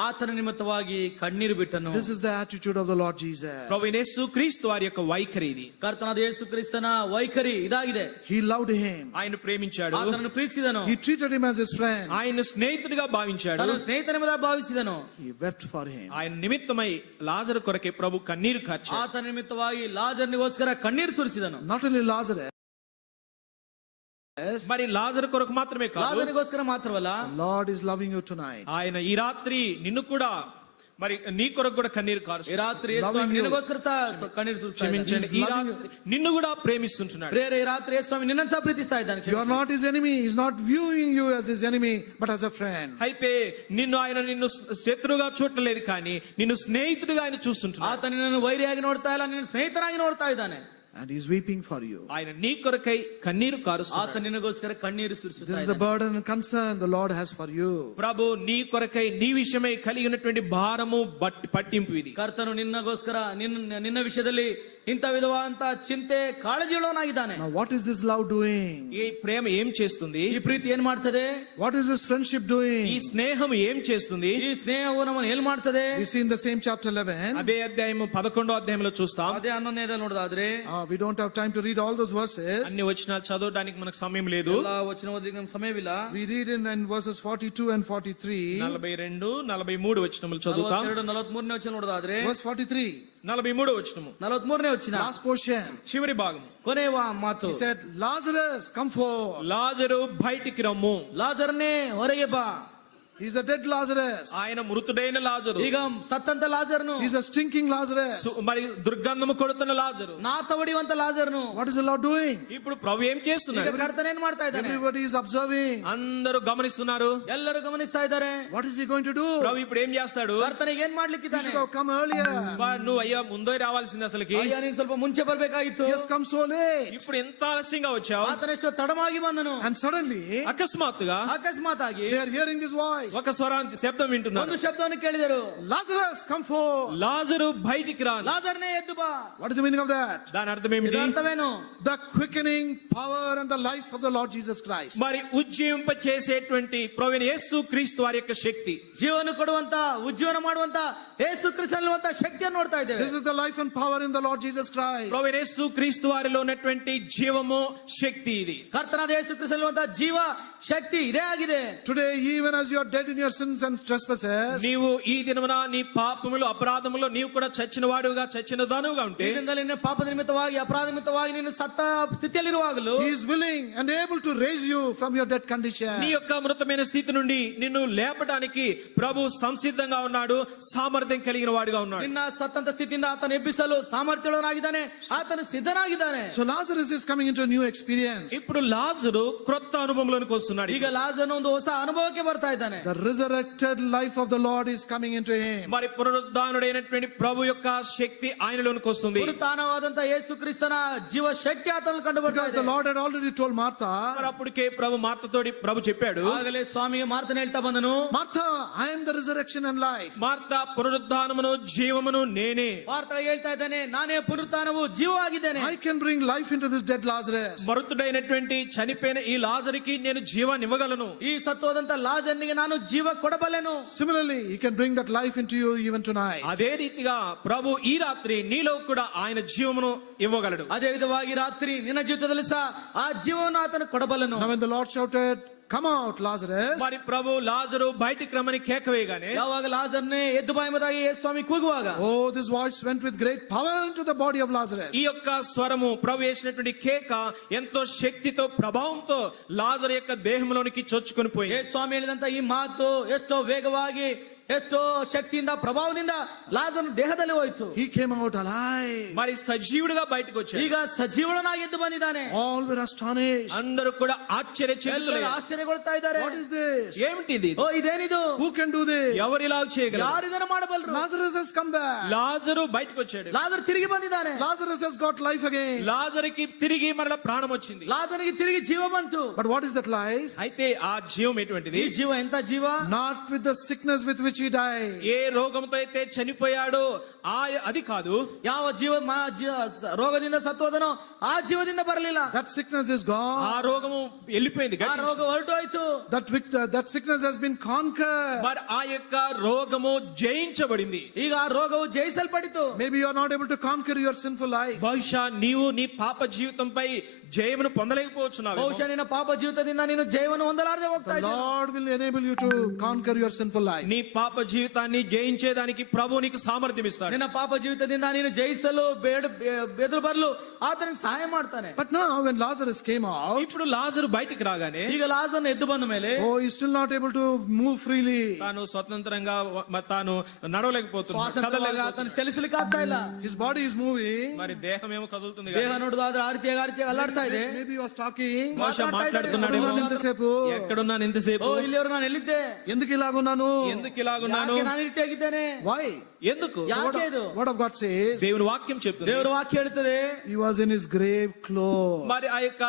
ಆತನ ನಿಮಿತ್ತವಾಗಿ ಕಣ್ಣೀರು ಬಿಟ್ಟನು. This is the attitude of the Lord Jesus. ప్రభు యేసు క్రీస్తు వారి యొక్క వైఖరి ఇది. ಕರ್ತನಾದ ಯೇಸು ಕ್ರಿಸ್ತನ ವೈಖರಿ ಇದಾಗಿದೆ. He loved him. ఆయన ప్రేమించాడు, ಆತನನ್ನು ಪ್ರೀತಿಸಿದನು, He treated him as his friend. ఆయన స్నేహితుడిగా భావించాడు, ತನ್ನ ಸ್ನೇಹಿತನೆಂಬುದಾಗಿ ಭಾವಿಸಿದನು. He wept for him. ఆయన నిమిత్తమై లాజరు కొరకే ప్రభు కన్నీరు కార్చాడు. ಆತನ ನಿಮಿತ್ತವಾಗಿ ಲಾಜರ್ನಿಗೋಸ್ಕರ ಕಣ್ಣೀರು ಸುರಿಸಿದನು. Not only Lazarus, మరి లాజరు కొరకు మాత్రమే కాదు, ಲಾಜರ್ನಿಗೋಸ್ಕರ ಮಾತ್ರವಲ್ಲ, the Lord is loving you tonight. ఆయన ఈ రాత్రి నిన్ను కూడా మరి నీ కొరకు కూడా కన్నీరు ಈ కారుస్తున్నాడు. ರಾತ್ರಿ ಸ್ವಾಮಿ ನಿನಗೋಸ್ಕರ ಸಹ ಕಣ್ಣೀರು ಸುರಿಸ್ತಾ ಇದ್ದಾನೆ. క్షమించండి, ఈ రాత్రి నిన్ను కూడా ప్రేమిస్తుంటున్నాడు. ಪ್ರೇರೆ ಈ ರಾತ್ರಿ ಸ್ವಾಮಿ ನಿನ್ನನ್ನು ಸಹ ಪ್ರೀತಿಸ್ತಾ ಇದ್ದಾನೆ. You are not his enemy. He is not viewing you as his enemy, but as a friend. అయితే నిన్ను శత్రువుగా చూడలేదు, కానీ నిన్ను స్నేహితుడిగా ఆయన చూస్తుంటున్నాడు. ಆತ ನಿನ್ನನ್ನು ವೈರಿಯಾಗಿ ನೋಡ್ತಾ ಇಲ್ಲ, ನಿನ್ನ ಸ್ನೇಹಿತನಾಗಿ ನೋಡ್ತಾ ಇದ್ದಾನೆ. And he is weeping for you. ఆయన నీ కొరకై కన్నీరు ಆತ కారుస్తున్నాడు. ನಿನಗೋಸ್ಕರ ಕಣ್ಣೀರು This ಸುರಿಸುತ್ತಾ is the burden and concern the Lord has for you. ప్రభు నీ కొరకై నీ విషయమై కలిగి ఉన్నటువంటి భారము పట్టింపు ఇది. ಕರ್ತನು ನಿನ್ನಗೋಸ್ಕರ ನಿನ್ನ ವಿಷಯದಲ್ಲಿ ಇಂಥ ವಿಧವಾದಂತ ಚಿಂತೆ ಕಾಳಜಿಯುಳ್ಳವನಾಗಿದ್ದಾನೆ. Now what is this love doing? ఈ ప్రేమ ఏం చేస్తుంది? ಈ ಪ್ರೀತಿ ಏನ್ ಮಾಡ್ತದೆ? What is this friendship doing? ఈ స్నేహం ఏం చేస్తుంది? ಈ ಸ್ನೇಹವು ನಮ್ಮನ್ನು ಏನ್ ಮಾಡ್ತದೆ? We see in the same chapter 11. అదే అధ్యాయము 11వ అధ్యాయంలో చూస్తాం. ಅದೇ 11ನೇದಲ್ಲಿ ನೋಡೋದಾದ್ರೆ, We don't have time to read all those verses. అన్ని వచనాలు చదవడానికి మనకు సమయం లేదు. ಎಲ್ಲ ವಚನ ಓದಲಿಕ್ಕೆ ನಮ್ಗೆ ಸಮಯವಿಲ್ಲ. We read in verses 42 and 43. 42, 43 వచనములు చదువుతాం. 42, 43ನೇ ವಚನ ನೋಡೋದಾದ್ರೆ, Verse 43, 43 వచనము 43ನೇ ವಚನ last portion. చివరి భాగము. ಕೊನೆಯ ಮಾತು. He said, Lazarus, come forth. లాజరు బయటికి రమ్ము. ಲಾಜರನೇ ಹೊರಗೆ ಬಾ. He's a dead Lazarus. ఆయన మృతుడైన లాజరు, ಈಗ ಸತ್ತಂತ ಲಾಜರ್ನು, He's a stinking Lazarus. మరి దుర్గంధము కొడుతున్న లాజరు. ನಾತ ಹೊಡೆಯುವಂತ ಲಾಜರ್ನು. What is the Lord doing? ఇప్పుడు ప్రభు ఏం ಈಗ చేస్తున్నాడు? ಕರ್ತನ ಏನ್ ಮಾಡ್ತಾ ಇದ್ದಾನೆ? Everybody is observing. అందరూ గమనిస్తున్నారు. ಎಲ್ಲರೂ ಗಮನಿಸ್ತಾ ಇದ್ದಾರೆ. What is he going to do? ప్రభు ఇప్పుడు ఏం చేస్తాడు? ಕರ್ತನಿಗೆ ಏನ್ He ಮಾಡ್ಲಿಕ್ಕಿದ್ದಾನೆ? should have come earlier. నువ్వు అయ్యా ముందే రావాల్సింది అసలుకి. ಅಯ್ಯ, ನೀನ್ ಸ್ವಲ್ಪ ಮುಂಚೆ ಬರ್ಬೇಕಾಗಿತ್ತು. He has come so late. ఇప్పుడు ఎంత ఆలస్యంగా వచ్చావు? ಆತನೆಷ್ಟೋ ತಡವಾಗಿ ಬಂದನು. And suddenly, అకస్మాత్తుగా ಅಕಸ್ಮಾತ್ ಆಗಿ they are hearing this voice. ఒక స్వరాంతి శబ్దం వింటున్నారు. ಒಂದು ಶಬ್ದವನ್ನು ಕೇಳಿದರು, Lazarus, come forth. లాజరు బయటికి రా. ಲಾಜರ್ನೇ ಎದ್ದು ಬಾ. What is the meaning of that? దాని అర్థం ఏమిటి? ಇದರ ಅರ್ಥವೇನು? The quickening power and the life of the Lord Jesus Christ. మరి ఉజ్జీవింప చేసేటువంటి ప్రభువైన యేసు క్రీస్తు వారి యొక్క శక్తి. ಜೀವನ ಕೊಡುವಂತ, ಉಜ್ಜೀವನ ಮಾಡುವಂತ ಯೇಸು ಕ್ರಿಸ್ತನಲ್ಲಿರುವಂತ ಶಕ್ತಿಯನ್ನು ನೋಡ್ತಾ ಇದ್ದೇವೆ. This is the life and power in the Lord Jesus Christ. ప్రభువైన యేసు క్రీస్తు వారిలో ఉన్నటువంటి జీవము శక్తి ఇది. ಕರ್ತನಾದ ಯೇಸು ಕ್ರಿಸ್ತನಲ್ಲಿರುವಂತ ಜೀವ ಶಕ್ತಿ ಇದೇ ಆಗಿದೆ. Today, even as you are dead in your sins and trespasses, నీవు ఈ దినమున నీ పాపములు అపరాధములు నీవు కూడా చచ్చిన వాడుగా చచ్చిన దానుగా ఉంటే ಈ ದಿನದಲ್ಲಿ ನಿನ್ನ ಪಾಪದ ನಿಮಿತ್ತವಾಗಿ ಅಪರಾಧ ನಿಮಿತ್ತವಾಗಿ ನೀನು ಸತ್ತ ಸ್ಥಿತಿಯಲ್ಲಿರುವಾಗಲೂ he is willing and able to raise you from your dead condition. నీ యొక్క మృతమైన స్థితి నుండి నిన్ను లేపడానికి ప్రభు సంసిద్ధంగా ఉన్నాడు, సామర్థ్యం కలిగిన వాడిగా ఉన్నాడు. ನಿನ್ನ ಸತ್ತಂತ ಸ್ಥಿತಿಯಿಂದ ಆತನು ಎಬ್ಬಿಸಲು ಸಾಮರ್ಥ್ಯವುಳ್ಳವನಾಗಿದ್ದಾನೆ, ಆತನು ಸಿದ್ಧನಾಗಿದ್ದಾನೆ. So Lazarus is coming into a new experience. ఇప్పుడు లాజరు క్రొత్త అనుభవంలోనికి వస్తున్నాడు. ಈಗ ಲಾಜರನು ಒಂದು ಹೊಸ ಅನುಭವಕ್ಕೆ ಬರ್ತಾ ಇದ್ದಾನೆ. The resurrected life of the Lord is coming into him. మరి పునరుద్ధానుడైనటువంటి ప్రభు యొక్క శక్తి ఆయనలోనికి వస్తుంది. ಪುನರುತ್ಥಾನವಾದಂತ ಯೇಸು ಕ್ರಿಸ್ತನ ಜೀವ ಶಕ್ತಿ ಆತನಲ್ಲಿ ಕಂಡು ಬರ್ತಾ Because the ಇದೆ. Lord had already told Martha, మరి అప్పటికే ప్రభు మార్తతోటి ప్రభు చెప్పాడు, ಆಗಲೇ ಸ್ವಾಮಿಗೆ ಮಾರ್ತನೆ ಹೇಳ್ತಾ ಬಂದನು, Martha, I am the resurrection and life. Martha పునరుద్ధానమును జీవమును నేనే. ವಾರ್ತೆ ಹೇಳ್ತಾ ಇದ್ದಾನೆ, ನಾನೇ ಪುನರುತ್ಥಾನವು ಜೀವವಾಗಿದ್ದೇನೆ. I can bring life into this dead Lazarus. మృతుడైనటువంటి చనిపోయిన ఈ లాజరుకి నేను జీవాన్ని ఇవ్వగలను. ಈ ಸತ್ತೋದಂತ ಲಾಜರ್ನಿಗೆ ನಾನು ಜೀವ ಕೊಡಬಲ್ಲೆನು. Similarly, he can bring that life into you even tonight. అదే రీతిగా ప్రభు ఈ రాత్రి నీలో కూడా ఆయన జీవమును ఇవ్వగలడు. ಅದೇ ವಿಧವಾಗಿ ರಾತ್ರಿ ನಿನ್ನ ಜೀವಿತದಲ್ಲಿ ಸಹ ಆ ಜೀವವನ್ನು ಆತನು ಕೊಡಬಲ್ಲನು. Now when the Lord shouted, come out Lazarus, మరి ప్రభు లాజరు బయటికి రమ్మని కేక వేయగానే, ಯಾವಾಗ ಲಾಜರ್ನೇ ಎದ್ದು ಬಾ ಎಂಬುದಾಗಿ ಯೇಸು ಸ್ವಾಮಿ ಕೂಗುವಾಗ, oh, this voice went with great power into the body of Lazarus. ఈ యొక్క స్వరము ప్రభు వేసినటువంటి కేక ఎంతో శక్తితో ప్రభావంతో లాజరు యొక్క దేహంలోనికి చొచ్చుకొని పోయింది. ಯೇಸು ಸ್ವಾಮಿ ಹೇಳಿದಂತ ಈ ಮಾತು ಎಷ್ಟೋ ವೇಗವಾಗಿ, ಎಷ್ಟೋ ಶಕ್ತಿಯಿಂದ, ಪ್ರಭಾವದಿಂದ ಲಾಜರನ ದೇಹದಲ್ಲಿ ಹೋಯಿತು. He came out alive. మరి సజీవుడిగా బయటకు వచ్చాడు. ಈಗ ಸಜೀವನಾಗಿ ಎದ್ದು ಬಂದಿದ್ದಾನೆ. All were astonished. అందరూ కూడా ఆశ్చర్యచకితులై, ಎಲ್ಲರೂ ಆಶ್ಚರ್ಯಗೊಳ್ತಾ ಇದ್ದಾರೆ. What is this? ఏమిటిది? ಓ, ಇದೇನಿದು? Who can do this? ఎవరు ఇలా చేయగలరు? ಯಾರು ಇದನ್ನು ಮಾಡಬಲ್ಲರು? Lazarus has come back. లాజరు బయటకు వచ్చాడు. ಲಾಜರ್ ತಿರುಗಿ ಬಂದಿದ್ದಾನೆ. Lazarus has got life again. లాజరుకి తిరిగి మరల ప్రాణం వచ్చింది. ಲಾಜರ್ನಿಗೆ ತಿರುಗಿ ಜೀವ ಬಂತು. But what is that life? అయితే ఆ జీవం ఎటువంటిది? ಈ ಜೀವ ಎಂತ ಜೀವ? Not with the sickness with which he died. ఏ రోగంతో అయితే చనిపోయాడో అది కాదు. ಯಾವ ರೋಗದಿಂದ ಸತ್ತೋದನೋ ಆ ಜೀವದಿಂದ ಬರಲಿಲ್ಲ. That sickness is gone. ఆ రోగము వెళ్ళిపోయింది. ಆ ರೋಗ ಹೊರಟೋಯ್ತು. That sickness has been conquered. మరి ఆ యొక్క రోగము జయించబడింది. ಈಗ ಆ ರೋಗವು ಜಯಿಸಲ್ಪಡಿತು. Maybe you are not able to conquer your sinful life. బహుశా నీవు నీ పాప జీవితంపై జయమును పొందలేకపోతున్నావు. ಬಹುಶಃ ನಿನ್ನ ಪಾಪ ಜೀವಿತದಿಂದ ನೀನು ಜಯವನ್ನು ಹೊಂದಲಾರದೆ ಹೋಗ್ತಾ The ಇದ್ದೀಯ. Lord will enable you to conquer your sinful life. నీ పాప జీవితాన్ని జయించేదానికి ప్రభు నీకు సామర్థ్యం ఇస్తాడు. ನಿನ್ನ ಪಾಪ ಜೀವಿತದಿಂದ ನೀನು ಜಯಿಸಲು ಬೆದರು ಬರಲು ಆತನಿಗೆ ಸಹಾಯ ಮಾಡ್ತಾನೆ. But now when Lazarus came out, ఇప్పుడు లాజరు బయటికి రాగానే, ಈಗ ಲಾಜರ್ನ ಎದ್ದು ಬಂದ ಮೇಲೆ he's still not able to move freely. తాను స్వతంత్రంగా తాను నడవలేకపోతున్నాడు, ಸ್ವಾತಂತ್ರ್ಯವಾಗಿ ಆತನು ಚಲಿಸಲಿಕ್ಕೆ ಆಗ್ತಾ ಇಲ್ಲ. His body is moving. మరి దేహం ఏమో కదులుతుంది. ದೇಹ ನೋಡುದಾದ್ರೆ ಆ ರೀತಿಯಾಗಿ ಅಲ್ಲಾಡ್ತಾ ಇದೆ. Maybe he was talking. బహుశా మాట్లాడుతున్నాడు. ఎక్కడున్నాను ఇంతసేపు? ఎక్కడున్నాను ఇంతసేపు? ಓ, ಇಲ್ಲಿವರೆಗೂ ನಾನು ಎಲ್ಲಿದ್ದೆ? ఎందుకు ఇలాగున్నాను? ఎందుకు ఇలాగున్నాను? ಯಾಕೆ ನಾನು ಈ ರೀತಿಯಾಗಿದ್ದೇನೆ? Why? ఎందుకు? ಯಾಕೆ ಇದು? What of God says? దేవుని వాక్యం చెప్తుంది. ದೇವರ ವಾಕ್ಯ ಹೇಳ್ತದೆ, He was in his grave clothes. మరి ఆ యొక్క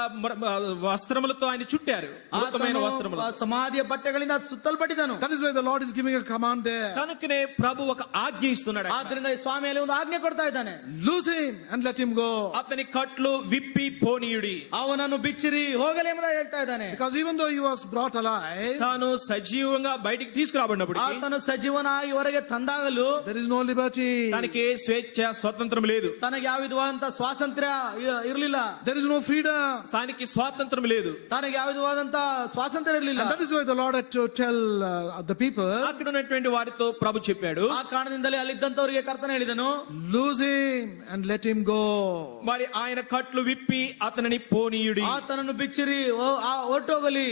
వస్త్రములతో ఆయన చుట్టారు, మృతమైన వస్త్రములు. ಆತನು ಸಮಾಧಿಯ ಬಟ್ಟೆಗಳಿಂದ ಸುತ್ತಲ್ಪಟ್ಟಿದ್ದನು. That is why the Lord is giving a command there. కనుకనే ప్రభు ఒక ఆజ్ఞ ఇస్తున్నాడు. ಆದ್ರಿಂದ ಈ ಸ್ವಾಮಿಯಲ್ಲಿ ಒಂದು ಆಜ್ಞೆ ಕೊಡ್ತಾ ಇದ್ದಾನೆ. Loose him and let him go. అతని కట్లు విప్పి పోనీయుడి. ಅವನನ್ನು ಬಿಚ್ಚಿರಿ ಹೋಗಲಿ ಎಂಬುದಾಗಿ ಹೇಳ್ತಾ ಇದ್ದಾನೆ. Because even though he was brought alive, తాను సజీవంగా బయటికి తీసుకురాబడినప్పుడు ಆತನು ಸಜೀವನಾಗಿ ಹೊರಗೆ ತಂದಾಗಲೂ there is no liberty. తనకి స్వేచ్ఛ స్వతంత్రం లేదు. ತನಗೆ ಯಾವ ವಿಧವಾದಂತ ಸ್ವಾತಂತ್ರ್ಯ ಇರಲಿಲ್ಲ. There is no freedom. తనకి స్వాతంత్రం లేదు. ತನಗೆ ಯಾವ ವಿಧವಾದಂತ ಸ್ವಾತಂತ್ರ್ಯ ಇರಲಿಲ್ಲ. And that is why the Lord had to tell the people, అక్కడ ఉన్నటువంటి వారితో ప్రభు చెప్పాడు, ಆ ಕಾರಣದಿಂದಲೇ ಅಲ್ಲಿದ್ದಂತವರಿಗೆ ಕರ್ತನ ಹೇಳಿದನು, loose him and let him go. మరి ఆయన కట్లు విప్పి అతనిని పోనీయుడి. ಆತನನ್ನು ಬಿಚ್ಚಿರಿ ಹೊರಟೋಗಲಿ.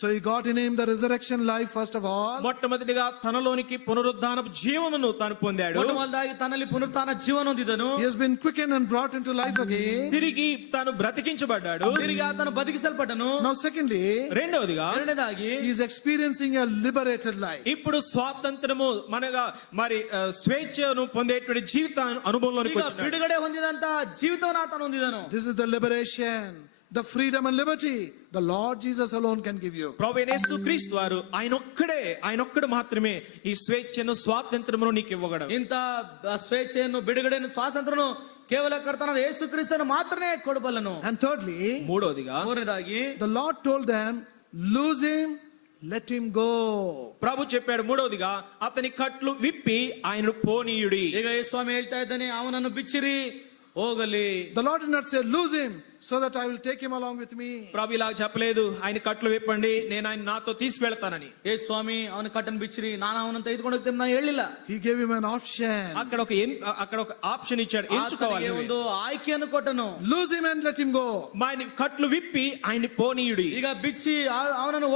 So he got in him the resurrection life first of all. మొట్టమొదటిగా తనలోనికి పునరుద్ధాన జీవమును తాను పొందాడు. ಮೊದಲದಾಗಿ ತನ್ನಲ್ಲಿ ಪುನರುತ್ಥಾನ ಜೀವನ ಹೊಂದಿದನು. He has been quickened and brought into life again. తిరిగి తాను బ్రతికించబడ్డాడు. ತಿರುಗಿ ಆತನು ಬದುಕಿಸಲ್ಪಟ್ಟನು. Now secondly, రెండవదిగా ಎರಡನೇದಾಗಿ he is experiencing a liberated life. ఇప్పుడు స్వాతంత్రము మనగా మరి స్వేచ్ఛను పొందేటువంటి జీవిత అనుభవంలోనికి ಈಗ వచ్చినాడు. ಬಿಡುಗಡೆ ಹೊಂದಿದಂತ ಜೀವಿತವನ್ನು ಆತನು ಹೊಂದಿದನು. This is the liberation, the freedom and liberty the Lord Jesus alone can give you. ప్రభువైన యేసుక్రీస్తు వారు ఆయనొక్కడు మాత్రమే ఈ స్వేచ్ఛను స్వాతంత్రమును నీకు ఇవ్వగలడు. ಇಂಥ ಸ್ವೇಚ್ಛೆಯನ್ನು, ಬಿಡುಗಡೆಯನ್ನು, ಸ್ವಾತಂತ್ರ್ಯನು ಕೇವಲ ಕರ್ತನಾದ ಯೇಸು ಕ್ರಿಸ್ತನು ಮಾತ್ರನೇ ಕೊಡಬಲ್ಲನು. And thirdly, ಮೂರನೇದಾಗಿ the Lord told them, loose him, let him go. ప్రభు చెప్పాడు మూడవదిగా, అతని కట్లు విప్పి ఆయనను పోనీయుడి. ಈಗ ಯೇಸು ಸ್ವಾಮಿ ಹೇಳ್ತಾ ಇದ್ದಾನೆ, ಅವನನ್ನು ಬಿಚ್ಚಿರಿ ಹೋಗಲಿ. The Lord did not say loose him so that I will take him along with me. ప్రభు ఇలా చెప్పలేదు, ఆయన కట్లు విప్పండి, నేను ఆయన నాతో తీసుకువెళ్తానని. ಏ ಸ್ವಾಮಿ ಅವನ ಕಟ್ಟನ್ ಬಿಚ್ಚಿರಿ, ನಾನು ಅವನನ್ನು ತೆಗೆದುಕೊಂಡು ಹೋಗ್ತೇನೆ ನಾನು ಹೇಳಿಲ್ಲ. He gave him an option. అక్కడ ఒక ఆప్షన్ ఇచ్చాడు, ఎంచుకోవాలి. ಆತನಿಗೆ ಒಂದು ಆಯ್ಕೆಯನ್ನು ಕೊಟ್ಟನು. Lose him and let him go. ఆయన కట్లు విప్పి ఆయన పోనీయుడి. ಈಗ ಬಿಚ್ಚಿ ಅವನನ್ನು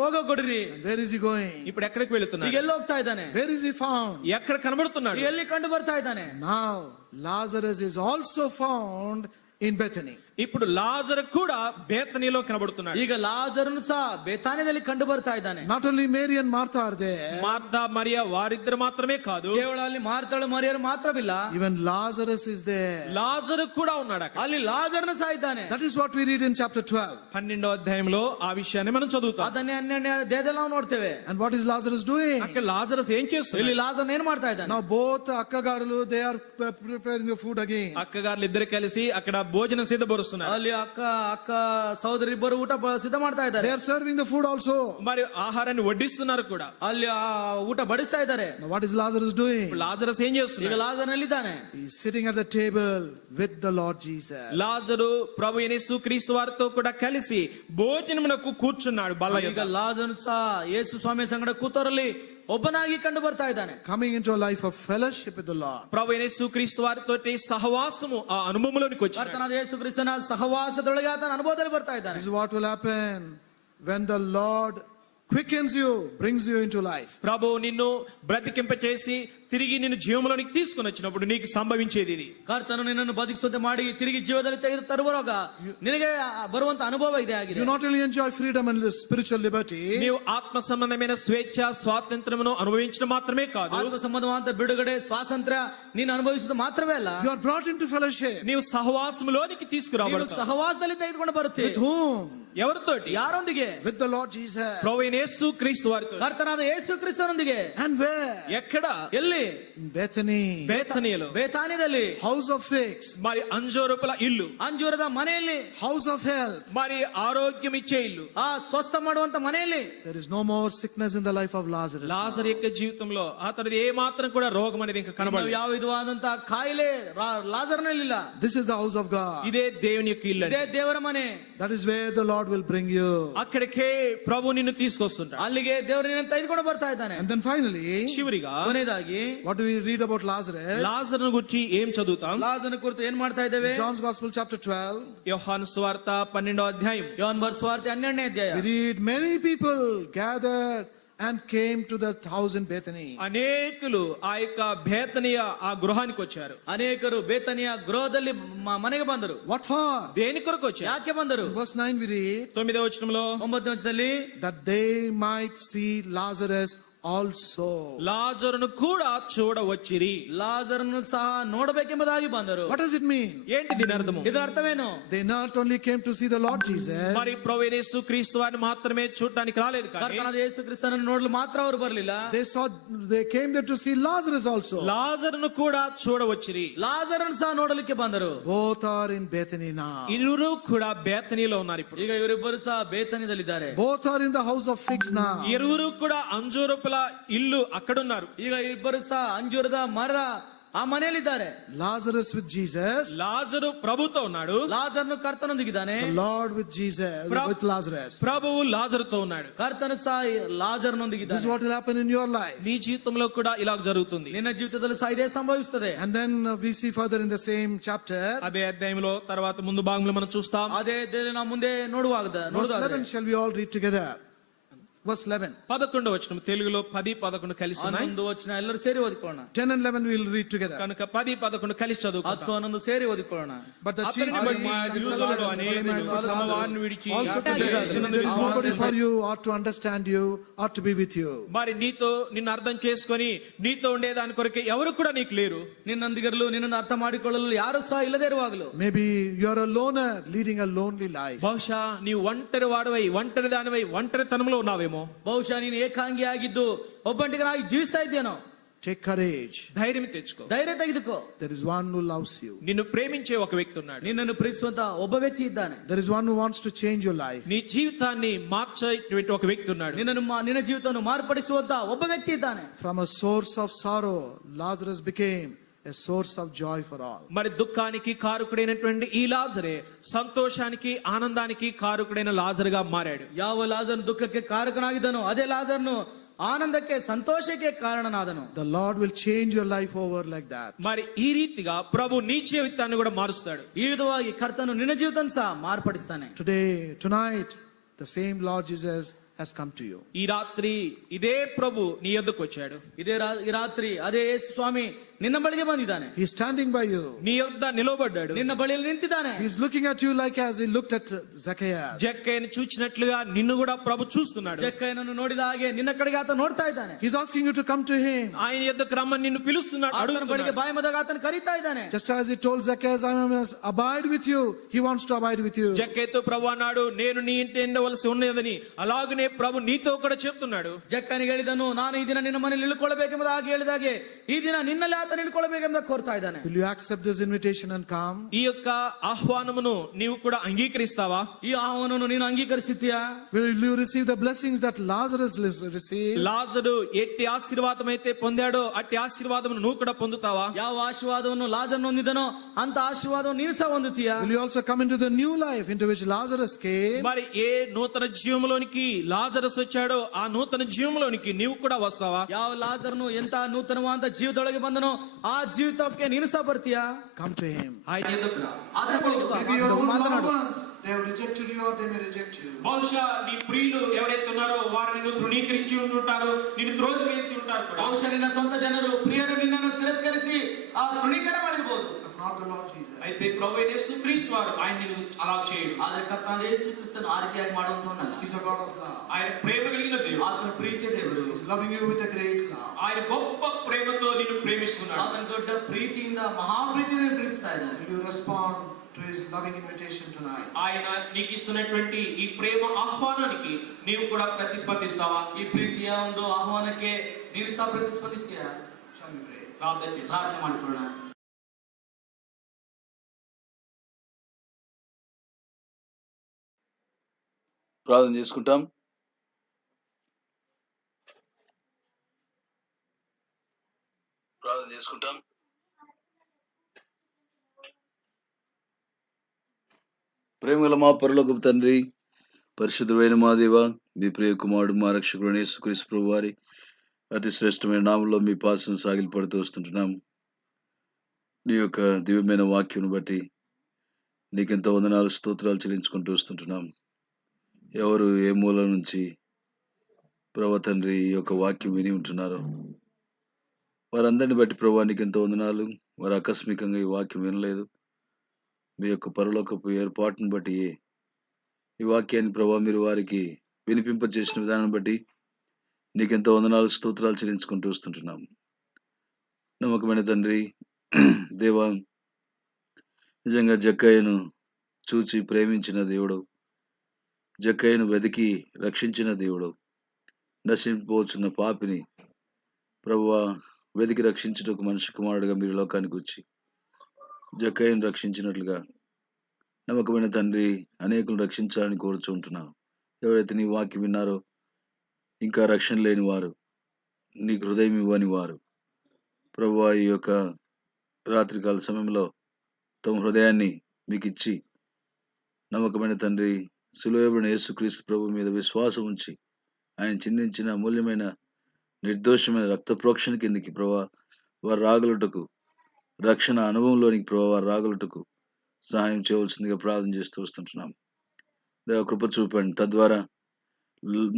ಹೋಗಕೊಡ್ರಿ. Where is he going? ఇప్పుడు ఎక్కడికి ಈಗ వెళుతున్నాడు? ಎಲ್ಲಿ ಹೋಗ್ತಾ ಇದ್ದಾನೆ? Where is he found? ఎక్కడ కనబడుతున్నాడు? ಎಲ್ಲಿ ಕಂಡು ಬರ್ತಾ ಇದ್ದಾನೆ? Now Lazarus is also found in Bethany. ఇప్పుడు లాజరు కూడా బేతనీలో కనబడుతున్నాడు. ಈಗ ಲಾಜರನು ಸಹ ಬೇತಾನ್ಯದಲ್ಲಿ ಕಂಡು ಬರ್ತಾ ಇದ್ದಾನೆ. Not only Mary and Martha are there. Martha Maria వారిద్దరు మాత్రమే కాదు, ಕೇವಲ ಅಲ್ಲಿ ಮಾರ್ತಾಳು ಮರಿಯರು ಮಾತ್ರವಿಲ್ಲ, Even Lazarus is there. లాజరు కూడా ఉన్నాడు అక్కడ. ಅಲ್ಲಿ ಲಾಜರನು ಸಹ ಇದ್ದಾನೆ. That is what we read in chapter 12. 12వ అధ్యాయంలో ఆ విషయాన్ని మనం చదువుతాం. ಅದನ್ನೇ 12ನೇ ಅಧ್ಯಾಯದಲ್ಲಿ ನಾವು ನೋಡ್ತೇವೆ. And what is Lazarus doing? అక్కడ లాజరస్ ఏం చేస్తున్నాడు? ಇಲ್ಲಿ ಲಾಜರನ್ ಏನ್ ಮಾಡ್ತಾ ಇದ್ದಾನೆ? Now both Akkagaruలు, they are preparing the food again. అక్కగారులు ఇద్దరు కలిసి అక్కడ భోజనం సిద్ధపరుస్తున్నారు. ಅಲ್ಲಿ ಅಕ್ಕ ಸಹೋದರಿ ಇಬ್ಬರು ಊಟ ಸಿದ್ಧ ಮಾಡ್ತಾ They ಇದ್ದಾರೆ. are serving the food also. మరి ఆహారాన్ని వడ్డిస్తున్నారు కూడా. ಅಲ್ಲಿ ಊಟ ಬಡಿಸ್ತಾ ಇದ್ದಾರೆ. Now what is Lazarus doing? ఇప్పుడు లాజరస్ ఏం ಈಗ చేస్తున్నాడు? ಲಾಜರನ್ ಎಲ್ಲಿದ್ದಾನೆ? He is sitting at the table with the Lord Jesus. లాజరు ప్రభు యేసు క్రీస్తు వారితో కూడా కలిసి భోజనమునకు కూర్చున్నాడు బల్ల ಈಗ యొద్ద. ಲಾಜರನ್ ಸಹ ಯೇಸು ಸ್ವಾಮಿ ಸಂಗಡ ಕೂತರಲ್ಲಿ ಒಬ್ಬನಾಗಿ ಕಂಡು ಬರ್ತಾ ಇದ್ದಾನೆ. Coming into a life of fellowship with the Lord. ప్రభు యేసు క్రీస్తు వారితో సహవాసము ఆ అనుభవంలోనికి వచ్చాడు. ಕರ್ತನಾದ ಯೇಸು ಕ್ರಿಸ್ತನ ಸಹವಾಸದೊಳಗೆ ಆತನ ಅನುಭವದಲ್ಲಿ ಬರ್ತಾ ಇದ್ದಾನೆ. This is what will happen when the Lord quickens you, brings you into life. ప్రభు నిన్ను బ్రతికింపచేసి తిరిగి నిన్ను జీవంలోనికి తీసుకొని వచ్చినప్పుడు నీకు సంభవించేది ఇది. ಕರ್ತನು ನಿನ್ನನ್ನು ಬದುಕಿಸುವಂತೆ ಮಾಡಿ ತಿರುಗಿ ಜೀವದಲ್ಲಿ ತೆಗೆದು ತರುವಾಗ ನಿನಗೆ ಬರುವಂತ ಅನುಭವ ಇದೆ ಆಗಿದೆ. You not only enjoy freedom and spiritual liberty, నీవు ఆత్మ సంబంధమైన స్వేచ్ఛ స్వాతంత్ర్యమును అనుభవించడం మాత్రమే కాదు, ಆತ್ಮ ಸಂಬಂಧವಾದಂತ ಬಿಡುಗಡೆ ಸ್ವಾತಂತ್ರ್ಯ ನೀನು ಅನುಭವಿಸುವುದು ಮಾತ್ರವೇ ಅಲ್ಲ, you are brought into fellowship. నీవు సహవాసములోనికి ನೀನು తీసుకురాబడతావు. ಸಹವಾಸದಲ್ಲಿ ತೆಗೆದುಕೊಂಡು ಬರುತ್ತೆ. With whom? ఎవరితోటి? ಯಾರೊಂದಿಗೆ? With the Lord Jesus. ప్రభువైన యేసు క్రీస్తు వారితో. ಕರ್ತನಾದ ಯೇಸು ಕ್ರಿಸ್ತನೊಂದಿಗೆ. And where? ఎక్కడ? ಎಲ್ಲಿ? In Bethany. బేతనీయలో. ಬೇತಾನ್ಯದಲ್ಲಿ. House of figs. మరి అంజూరపుల ఇల్లు, ಅಂಜೂರದ ಮನೆಯಲ್ಲಿ. House of health. మరి ఆరోగ్యం ఇచ్చే ఇల్లు. ಆ ಸ್ವಸ್ಥ ಮಾಡುವಂತ ಮನೆಯಲ್ಲಿ. There is no more sickness in the life of Lazarus. లాజరు యొక్క జీవితంలో అతడిది ఏ మాత్రం కూడా రోగం అనేది ఇంకా కనబడలేదు. ಯಾವ ವಿಧವಾದಂತ ಕಾಯಿಲೆ ಲಾಜರ್ನಲ್ಲಿಲ್ಲ. This is the house of God. ఇదే దేవుని యొక్క ఇల్లు. ಇದೇ ದೇವರ ಮನೆ. That is where the Lord will bring you. అక్కడికే ప్రభు నిన్ను తీసుకొస్తుంటాడు. ಅಲ್ಲಿಗೆ ದೇವರು ನಿನ್ನನ್ನು ತೆಗೆದುಕೊಂಡು ಬರ್ತಾ ಇದ್ದಾನೆ. And then finally, చివరిగా ಕೊನೆಯದಾಗಿ what do we read about Lazarus? లాజరును గురించి ఏం చదువుతాం? ಲಾಜರನ ಕುರಿತು ಏನ್ ಮಾಡ್ತಾ ಇದ್ದೇವೆ? John's Gospel chapter 12. యోహాను సువార్త 12వ అధ్యాయం. ಯೋಹನ್ ಬರೆದ ಸುವಾರ್ತೆ 12ನೇ ಅಧ್ಯಾಯ. We read many people gathered and came to the house in Bethany. అనేకులు ఆ యొక్క బేతనీయ ఆ గృహానికి వచ్చారు. ಅನೇಕರು ಬೇತನಿಯ ಗೃಹದಲ್ಲಿ ಮನೆಗೆ ಬಂದರು. What for? దేని కొరకు వచ్చారు? ಯಾಕೆ ಬಂದರು? Verse 9 we read 9వ వచనంలో 9ನೇ ವಚನದಲ್ಲಿ that they might see Lazarus also. లాజరును కూడా చూడవచ్చిరి. ಲಾಜರನ್ನು ಸಹ ನೋಡಬೇಕೆಂಬುದಾಗಿ ಬಂದರು. What does it mean? ఏంటి దీని అర్థము? ಇದರ ಅರ್ಥವೇನು? They not only came to see the Lord Jesus, మరి ప్రభువైన యేసు క్రీస్తు వారిని మాత్రమే చూడడానికి రాలేదు, కానీ ಕರ್ತನಾದ ಯೇಸು ಕ್ರಿಸ್ತನನ್ನು ನೋಡಲು ಮಾತ್ರ ಅವರು ಬರಲಿಲ್ಲ. they came there to see Lazarus also. లాజరును కూడా చూడవచ్చిరి. ಲಾಜರನ್ನು ಸಹ ನೋಡಲಿಕ್ಕೆ ಬಂದರು. Both are in Bethany now. ఇరువురు కూడా బేతనీలో ఉన్నారు. ఇప్పుడు ಈಗ ಇವರಿಬ್ಬರು ಸಹ ಬೇತನಿಯಲ್ಲಿದ್ದಾರೆ. Both are in the house of figs now. ఇరువురు కూడా అంజూరపుల ఇల్లు అక్కడున్నారు. ಈಗ ಇಬ್ಬರು ಸಹ ಅಂಜೂರದ ಮರದ ಆ ಮನೆಯಲ್ಲಿದ್ದಾರೆ. Lazarus with Jesus. లాజరు ప్రభుతో ఉన్నాడు. ಲಾಜರನು ಕರ್ತನೊಂದಿಗಿದ್ದಾನೆ. The Lord with Jesus, with Lazarus. ప్రభువు లాజరుతో ఉన్నాడు. ಕರ್ತನು ಸಹ This is ಲಾಜರನೊಂದಿಗಿದ್ದಾನೆ. what will happen in your life. నీ జీవితంలో కూడా ఇలా జరుగుతుంది. ನಿನ್ನ ಜೀವಿತದಲ್ಲಿ ಸಹ ಇದೇ ಸಂಭವಿಸುತ್ತದೆ. And then we see further in the same chapter. అదే అధ్యాయంలో తర్వాత ముందు భాగంలో మనం చూస్తాం. ಅದೇ ನಾವು ಮುಂದೆ ನೋಡುವಾಗ Verse 11 shall we all read together. Verse 11. 11వ వచనం తెలుగులో 10, 11 కలిసి ఉన్నాయి. 11 ವಚನ ಎಲ್ಲರೂ ಸೇರಿ ಓದಿಕೊಳ್ಳೋಣ. 10 and 11 we will read together. కనుక 10, 11 కలిసి 10, చదువుకుందాం. 11 సేರಿ ಓದಿಕೊಳ್ಳೋಣ. But the chief అతనిని బట్టి priests యూదులలో consulted and అనేకులు Lazarus తమ వారిని విడిచి also today, there is nobody for you or to understand you or to be with you. మరి నిన్ను అర్థం చేసుకొని నీతో ఉండేదాని కొరకే ఎవరు కూడా నీకు లేరు. ನಿನ್ನೊಂದಿಗಿರಲು ನಿನ್ನನ್ನು ಅರ್ಥ ಮಾಡಿಕೊಳ್ಳಲು ಯಾರು ಸಹ ಇಲ್ಲದೇ ಇರುವಾಗಲು. Maybe you are a loner leading a lonely life. బహుశా నీవు ఒంటరి వాడవై ఒంటరి దానివై ఒంటరితనంలో ఉన్నావేమో. ಬಹುಶಃ ನೀನು ಏಕಾಂಗಿಯಾಗಿದ್ದು ಒಬ್ಬಂಟಿಗನಾಗಿ ಜೀವಿಸ್ತಾ ಇದ್ದೇನೋ. Take courage. ధైర్యం తెచ్చుకో. ಧೈರ್ಯ ತೆಗೆದುಕೋ. There is one who loves you. నిన్ను ప్రేమించే ఒక వ్యక్తి ఉన్నాడు. ನಿನ್ನನ್ನು ಪ್ರೀತಿಸುವಂತ ಒಬ್ಬ ವ್ಯಕ್ತಿ ಇದ್ದಾನೆ. There is one who wants to change your life. నీ జీవితాన్ని మార్చేటువంటి ఒక వ్యక్తి ఉన్నాడు. ನಿನ್ನ ಜೀವಿತವನ್ನು ಮಾರ್ಪಡಿಸುವಂತ ಒಬ್ಬ ವ್ಯಕ್ತಿ ಇದ್ದಾನೆ. From a source of sorrow, Lazarus became a source of joy for all. మరి దుఃఖానికి కారకుడైనటువంటి ఈ లాజరే సంతోషానికి ఆనందానికి కారకుడైన లాజరుగా మారాడు. ಯಾವ ಲಾಜರ್ನು ದುಃಖಕ್ಕೆ ಕಾರಕನಾಗಿದ್ದನೋ ಅದೇ ಲಾಜರ್ನು ಆನಂದಕ್ಕೆ ಸಂತೋಷಕ್ಕೆ ಕಾರಣನಾದನು. The Lord will change your life over like that. మరి ఈ రీతిగా ప్రభు నీ జీవితాన్ని కూడా మారుస్తాడు. ಈ ವಿಧವಾಗಿ ಕರ್ತನು ನಿನ್ನ ಜೀವಿತ ಸಹ ಮಾರ್ಪಡಿಸ್ತಾನೆ. Today, tonight, the same Lord Jesus has come to you. ఈ రాత్రి ఇదే ప్రభు నీ యొద్దకు వచ్చాడు. ಈ ರಾತ್ರಿ ಅದೇ ಯೇಸು ಸ್ವಾಮಿ ನಿನ್ನ ಬಳಿಗೆ ಬಂದಿದ್ದಾನೆ. He is standing by you. నీ యొద్ద నిలబడ్డాడు. ನಿನ್ನ ಬಳಿಯಲ್ಲಿ ನಿಂತಿದ್ದಾನೆ. He is looking at you like as he looked at Zacchaeus. జక్కయ్యను చూచినట్లుగా నిన్ను కూడా ప్రభు చూస్తున్నాడు. ಜಕ್ಕಯ್ಯನನ್ನು ನೋಡಿದ ಹಾಗೆ ನಿನ್ನ ಕಡೆಗೆ ಆತ ನೋಡ್ತಾ ಇದ್ದಾನೆ. He is asking you to come to him. ఆయన యొద్దకు రమ్మని నిన్ను పిలుస్తున్నాడు. ಆತನ ಬಳಿಗೆ ಬಾಯಿ ಮದಾಗ ಆತನ ಕರೀತಾ ಇದ್ದಾನೆ. Just as he told Zacchaeus, I must abide with you. He wants to abide with you. జక్కయ్యతో ప్రభు అన్నాడు, నేను నీ ఇంటి ఉండవలసి ఉన్నదని. అలాగనే ప్రభు నీతో కూడా చెప్తున్నాడు. ಜಕ್ಕನಿಗೆ ಹೇಳಿದನು, ನಾನು ಈ ದಿನ ನಿನ್ನ ಮನೆಯಲ್ಲಿ ಇಳ್ಕೊಳ್ಬೇಕೆಂಬುದು ಹಾಗೆ ಹೇಳಿದಾಗೆ ಈ ದಿನ ನಿನ್ನಲ್ಲಿ ಆತ ನಿಲ್ಕೊಳ್ಬೇಕೆಂಬ ಕೋರ್ತಾ ಇದ್ದಾನೆ. Will you accept this invitation and come? ఈ యొక్క ఆహ్వానమును నీవు కూడా అంగీకరిస్తావా? ಈ ಆಹ್ವಾನವನ್ನು ನೀನು ಅಂಗೀಕರಿಸುತ್ತೀಯಾ? Will you receive the blessings that Lazarus received? లాజరు ఎట్టి ఆశీర్వాదం అయితే పొందాడో అట్టి ఆశీర్వాదమును నువ్వు కూడా పొందుతావా? ಯಾವ ಆಶೀರ್ವಾದವನ್ನು ಲಾಜರ್ನು ಹೊಂದಿದನೋ ಅಂತ ಆಶೀರ್ವಾದವನ್ನು ನೀನು ಸಹ ಹೊಂದುತ್ತೀಯಾ? Will you also come into the new life into which Lazarus came? మరి ఏ నూతన జీవములోనికి లాజరస్ వచ్చాడో ఆ నూతన జీవములోనికి నీవు కూడా వస్తావా? ಯಾವ ಲಾಜರ್ನು ಎಂತ ನೂತನವಾದ ಜೀವದೊಳಗೆ ಬಂದನೋ ಆ ಜೀವಿತಕ್ಕೆ ನೀನು ಸಹ ಬರ್ತೀಯಾ? Come to him. ఆయన ఎదుట రా. ಆಚೆ ಬಳಿಗೆ ಬಾ. Maybe your own loved ಮಾತನಾಡು. ones, they have rejected you or they may reject you. బహుశా నీ ప్రియులు ఎవరైతే ఉన్నారో వారు నిన్ను తృణీకరించి ఉంటుంటారు, నిన్ను త్రోసివేసి ఉంటారు కూడా. ಬಹುಶಃ ನಿನ್ನ ಸ್ವಂತ ಜನರು ಪ್ರಿಯರು ನಿನ್ನನ್ನು ತಿರಸ್ಕರಿಸಿ ಆ ತೃಣೀಕರಣ ಮಾಡಿರಬಹುದು. But not the Lord Jesus. అయితే ప్రభువైన యేసుక్రీస్తు వారు ఆయన నిన్ను అలా చేయడు. ಆದ್ರೆ ಕರ್ತನಾದ ಯೇಸು ಕ್ರಿಸ್ತನು ಆ ರೀತಿಯಾಗಿ ಮಾಡುವಂತವನಲ್ಲ. He's a God of love. ఆయన ప్రేమ కలిగిన దేవుడు. ಆತನ ಪ್ರೀತಿಯ ದೇವರು. He's loving you with a great love. ఆయన గొప్ప ప్రేమతో నిన్ను ప్రేమిస్తున్నాడు. ಆತನ ದೊಡ್ಡ ಪ್ರೀತಿಯಿಂದ ಮಹಾಪ್ರೀತಿಯಿಂದ ಪ್ರೀತಿಸ್ತಾ ಇದ್ದಾನೆ. Will you respond to his loving invitation tonight? ఆయన నీకు ఇస్తున్నటువంటి ఈ ప్రేమ ఆహ్వానానికి నీవు కూడా ప్రతిస్పందిస్తావా? ಈ ಪ್ರೀತಿಯ ಒಂದು ಆಹ್ವಾನಕ್ಕೆ ನೀನು ಸಹ ಪ್ರತಿಸ್ಪಂದಿಸ್ತೀಯಾ? Shall we pray? ప్రార్థన చేస్తావా? ಪ್ರಾರ್ಥನೆ ಮಾಡಿಕೊಳ್ಳೋಣ. ప్రార్థన చేసుకుంటాం. ప్రేమగల మా పరలోకపు తండ్రి, పరిశుద్ధమైన మా దేవ, మీ ప్రియ కుమారుడు మా రక్షకుడు యేసుక్రీస్తు ప్రభువు వారి అతి శ్రేష్టమైన నామంలో మీ పాదం సాగిలపడుతూ వస్తుంటున్నాం. నీ యొక్క దివ్యమైన వాక్యం బట్టి నీకెంతో వందనాలు స్తోత్రాలు చెల్లించుకుంటూ వస్తుంటున్నాం. ఎవరు ఏ మూల నుంచి ప్రభు తండ్రి ఈ యొక్క వాక్యం విని ఉంటున్నారో వారందరిని బట్టి ప్రభు నీకు ఎంతో వందనాలు. వారు ఆకస్మికంగా ఈ వాక్యం వినలేదు. మీ యొక్క పరలోకపు ఏర్పాటును బట్టి ఈ వాక్యాన్ని ప్రభు మీరు వారికి వినిపింపజేసిన విధానం బట్టి నీకెంతో వందనాలు స్తోత్రాలు చెల్లించుకుంటూ వస్తుంటున్నాం. నమ్మకమైన తండ్రి దేవా, నిజంగా జక్కయ్యను చూచి ప్రేమించిన దేవుడు, జక్కయ్యను వెతికి రక్షించిన దేవుడు, నశించిపోతున్న పాపిని ప్రభువా వెతికి రక్షించుటకు మనిషి కుమారుడుగా మీరు లోకానికి వచ్చి జక్కయ్యను రక్షించినట్లుగా నమ్మకమైన తండ్రి అనేకులను రక్షించాలని కోరుచుంటున్నావు. ఎవరైతే నీ వాక్యం విన్నారో ఇంకా రక్షణ లేని వారు, నీకు హృదయం ఇవ్వని వారు ప్రభువా ఈ యొక్క రాత్రికాల సమయంలో తమ హృదయాన్ని మీకు ఇచ్చి నమ్మకమైన తండ్రి సిలువబడిన యేసుక్రీస్తు ప్రభు మీద విశ్వాసం ఉంచి ఆయన చిందించిన అమూల్యమైన నిర్దోషమైన రక్త ప్రోక్షణ కిందికి ప్రభా వారు రాగలుటకు, రక్షణ అనుభవంలోనికి ప్రభా వారు రాగలుటకు సహాయం చేయవలసిందిగా ప్రార్థన చేస్తూ వస్తుంటున్నాం. దేవ కృప చూపండి. తద్వారా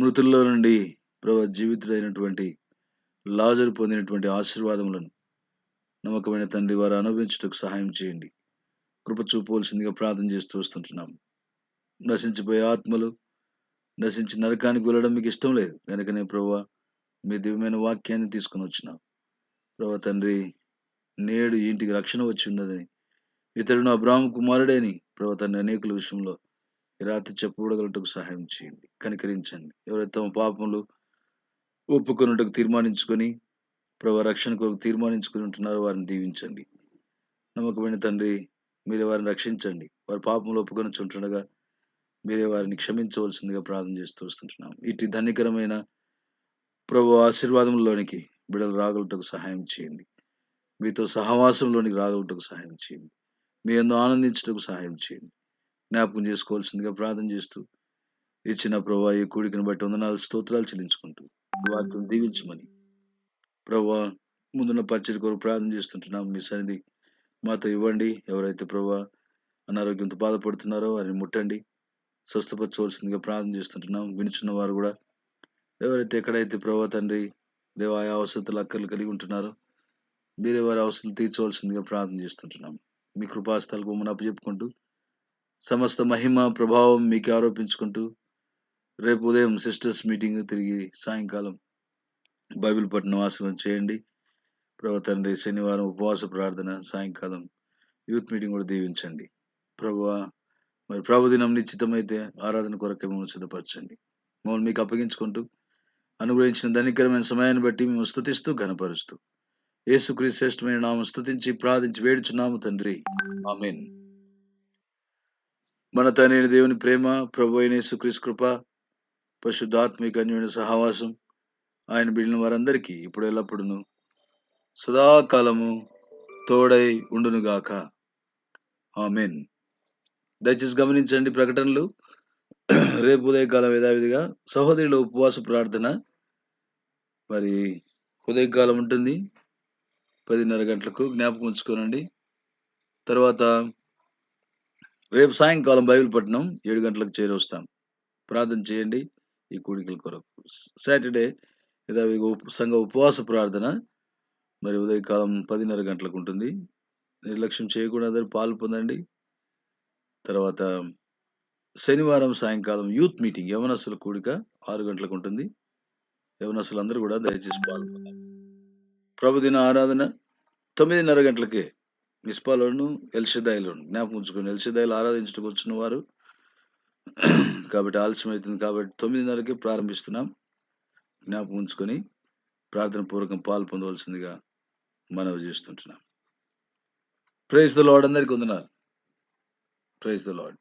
మృతుల్లో నుండి ప్రభా జీవితుడైనటువంటి లాజరు పొందినటువంటి ఆశీర్వాదములను నమ్మకమైన తండ్రి వారు అనుభవించుటకు సహాయం చేయండి. కృప చూపవలసిందిగా ప్రార్థన చేస్తూ వస్తుంటున్నాం. నశించిపోయే ఆత్మలు నశించి నరకానికి వెళ్ళడం మీకు ఇష్టం లేదు కనుకనే ప్రభా మీ దివ్యమైన వాక్యాన్ని తీసుకుని వచ్చినాం. ప్రభా తండ్రి, నేడు ఇంటికి రక్షణ వచ్చి ఉన్నదని, ఇతరుడు అబ్రాహాము కుమారుడేని ప్రభా తండ్రి అనేకుల విషయంలో ఈ రాత్రి చెప్పబడగలటకు సహాయం చేయండి, కనికరించండి. ఎవరైతే తమ పాపములు ఒప్పుకొనుటకు తీర్మానించుకొని ప్రభా రక్షణ కొరకు తీర్మానించుకుని ఉంటున్నారో వారిని దీవించండి. నమ్మకమైన తండ్రి, మీరే వారిని రక్షించండి. వారి పాపములు ఒప్పుకొని చుంటుండగా మీరే వారిని క్షమించవలసిందిగా ప్రార్థన చేస్తూ వస్తుంటున్నాం. ఇటు ధన్యకరమైన ప్రభు ఆశీర్వాదంలోనికి బిడ్డలు రాగలటకు సహాయం చేయండి. మీతో సహవాసంలోనికి రాగలుగుటకు సహాయం చేయండి. మీ యందు ఆనందించుటకు సహాయం చేయండి. జ్ఞాపకం చేసుకోవాల్సిందిగా ప్రార్థన చేస్తూ ఇచ్చిన ప్రభా ఈ కూడికను బట్టి వందనాలు స్తోత్రాలు చెల్లించుకుంటూ ఈ వాక్యం దీవించమని ప్రభా ముందున్న పరిచయ కొరకు ప్రార్థన చేస్తుంటున్నాం. మీ సన్నిధి మాతో ఇవ్వండి. ఎవరైతే ప్రభా అనారోగ్యంతో బాధపడుతున్నారో వారిని ముట్టండి, స్వస్థపరచవలసిందిగా ప్రార్థన చేస్తుంటున్నాం. వినుచున్న వారు కూడా ఎవరైతే ఎక్కడైతే ప్రభా తండ్రి దేవా ఆయా అవసరతలు అక్కర్లు కలిగి ఉంటున్నారో మీరే వారి అవసరాలు తీర్చవలసిందిగా ప్రార్థన చేస్తుంటున్నాం. మీ కృపాస్థలకు మమ్మల్ని అప్పచెప్పుకుంటూ సమస్త మహిమ ప్రభావం మీకు ఆరోపించుకుంటూ రేపు ఉదయం సిస్టర్స్ మీటింగ్, తిరిగి సాయంకాలం బైబిల్ పట్టణం ఆశీర్వాదం చేయండి ప్రభా తండ్రి. శనివారం ఉపవాస ప్రార్థన, సాయంకాలం యూత్ మీటింగ్ కూడా దీవించండి ప్రభువా. మరి ప్రభు దినం నిశ్చితమైతే ఆరాధన కొరకే మమ్మల్ని సిద్ధపరచండి. మమ్మల్ని మీకు అప్పగించుకుంటూ అనుగ్రహించిన ధనికరమైన సమయాన్ని బట్టి మేము స్తుతిస్తూ ఘనపరుస్తూ యేసుక్రీస్తు శ్రేష్టమైన నామం స్తుతించి ప్రార్థించి వేడుచున్నాము తండ్రి, ఆమేన్. మన తండ్రి దేవుని ప్రేమ, ప్రభు అయిన యేసుక్రీస్తు కృప, పరిశుద్ధాత్మిక అన్యోన్య సహవాసం ఆయన బిడ్డల వారందరికీ ఇప్పుడు ఎల్లప్పుడూ సదాకాలము తోడై ఉండునుగాక, ఆమేన్. దయచేసి గమనించండి ప్రకటనలు. రేపు ఉదయకాలం యథావిధిగా సహోదరుల ఉపవాస ప్రార్థన మరి ఉదయకాలం ఉంటుంది 10:30 గంటలకు, జ్ఞాపకం ఉంచుకోనండి. తర్వాత రేపు సాయంకాలం బైబిల్ పట్టణం 7 గంటలకు చేరొస్తాం. ప్రార్థన చేయండి ఈ కూడికల కొరకు. సాటర్డే యథావిధిగా సంఘ ఉపవాస ప్రార్థన మరి ఉదయకాలం 10:30 గంటలకు ఉంటుంది. నిర్లక్ష్యం చేయకుండా అందరూ పాలు పొందండి. తర్వాత శనివారం సాయంకాలం యూత్ మీటింగ్ యవనస్తుల కూడిక 6 గంటలకు ఉంటుంది. యవనస్తులు అందరూ కూడా దయచేసి పాల్గొన్నారు. ప్రభుదిన ఆరాధన 9:30 గంటలకే మిస్పాలోను ఎల్షదాయిలోను, జ్ఞాపకం ఉంచుకొని ఎల్షదాయిలో ఆరాధించడానికి వచ్చిన వారు కాబట్టి ఆలస్యం అవుతుంది కాబట్టి 9:30కే ప్రారంభిస్తున్నాం. జ్ఞాపకం ఉంచుకొని ప్రార్థన పూర్వకం పాలు పొందవలసిందిగా మనవి చేస్తుంటున్నాం. Praise the Lord. అందరికీ వందనాలు. Praise the lord.